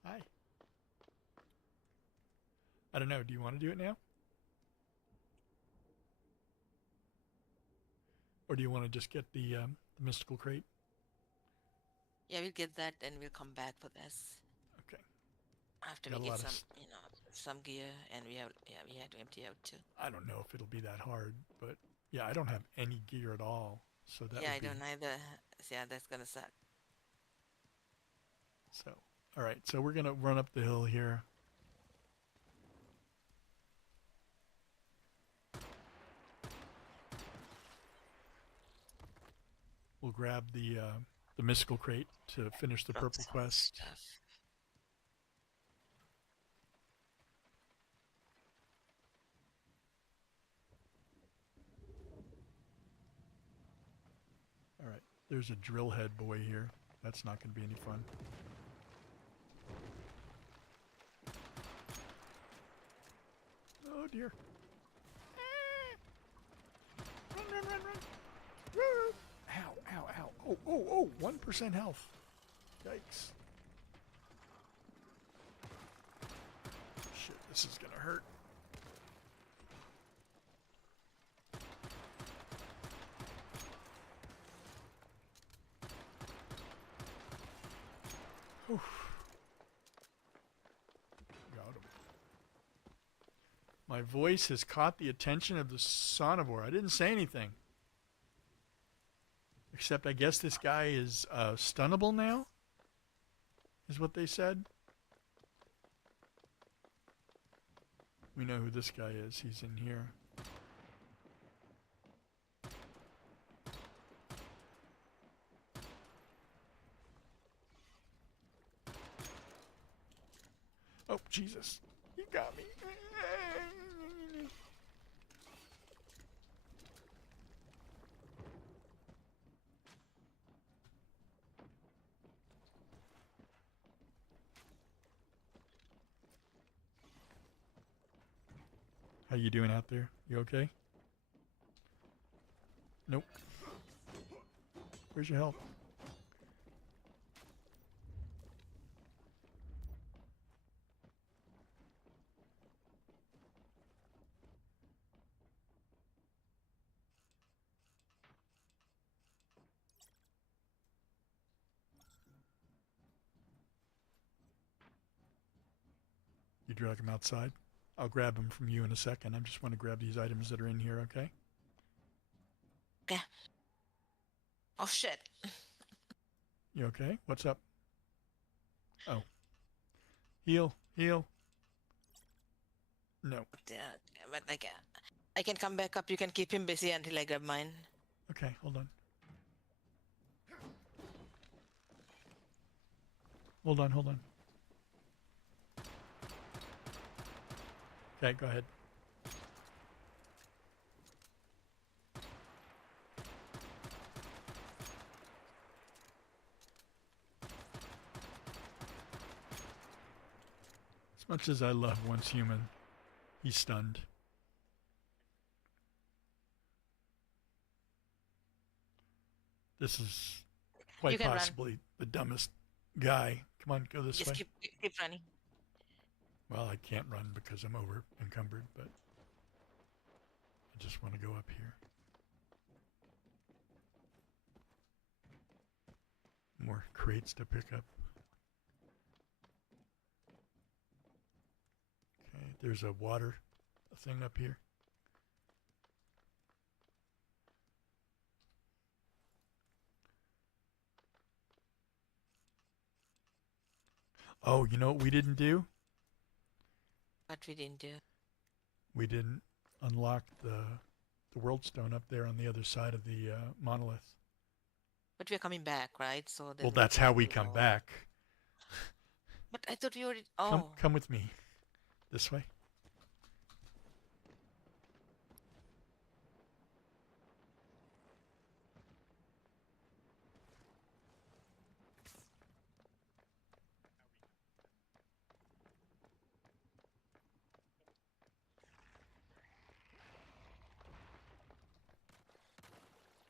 Hi. I don't know. Do you want to do it now? Or do you want to just get the mystical crate? Yeah, we'll get that and we'll come back for this. Okay. After Got we a get lot of some, some gear and we have to empty out too. I don't know if it'll be that hard, but yeah, I don't have any gear at all. So that Yeah, would I be, don't either. Yeah, that's gonna suck. So, all right. So we're going to run up the hill here. We'll grab the mystical crate to finish the Drop purple some quest. stuff. All right. There's a drill head boy here. That's not going to be any fun. Oh dear. Run, run, run, run. Woo! Ow, ow, ow. Oh, oh, oh, 1% health. Yikes. Shit, this is gonna hurt. Oof. Got him. My voice has caught the attention of the sonivore. I didn't say anything. Except I guess this guy is stunnable now, is what they said. We know who this guy is. He's in here. Oh, Jesus. You got me. How you doing out there? You okay? Nope. Where's your help? You drag him outside? I'll grab him from you in a second. I just want to grab these items that are in here, okay? Okay. Oh shit. You okay? What's up? Oh. Heal. Heal. No. But like, I can come back up. You can keep him busy until I grab mine. Okay, hold on. Hold on, hold on. Okay, go ahead. As much as I love Once Human, he's stunned. This is quite possibly the dumbest guy. Come on, go this way. Just keep running. Well, I can't run because I'm over encumbered, but I just want to go up here. More crates to pick up. Okay, there's a water thing up here. Oh, you know what we didn't do? What we didn't do. We didn't unlock the world stone up there on the other side of the monolith. But we're coming back, right? So well, that's how we come back. But I thought we already. Oh. Come with me. This way.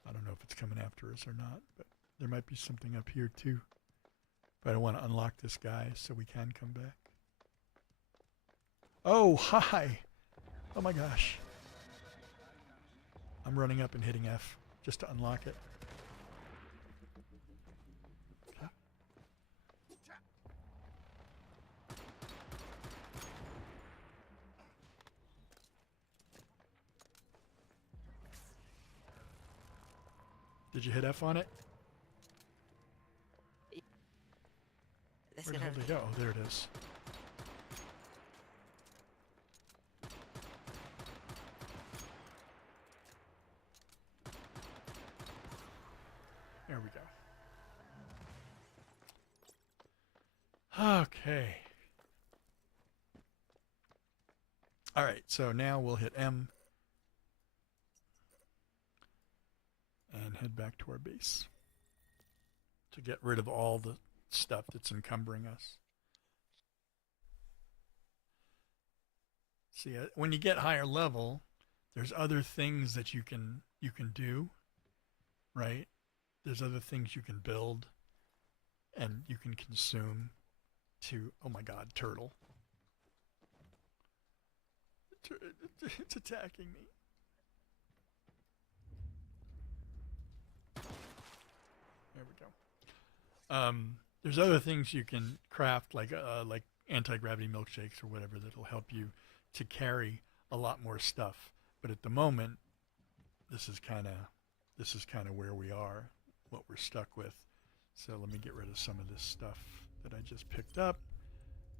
I don't know if it's coming after us or not, but there might be something up here too. But I want to unlock this guy so we can come back. Oh, hi! Oh my gosh. I'm running up and hitting F just to unlock it. Okay. Did you hit F on it? Where the hell did it go? Oh, there it is. There we go. Okay. All right, so now we'll hit M and head back to our base to get rid of all the stuff that's encumbering us. See, when you get higher level, there's other things that you can do, right? There's other things you can build and you can consume to, oh my God, turtle. It's attacking me. There we go. There's other things you can craft, like anti-gravity milkshakes or whatever, that'll help you to carry a lot more stuff. But at the moment, this is kind of where we are, what we're stuck with. So let me get rid of some of this stuff that I just picked up.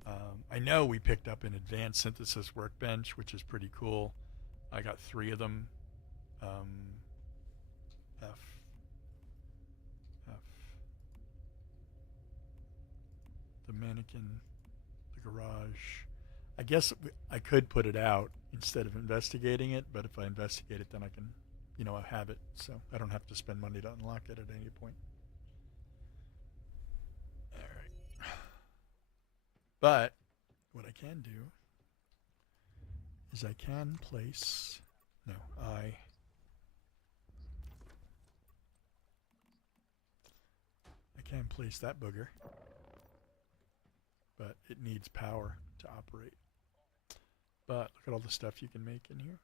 I know we picked up an advanced synthesis workbench, which is pretty cool. I got 3 of them. F. The mannequin, the garage. I guess I could put it out instead of investigating it, but if I investigate it, then I can, I have it, so I don't have to spend money to unlock it at any point. All right. But what I can do is I can place, no, I can place that booger, but it needs power to operate. But look at all the stuff you can make in here.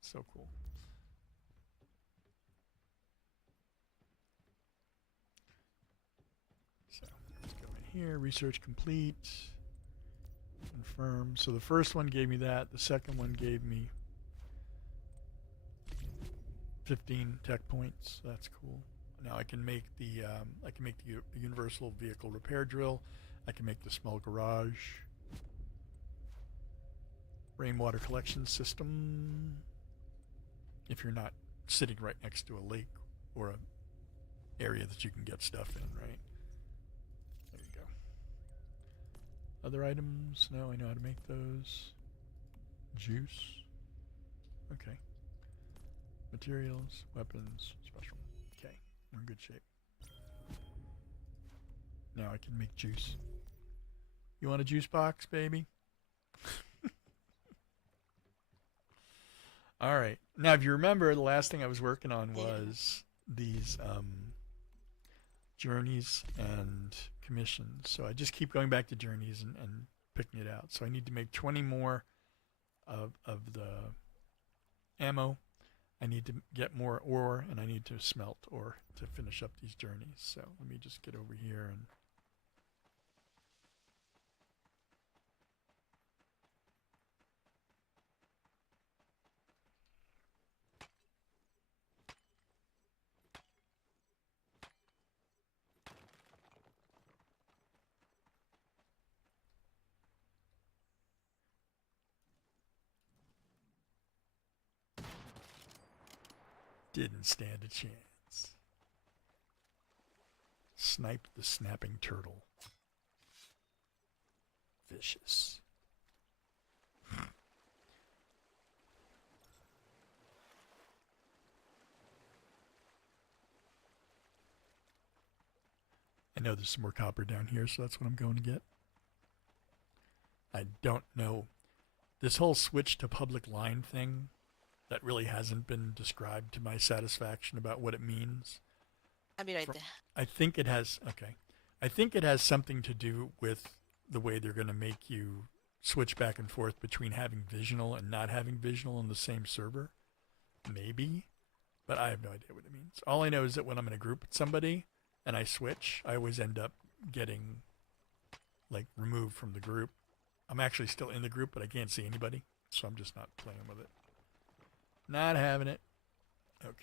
So cool. So let's go in here, research complete, confirm. So the first one gave me that. The second one gave me 15 tech points. That's cool. Now I can make the universal vehicle repair drill. I can make the small garage, rainwater collection system. If you're not sitting right next to a lake or a area that you can get stuff in, right? There you go. Other items? No, I know how to make those. Juice. Okay. Materials, weapons, special. Okay, we're in good shape. Now I can make juice. You want a juice box, baby? All right. Now, if you remember, the last thing I was working on was these journeys and commissions. So I just keep going back to journeys and picking it out. So I need to make 20 more of the ammo. I need to get more ore, and I need to smelt ore to finish up these journeys. So let me just get over here and... Didn't stand a chance. Sniped the snapping turtle. Vicious. I know there's some more copper down here, so that's what I'm going to get. I don't know. This whole switch to public line thing, that really hasn't been described to my satisfaction about what it means. I'll be right there. I think it has, okay. I think it has something to do with the way they're going to make you switch back and forth between having visional and not having visional on the same server. Maybe. But I have no idea what it means. All I know is that when I'm in a group with somebody and I switch, I always end up getting, like, removed from the group. I'm actually still in the group, but I can't see anybody, so I'm just not playing with it. Not having it. Okay.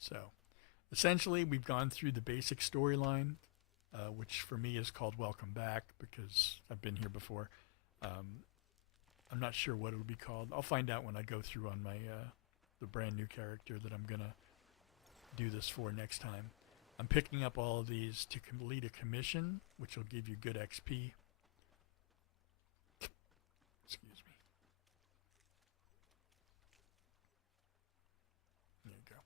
So, essentially, we've gone through the basic storyline, which for me is called Welcome Back because I've been here before. I'm not sure what it would be called. I'll find out when I go through on my the brand new character that I'm going to do this for next time. I'm picking up all of these to complete a commission, which will give you good XP. Excuse me. There you go.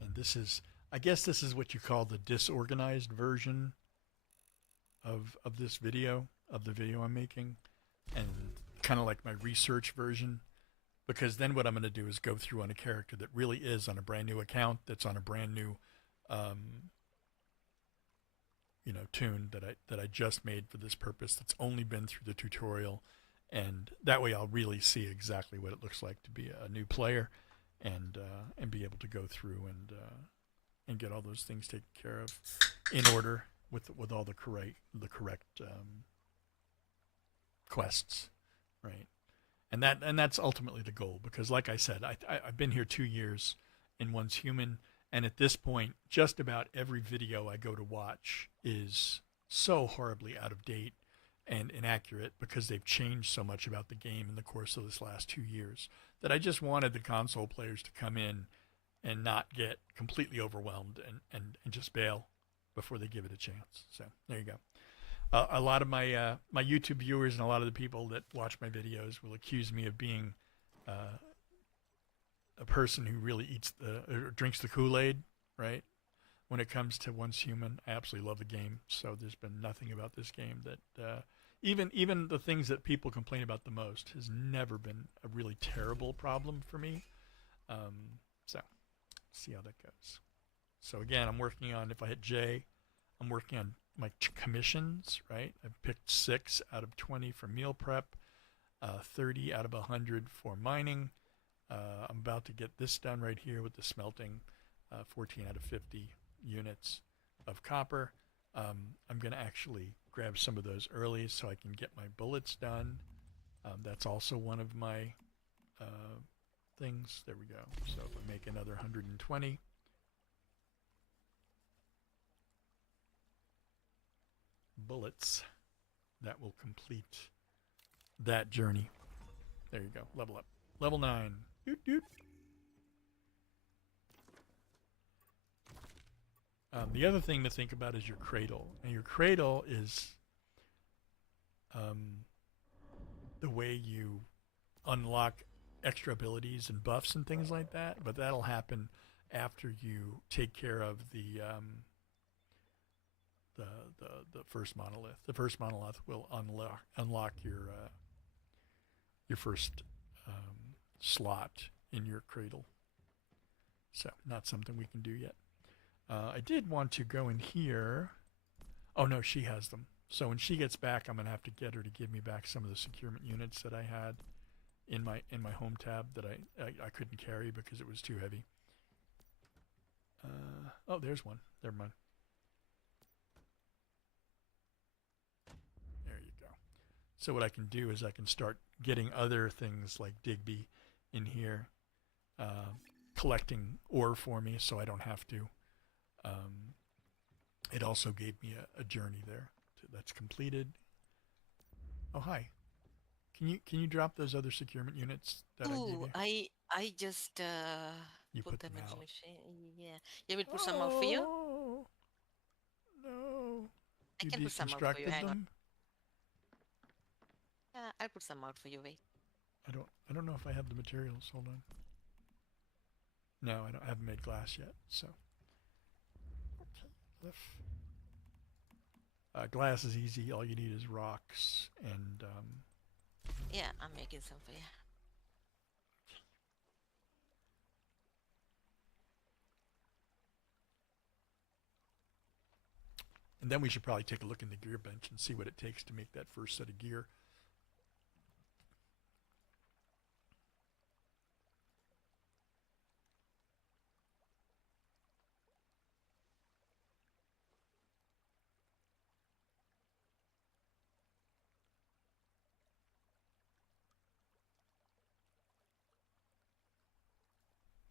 And this is, I guess this is what you call the disorganized version of this video, of the video I'm making, and kind of like my research version. because then what I'm going to do is go through on a character that really is on a brand new account, that's on a brand new, tune that I just made for this purpose. That's only been through the tutorial, and that way I'll really see exactly what it looks like to be a new player, and be able to go through and get all those things taken care of in order with all the correct quests, right? And that's ultimately the goal, because like I said, I've been here 2 years in Once Human, and at this point, just about every video I go to watch is so horribly out of date and inaccurate because they've changed so much about the game in the course of this last 2 years that I just wanted the console players to come in and not get completely overwhelmed and just bail before they give it a chance. So there you go. A lot of my my YouTube viewers and a lot of the people that watch my videos will accuse me of being a person who really eats or drinks the Kool-Aid, right? When it comes to Once Human, I absolutely love the game. So there's been nothing about this game that even the things that people complain about the most has never been a really terrible problem for me. So see how that goes. So again, I'm working on, if I hit J, I'm working on my commissions, right? I've picked 6 out of 20 for meal prep, 30 out of 100 for mining. I'm about to get this done right here with the smelting, 14 out of 50 units of copper. I'm going to actually grab some of those early so I can get my bullets done. That's also one of my things. There we go. So if I make another 120. Bullets, that will complete that journey. There you go. Level up. Level 9. Doot, doot. The other thing to think about is your cradle. And your cradle is the way you unlock extra abilities and buffs and things like that. But that'll happen after you take care of the first monolith. The first monolith will unlock your first slot in your cradle. So not something we can do yet. I did want to go in here. Oh no, she has them. So when she gets back, I'm gonna have to get her to give me back some of the securement units that I had in my home tab that I couldn't carry because it was too heavy. Oh, there's one. Never mind. There you go. So what I can do is I can start getting other things like Digby in here, collecting ore for me so I don't have to. It also gave me a journey there that's completed. Oh, hi. Can you drop those other securement units that I gave you? I just You put them them into out. machine. Yeah. You will put some out for you? Oh, no. I You can put some out for you. deconstructed Hang on. them? Yeah, I'll put some out for you. Wait. I don't know if I have the materials. Hold on. No, I haven't made glass yet, so. Okay. Glass is easy. All you need is rocks and Yeah, I'm making some for you. and then we should probably take a look in the gear bench and see what it takes to make that first set of gear.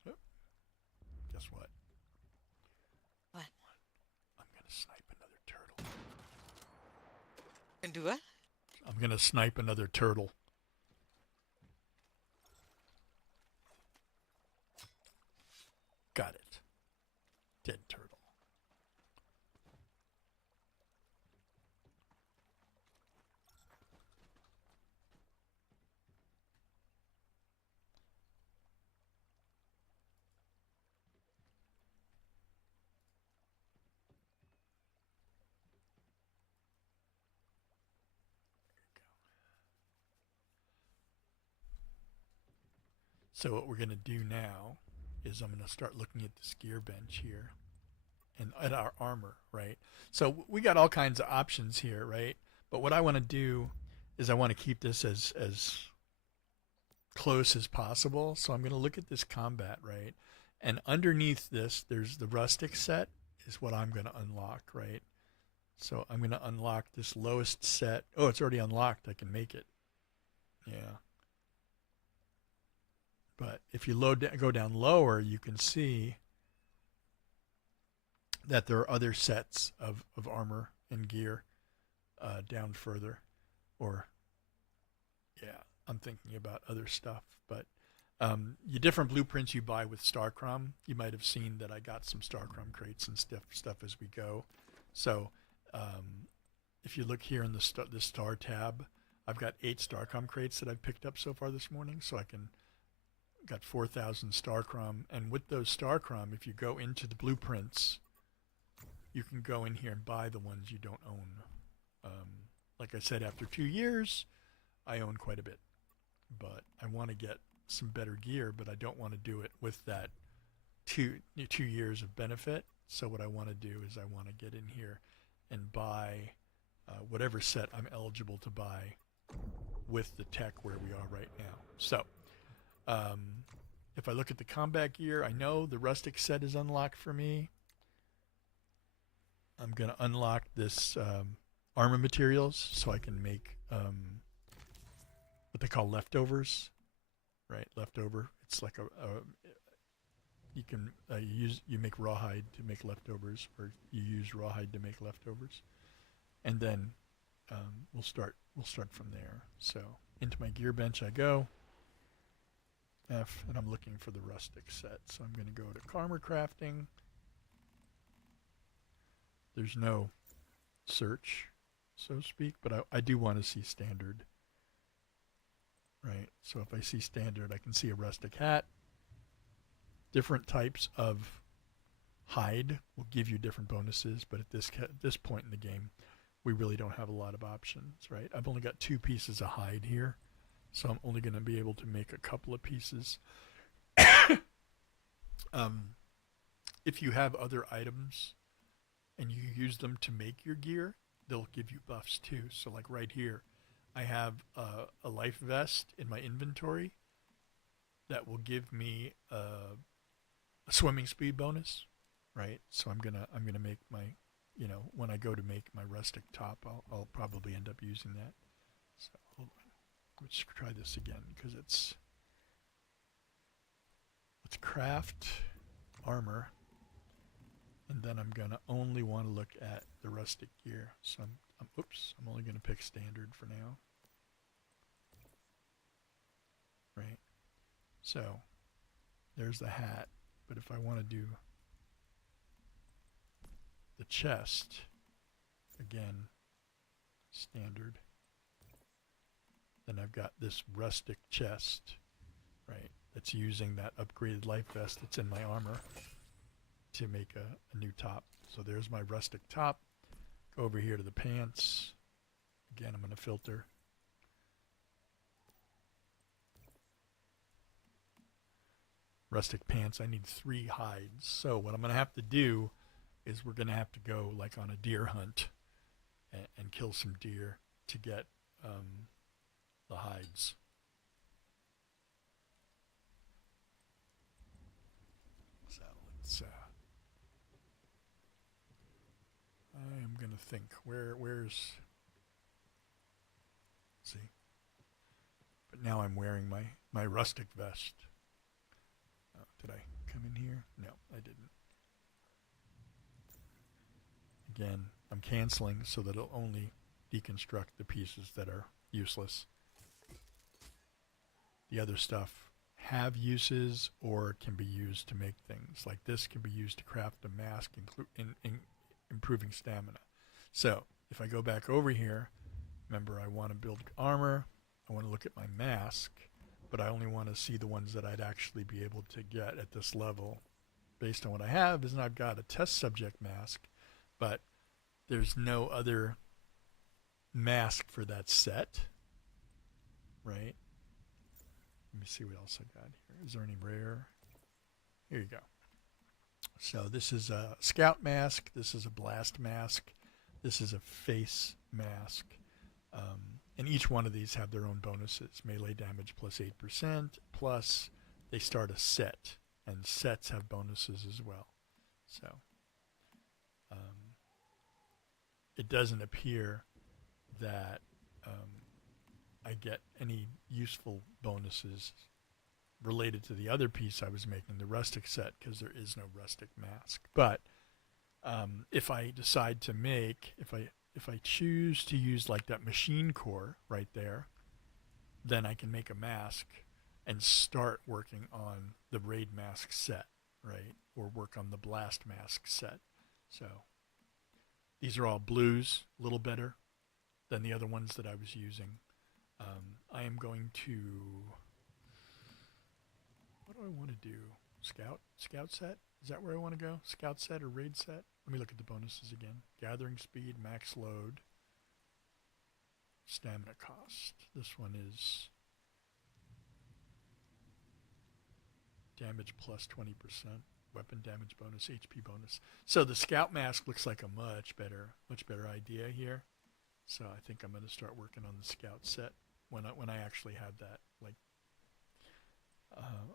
Oh, guess what? What? I'm going to snipe another turtle. Can do it? I'm going to snipe another turtle. Got it. Dead turtle. So what we're going to do now is I'm going to start looking at this gear bench here and at our armor, right? So we got all kinds of options here, right? But what I want to do is I want to keep this as close as possible. So I'm going to look at this combat, right? And underneath this, there's the rustic set is what I'm going to unlock, right? So I'm going to unlock this lowest set. Oh, it's already unlocked. I can make it. Yeah. But if you go down lower, you can see that there are other sets of armor and gear down further. Or, yeah, I'm thinking about other stuff. But the different blueprints you buy with StarCrom, you might have seen that I got some StarCrom crates and stuff as we go. So if you look here in the star tab, I've got 8 StarCrom crates that I've picked up so far this morning. So I got 4,000 StarCrom. And with those StarCrom, if you go into the blueprints, you can go in here and buy the ones you don't own. Like I said, after 2 years, I own quite a bit. But I want to get some better gear, but I don't want to do it with that two years of benefit. So what I want to do is I want to get in here and buy whatever set I'm eligible to buy with the tech where we are right now. So if I look at the combat gear, I know the rustic set is unlocked for me. I'm going to unlock this armor materials so I can make what they call leftovers, right? Leftover. It's like you can you make rawhide to make leftovers, or you use rawhide to make leftovers, and then we'll start from there. So into my gear bench I go. F, and I'm looking for the rustic set. So I'm going to go to armor crafting. There's no search, so to speak, but I do want to see standard. Right, so if I see standard, I can see a rustic hat. Different types of hide will give you different bonuses, but at this point in the game, we really don't have a lot of options, right? I've only got 2 pieces of hide here, so I'm only going to be able to make a couple of pieces. If you have other items and you use them to make your gear, they'll give you buffs too. So like right here, I have a life vest in my inventory that will give me a swimming speed bonus, right? So I'm gonna make my, when I go to make my rustic top, I'll probably end up using that. So hold on, let's try this again because let's craft armor, and then I'm gonna only want to look at the rustic gear. So I'm only gonna pick standard for now. Right, so there's the hat, but if I want to do the chest, again, standard, then I've got this rustic chest, right, that's using that upgraded life vest that's in my armor to make a new top. So there's my rustic top. Go over here to the pants. Again, I'm going to filter. Rustic pants, I need 3 hides. So what I'm going to have to do is we're going to have to go like on a deer hunt and kill some deer to get the hides. So let's I am going to think where's see, but now I'm wearing my rustic vest. Did I come in here? No, I didn't. Again, I'm canceling so that it'll only deconstruct the pieces that are useless. The other stuff have uses or can be used to make things. Like this can be used to craft a mask, improving stamina. So if I go back over here, remember I want to build armor, I want to look at my mask, but I only want to see the ones that I'd actually be able to get at this level. Based on what I have is I've got a test subject mask, but there's no other mask for that set, right? Let me see what else I got here. Is there any rare? Here you go. So this is a scout mask. This is a blast mask. This is a face mask. And each one of these have their own bonuses. Melee damage plus 8%, plus they start a set. And sets have bonuses as well. So it doesn't appear that I get any useful bonuses related to the other piece I was making, the rustic set, because there is no rustic mask. But if I decide to make, if I choose to use like that machine core right there, then I can make a mask and start working on the raid mask set, right? Or work on the blast mask set. So these are all blues, a little better than the other ones that I was using. I am going to, what do I want to do? Scout set? Is that where I want to go? Scout set or raid set? Let me look at the bonuses again. Gathering speed, max load, stamina cost. This one is damage plus 20%, weapon damage bonus, HP bonus. So the scout mask looks like a much better idea here. So I think I'm going to start working on the scout set when I actually have that, like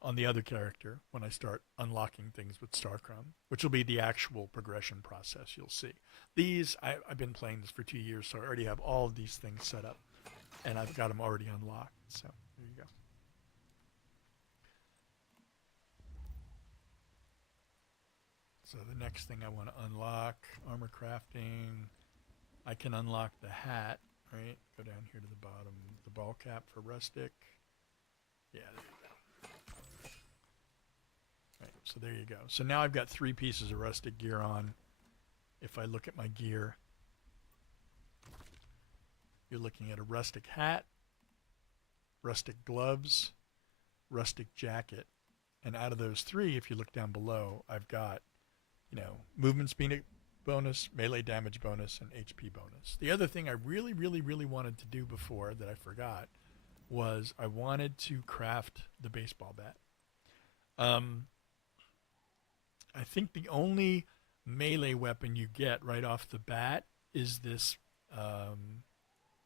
on the other character, when I start unlocking things with Starcrum, which will be the actual progression process. You'll see these. I've been playing this for 2 years, so I already have all of these things set up, and I've got them already unlocked. So there you go. So the next thing I want to unlock, armor crafting. I can unlock the hat, right? Go down here to the bottom. The ball cap for rustic. Yeah, there you go. Right, so there you go. So now I've got 3 pieces of rustic gear on. If I look at my gear, you're looking at a rustic hat, rustic gloves, rustic jacket. And out of those 3, if you look down below, I've got, movement speed bonus, melee damage bonus, and HP bonus. The other thing I really, really, really wanted to do before that I forgot was I wanted to craft the baseball bat. I think the only melee weapon you get right off the bat is this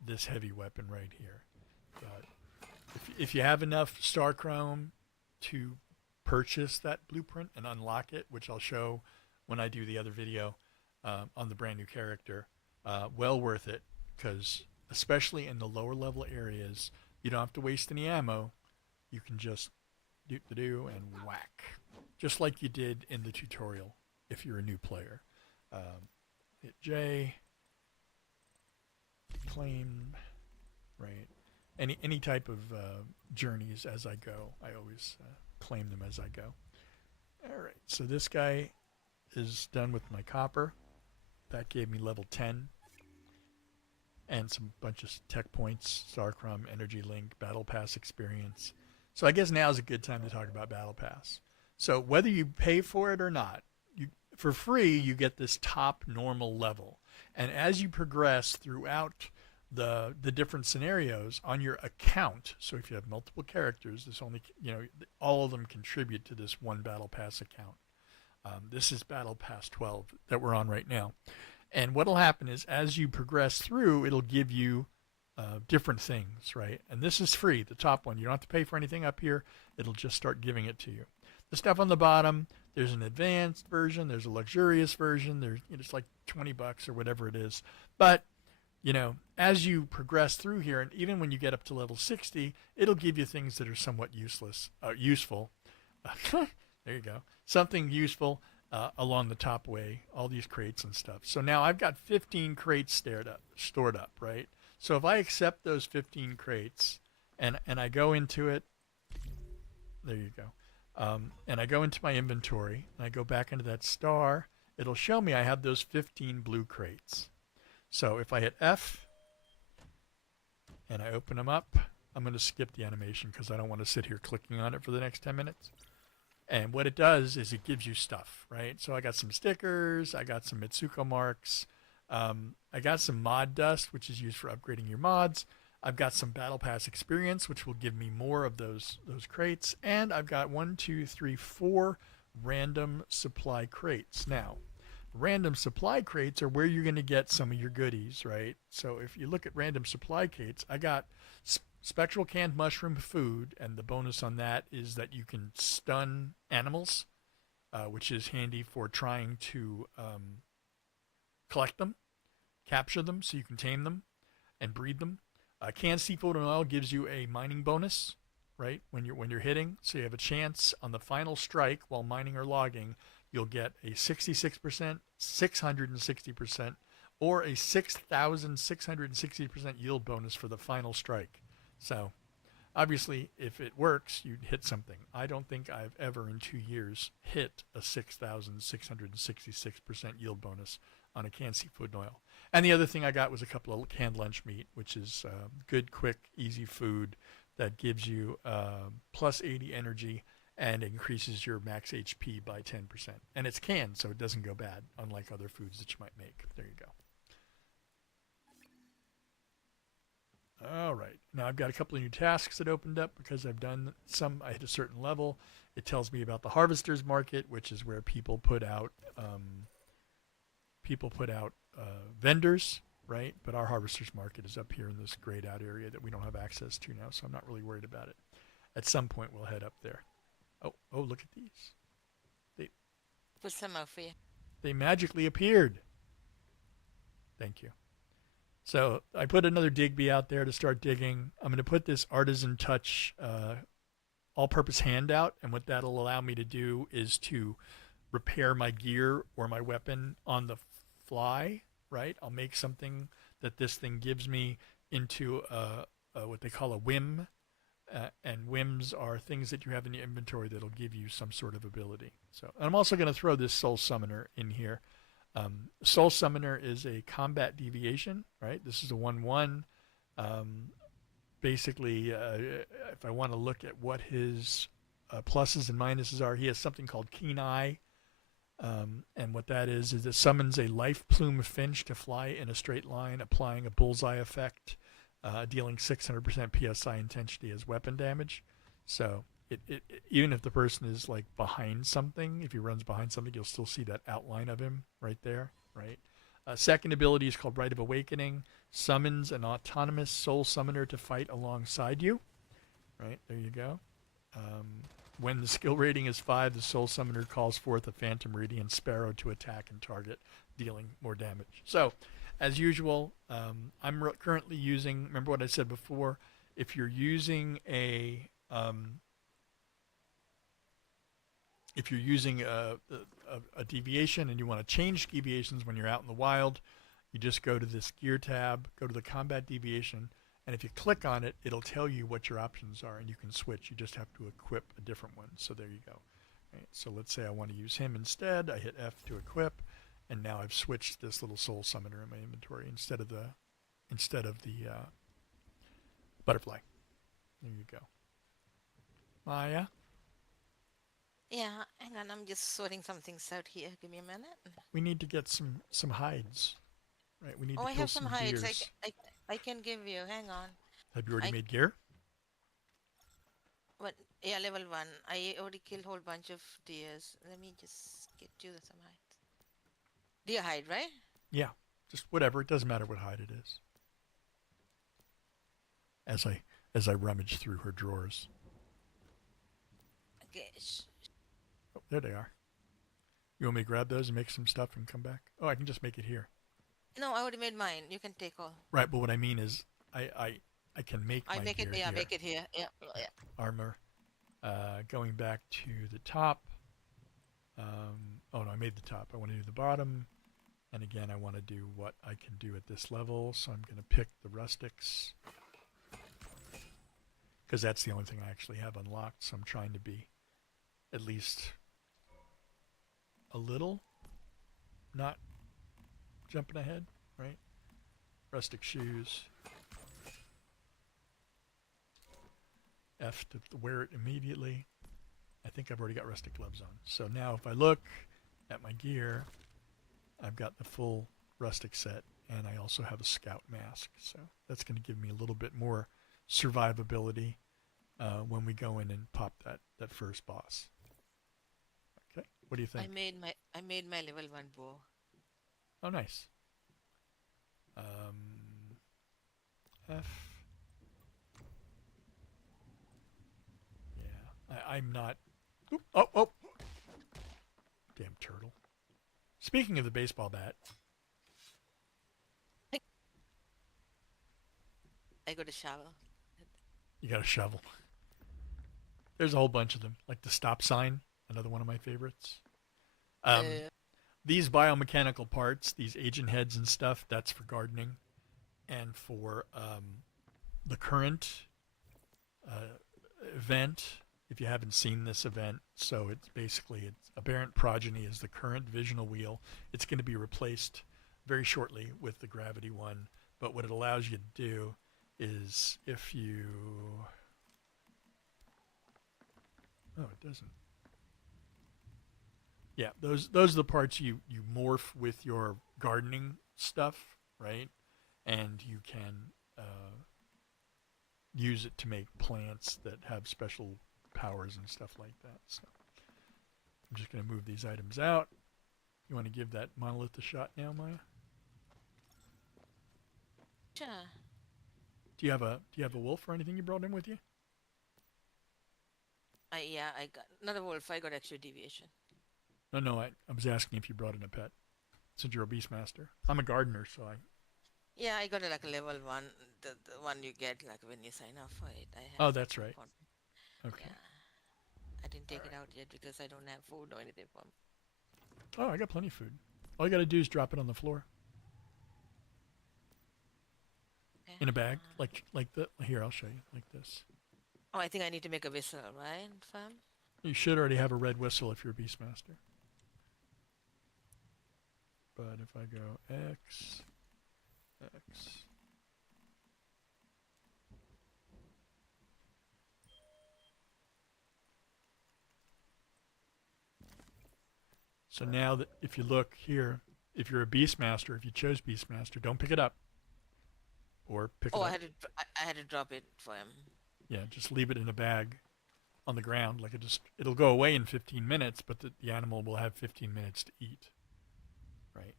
this heavy weapon right here. But if you have enough Starchrome to purchase that blueprint and unlock it, which I'll show when I do the other video on the brand new character, well worth it, because especially in the lower level areas, you don't have to waste any ammo. You can just do and whack, just like you did in the tutorial if you're a new player. Hit J, claim, right? Any type of journeys as I go, I always claim them as I go. All right, so this guy is done with my copper. That gave me level 10 and some bunch of tech points, Starcrum, Energy Link, Battle Pass experience. So I guess now is a good time to talk about Battle Pass. So whether you pay for it or not, for free you get this top normal level. And as you progress throughout the different scenarios on your account, so if you have multiple characters, this only, all of them contribute to this one Battle Pass account. This is Battle Pass 12 that we're on right now. And what will happen is as you progress through, it'll give you different things, right? And this is free, the top one. You don't have to pay for anything up here. It'll just start giving it to you. The stuff on the bottom, there's an advanced version, there's a luxurious version, there's it's like $20 or whatever it is. But, as you progress through here, and even when you get up to level 60, it'll give you things that are somewhat useful. There you go. Something useful along the top way, all these crates and stuff. So now I've got 15 crates stored up, right? So if I accept those 15 crates and I go into it, there you go. And I go into my inventory and I go back into that star, it'll show me I have those 15 blue crates. So if I hit F and I open them up, I'm going to skip the animation because I don't want to sit here clicking on it for the next 10 minutes. And what it does is it gives you stuff, right? So I got some stickers, I got some Mitsuko marks, I got some mod dust, which is used for upgrading your mods. I've got some Battle Pass experience, which will give me more of those crates, and I've got 4 random supply crates. Now, random supply crates are where you're going to get some of your goodies, right? So if you look at random supply crates, I got spectral canned mushroom food, and the bonus on that is that you can stun animals, which is handy for trying to collect them, capture them so you can tame them and breed them. Canned seafood and oil gives you a mining bonus, right? When you're hitting, so you have a chance on the final strike while mining or logging, you'll get a 66%, 660%, or a 6,660% yield bonus for the final strike. So, obviously, if it works, you'd hit something. I don't think I've ever in 2 years hit a 6,666% yield bonus on a canned seafood and oil. And the other thing I got was a couple of canned lunch meat, which is good, quick, easy food that gives you plus 80 energy and increases your max HP by 10%. And it's canned, so it doesn't go bad, unlike other foods that you might make. There you go. All right. Now I've got a couple of new tasks that opened up because I've done some. I hit a certain level. It tells me about the harvesters market, which is where people put out vendors, right? But our harvesters market is up here in this grayed out area that we don't have access to now, so I'm not really worried about it. At some point, we'll head up there. Oh, look at these. Put some out for you. They magically appeared. Thank you. So I put another Digby out there to start digging. I'm going to put this Artisan Touch all-purpose hand out, and what that'll allow me to do is to repair my gear or my weapon on the fly, right? I'll make something that this thing gives me into what they call a whim, and whims are things that you have in your inventory that'll give you some sort of ability. So, and I'm also going to throw this Soul Summoner in here. Soul Summoner is a combat deviation, right? This is a 1/1. Basically, if I want to look at what his pluses and minuses are, he has something called Keen Eye. And what that is it summons a life plume finch to fly in a straight line, applying a bullseye effect, dealing 600% PSI intensity as weapon damage. So it even if the person is like behind something, if he runs behind something, you'll still see that outline of him right there, right? Second ability is called Rite of Awakening. Summons an autonomous soul summoner to fight alongside you. Right, there you go. When the skill rating is 5, the Soul Summoner calls forth a Phantom Radiant Sparrow to attack and target, dealing more damage. So, as usual, I'm currently using, remember what I said before, if you're using a deviation and you want to change deviations when you're out in the wild, you just go to this gear tab, go to the combat deviation, and if you click on it, it'll tell you what your options are, and you can switch. You just have to equip a different one. So there you go. Right, so let's say I want to use him instead. I hit F to equip, and now I've switched this little Soul Summoner in my inventory instead of the butterfly. There you go. Maya? Yeah, hang on. I'm just sorting some things out here. Give me a minute. We need to get some hides. Right, we need to I kill have some hides. deers. I can give you. Hang on. Have you already made gear? But yeah, level 1. I already killed a whole bunch of deers. Let me just get you some hides. Deer hide, right? Yeah, just whatever. It doesn't matter what hide it is. As I rummage through her drawers. Okay. Oh, there they are. You want me to grab those and make some stuff and come back? Oh, I can just make it here. No, I already made mine. You can take all. Right, but what I mean is I can make my make it. gear Yeah, here. make it here. Yeah. Armor. Going back to the top. Oh no, I made the top. I want to do the bottom. And again, I want to do what I can do at this level. So I'm going to pick the rustics. Because that's the only thing I actually have unlocked. So I'm trying to be at least a little not jumping ahead, right? Rustic shoes. F to wear it immediately. I think I've already got rustic gloves on. So now if I look at my gear, I've got the full rustic set. and I also have a scout mask. So that's going to give me a little bit more survivability when we go in and pop that first boss. Okay, what do you think? I made my level 1 bow. Oh, nice. F. Yeah, I'm not. Oop, oh! Damn turtle. Speaking of the baseball bat, I got a shovel. you got a shovel. There's a whole bunch of them, like the stop sign, another one of my favorites. These biomechanical parts, these agent heads and stuff, that's for gardening, and for the current event. If you haven't seen this event, so it's basically Aberrant Progeny is the current visional wheel. It's going to be replaced very shortly with the gravity one. But what it allows you to do is if you... Oh, it doesn't. Yeah, those are the parts you morph with your gardening stuff, right? And you can use it to make plants that have special powers and stuff like that. So I'm just going to move these items out. You want to give that monolith a shot now, Maya? Sure. Do you have a wolf or anything you brought in with you? Yeah, I got not a wolf. I got extra deviation. No, I was asking if you brought in a pet. Since you're a beastmaster, I'm a gardener, so I. Yeah, I got like a level 1, the one you get like when you sign up for it. I have Oh, that's right. Okay. Yeah. I didn't take it out yet because I don't have food or anything for me. Oh, I got plenty of food. All you got to do is drop it on the floor Okay. in a bag, like the. Here, I'll show you, like this. Oh, I think I need to make a whistle, right, fam? You should already have a red whistle if you're a beastmaster. But if I go X. So now that if you look here, if you're a Beastmaster, if you chose Beastmaster, don't pick it up. Or pick it up. I had to drop it for him. Yeah, just leave it in a bag on the ground. Like it'll go away in 15 minutes, but the animal will have 15 minutes to eat. Right?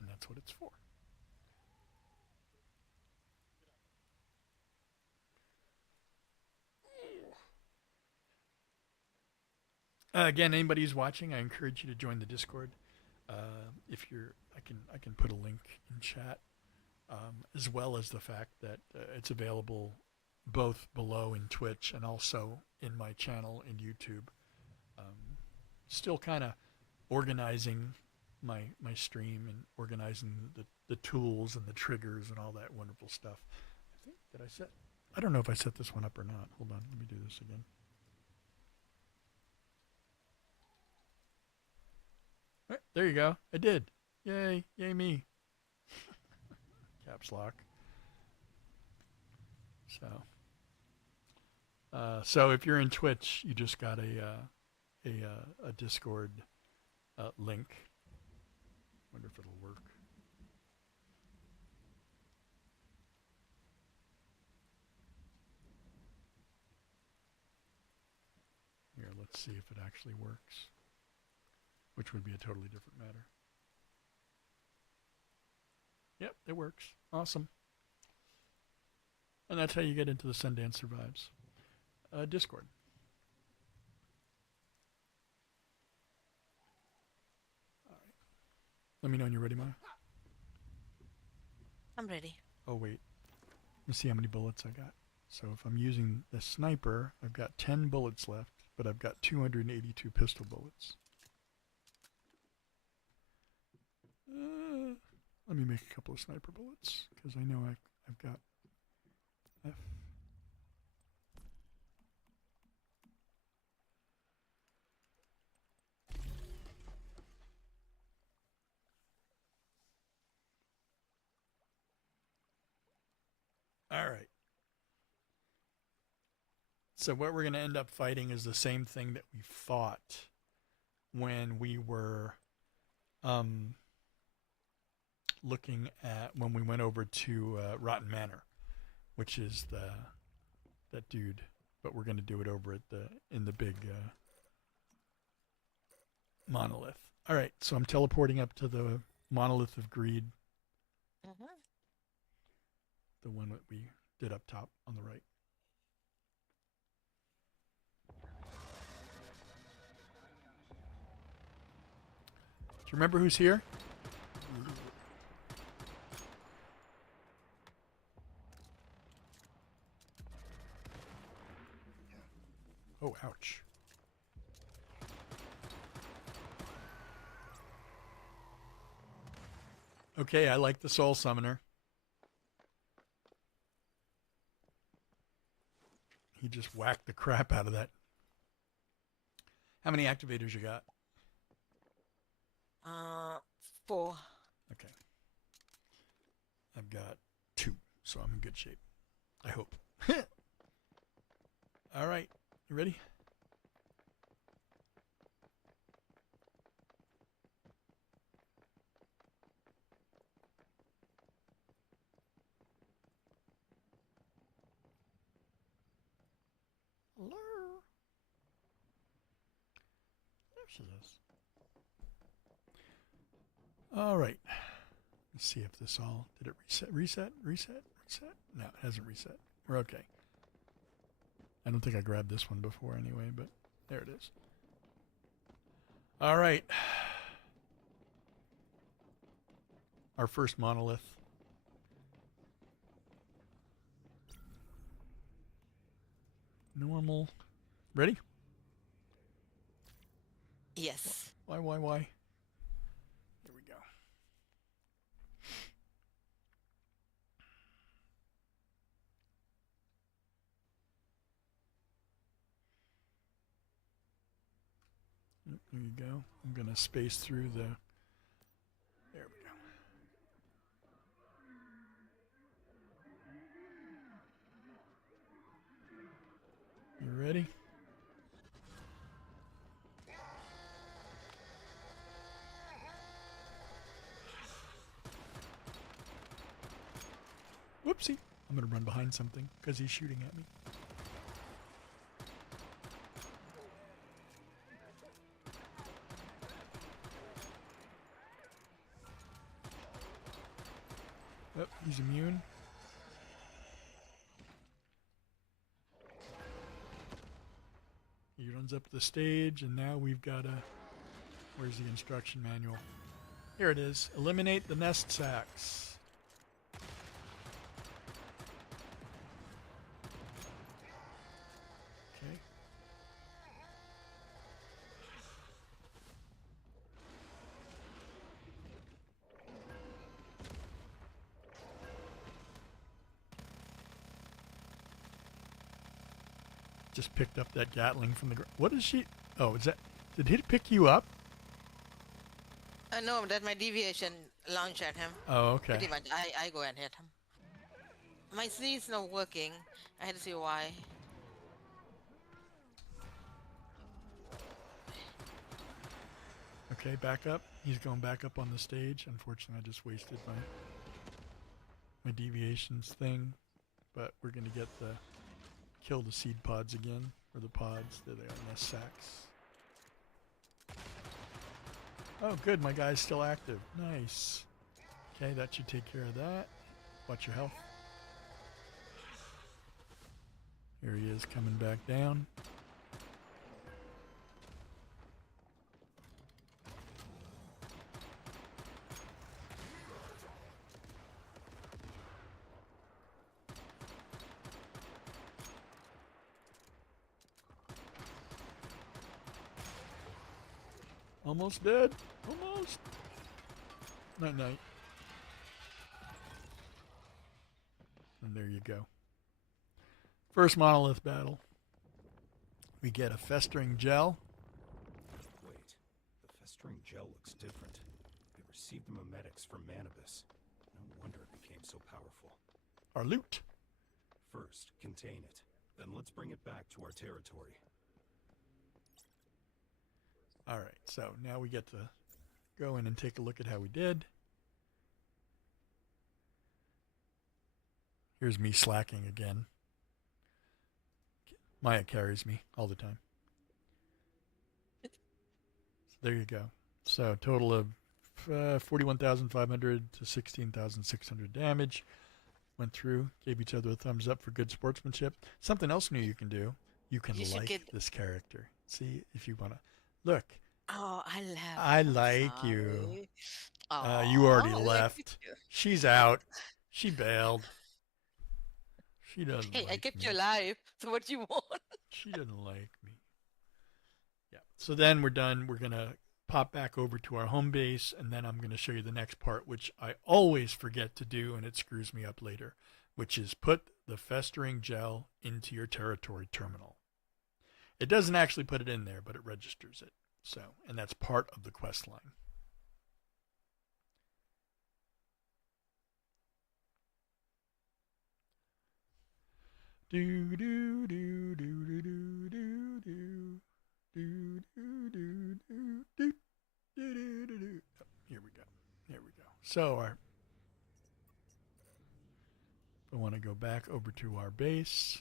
And that's what it's for. Again, anybody who's watching, I encourage you to join the Discord. If you're, I can put a link in chat, as well as the fact that it's available both below in Twitch and also in my channel in YouTube. Still kind of organizing my stream and organizing the tools and the triggers and all that wonderful stuff. I don't know if I set this one up or not. Hold on, let me do this again. Right, there you go. I did. Yay. Yay me. Caps lock. So if you're in Twitch, you just got a Discord link. Wonder if it'll work. Here, let's see if it actually works. Which would be a totally different matter. Yep, it works. Awesome. And that's how you get into the Sundance Survives Discord. All right. Let me know when you're ready, Maya. I'm ready. Oh, wait. Let me see how many bullets I got. So if I'm using the sniper, I've got 10 bullets left, but I've got 282 pistol bullets. Let me make a couple of sniper bullets, because I know I've got F. All right. So what we're going to end up fighting is the same thing that we fought when we were looking at when we went over to Rotten Manor, which is that dude. But we're going to do it over at in the big monolith. All right, so I'm teleporting up to the monolith of greed, the one that we did up top on the right. Do you remember who's here? Oh, ouch. Okay, I like the Soul Summoner. He just whacked the crap out of that. How many activators you got? 4. Okay. I've got 2, so I'm in good shape. I hope. All right. You ready? Hello? There she is. All right. Let's see if this all... Did it reset? Reset? No, it hasn't reset. We're okay. I don't think I grabbed this one before anyway, but there it is. All right. Our first monolith. Normal. Ready? Yes. Why? Here we go. There you go. I'm going to space through the... There we go. You ready? Whoopsie. I'm going to run behind something because he's shooting at me. Oh, he's immune. He runs up the stage, and now we've got a... Where's the instruction manual? Here it is. Eliminate the nest sacks. Okay. Just picked up that Gatling from the ground. What is she? Oh, is that... Did he pick you up? No, that's my deviation launch at him. Oh, okay. Pretty much, I go and hit him. My C is not working. I had to see why. Okay, back up. He's going back up on the stage. Unfortunately, I just wasted my deviations thing. But we're going to get the... Kill the seed pods again. Or the pods. There they are, nest sacks. Oh, good. My guy's still active. Nice. Okay, that should take care of that. Watch your health. Here he is coming back down. Almost dead. Almost. Night night. And there you go. First monolith battle. We get a festering gel. Wait, the festering gel looks different. It received the memetics from Manibus. No wonder it became so powerful. Our loot. First, contain it. Then let's bring it back to our territory. All right, so now we get to go in and take a look at how we did. Here's me slacking again. Maya carries me all the time. So there you go. So total of 41,500 to 16,600 damage. Went through, gave each other a thumbs up for good sportsmanship. Something else new you can do. You can like this character. See if you want to. Look. Oh, I love I you. like you. You Aw, already I like you left. too. She's out. She bailed. She doesn't Hey, I like kept me. you alive. So what do you want? She doesn't like me. Yeah. So then we're done. We're going to pop back over to our home base, and then I'm going to show you the next part, which I always forget to do, and it screws me up later, which is put the festering gel into your territory terminal. It doesn't actually put it in there, but it registers it. So, and that's part of the quest line. Do do do do do do do do do do do do do do do. Here we go. Here we go. So I want to go back over to our base.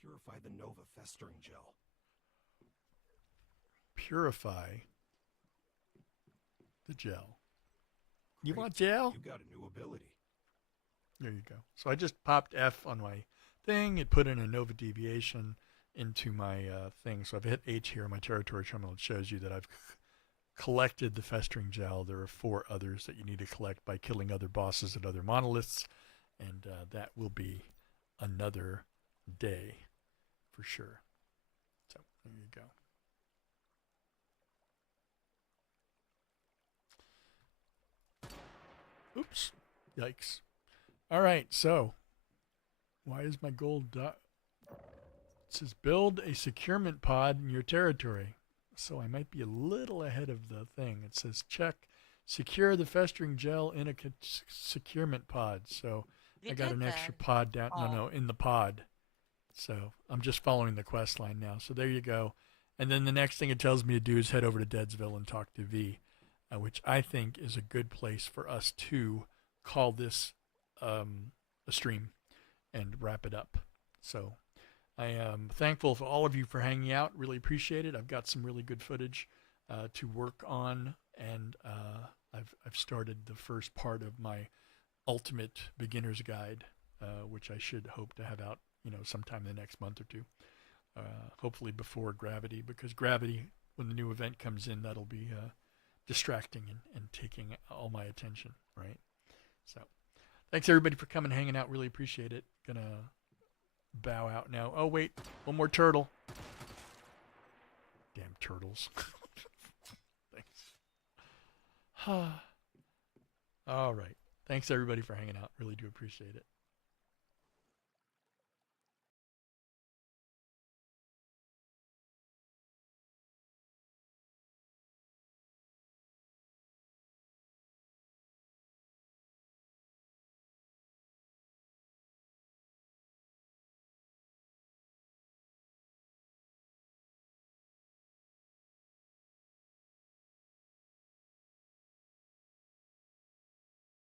Purify the Nova festering gel. Purify the gel. You Great. want gel? You got a new ability. There you go. So I just popped F on my thing. It put in a Nova deviation into my thing. So if I hit H here, my territory terminal, it shows you that I've collected the festering gel. There are 4 others that you need to collect by killing other bosses and other monoliths. And that will be another day for sure. So there you go. Oops. Yikes. All right. So why is my gold dot? It says build a securement pod in your territory. So I might be a little ahead of the thing. It says check secure the festering gel in a securement pod. So I got an extra pod down. No, in the pod. So I'm just following the quest line now. So there you go. And then the next thing it tells me to do is head over to Deadsville and talk to V, which I think is a good place for us to call this a stream and wrap it up. So I am thankful for all of you for hanging out. Really appreciate it. I've got some really good footage to work on, and I've started the first part of my ultimate beginner's guide, which I should hope to have out, sometime in the next month or 2. Hopefully before Gravity, because Gravity, when the new event comes in, that'll be distracting and taking all my attention, right? So thanks everybody for coming, hanging out. Really appreciate it. Gonna bow out now. Oh wait, one more turtle. Damn turtles. Thanks. All right. Thanks everybody for hanging out. Really do appreciate it.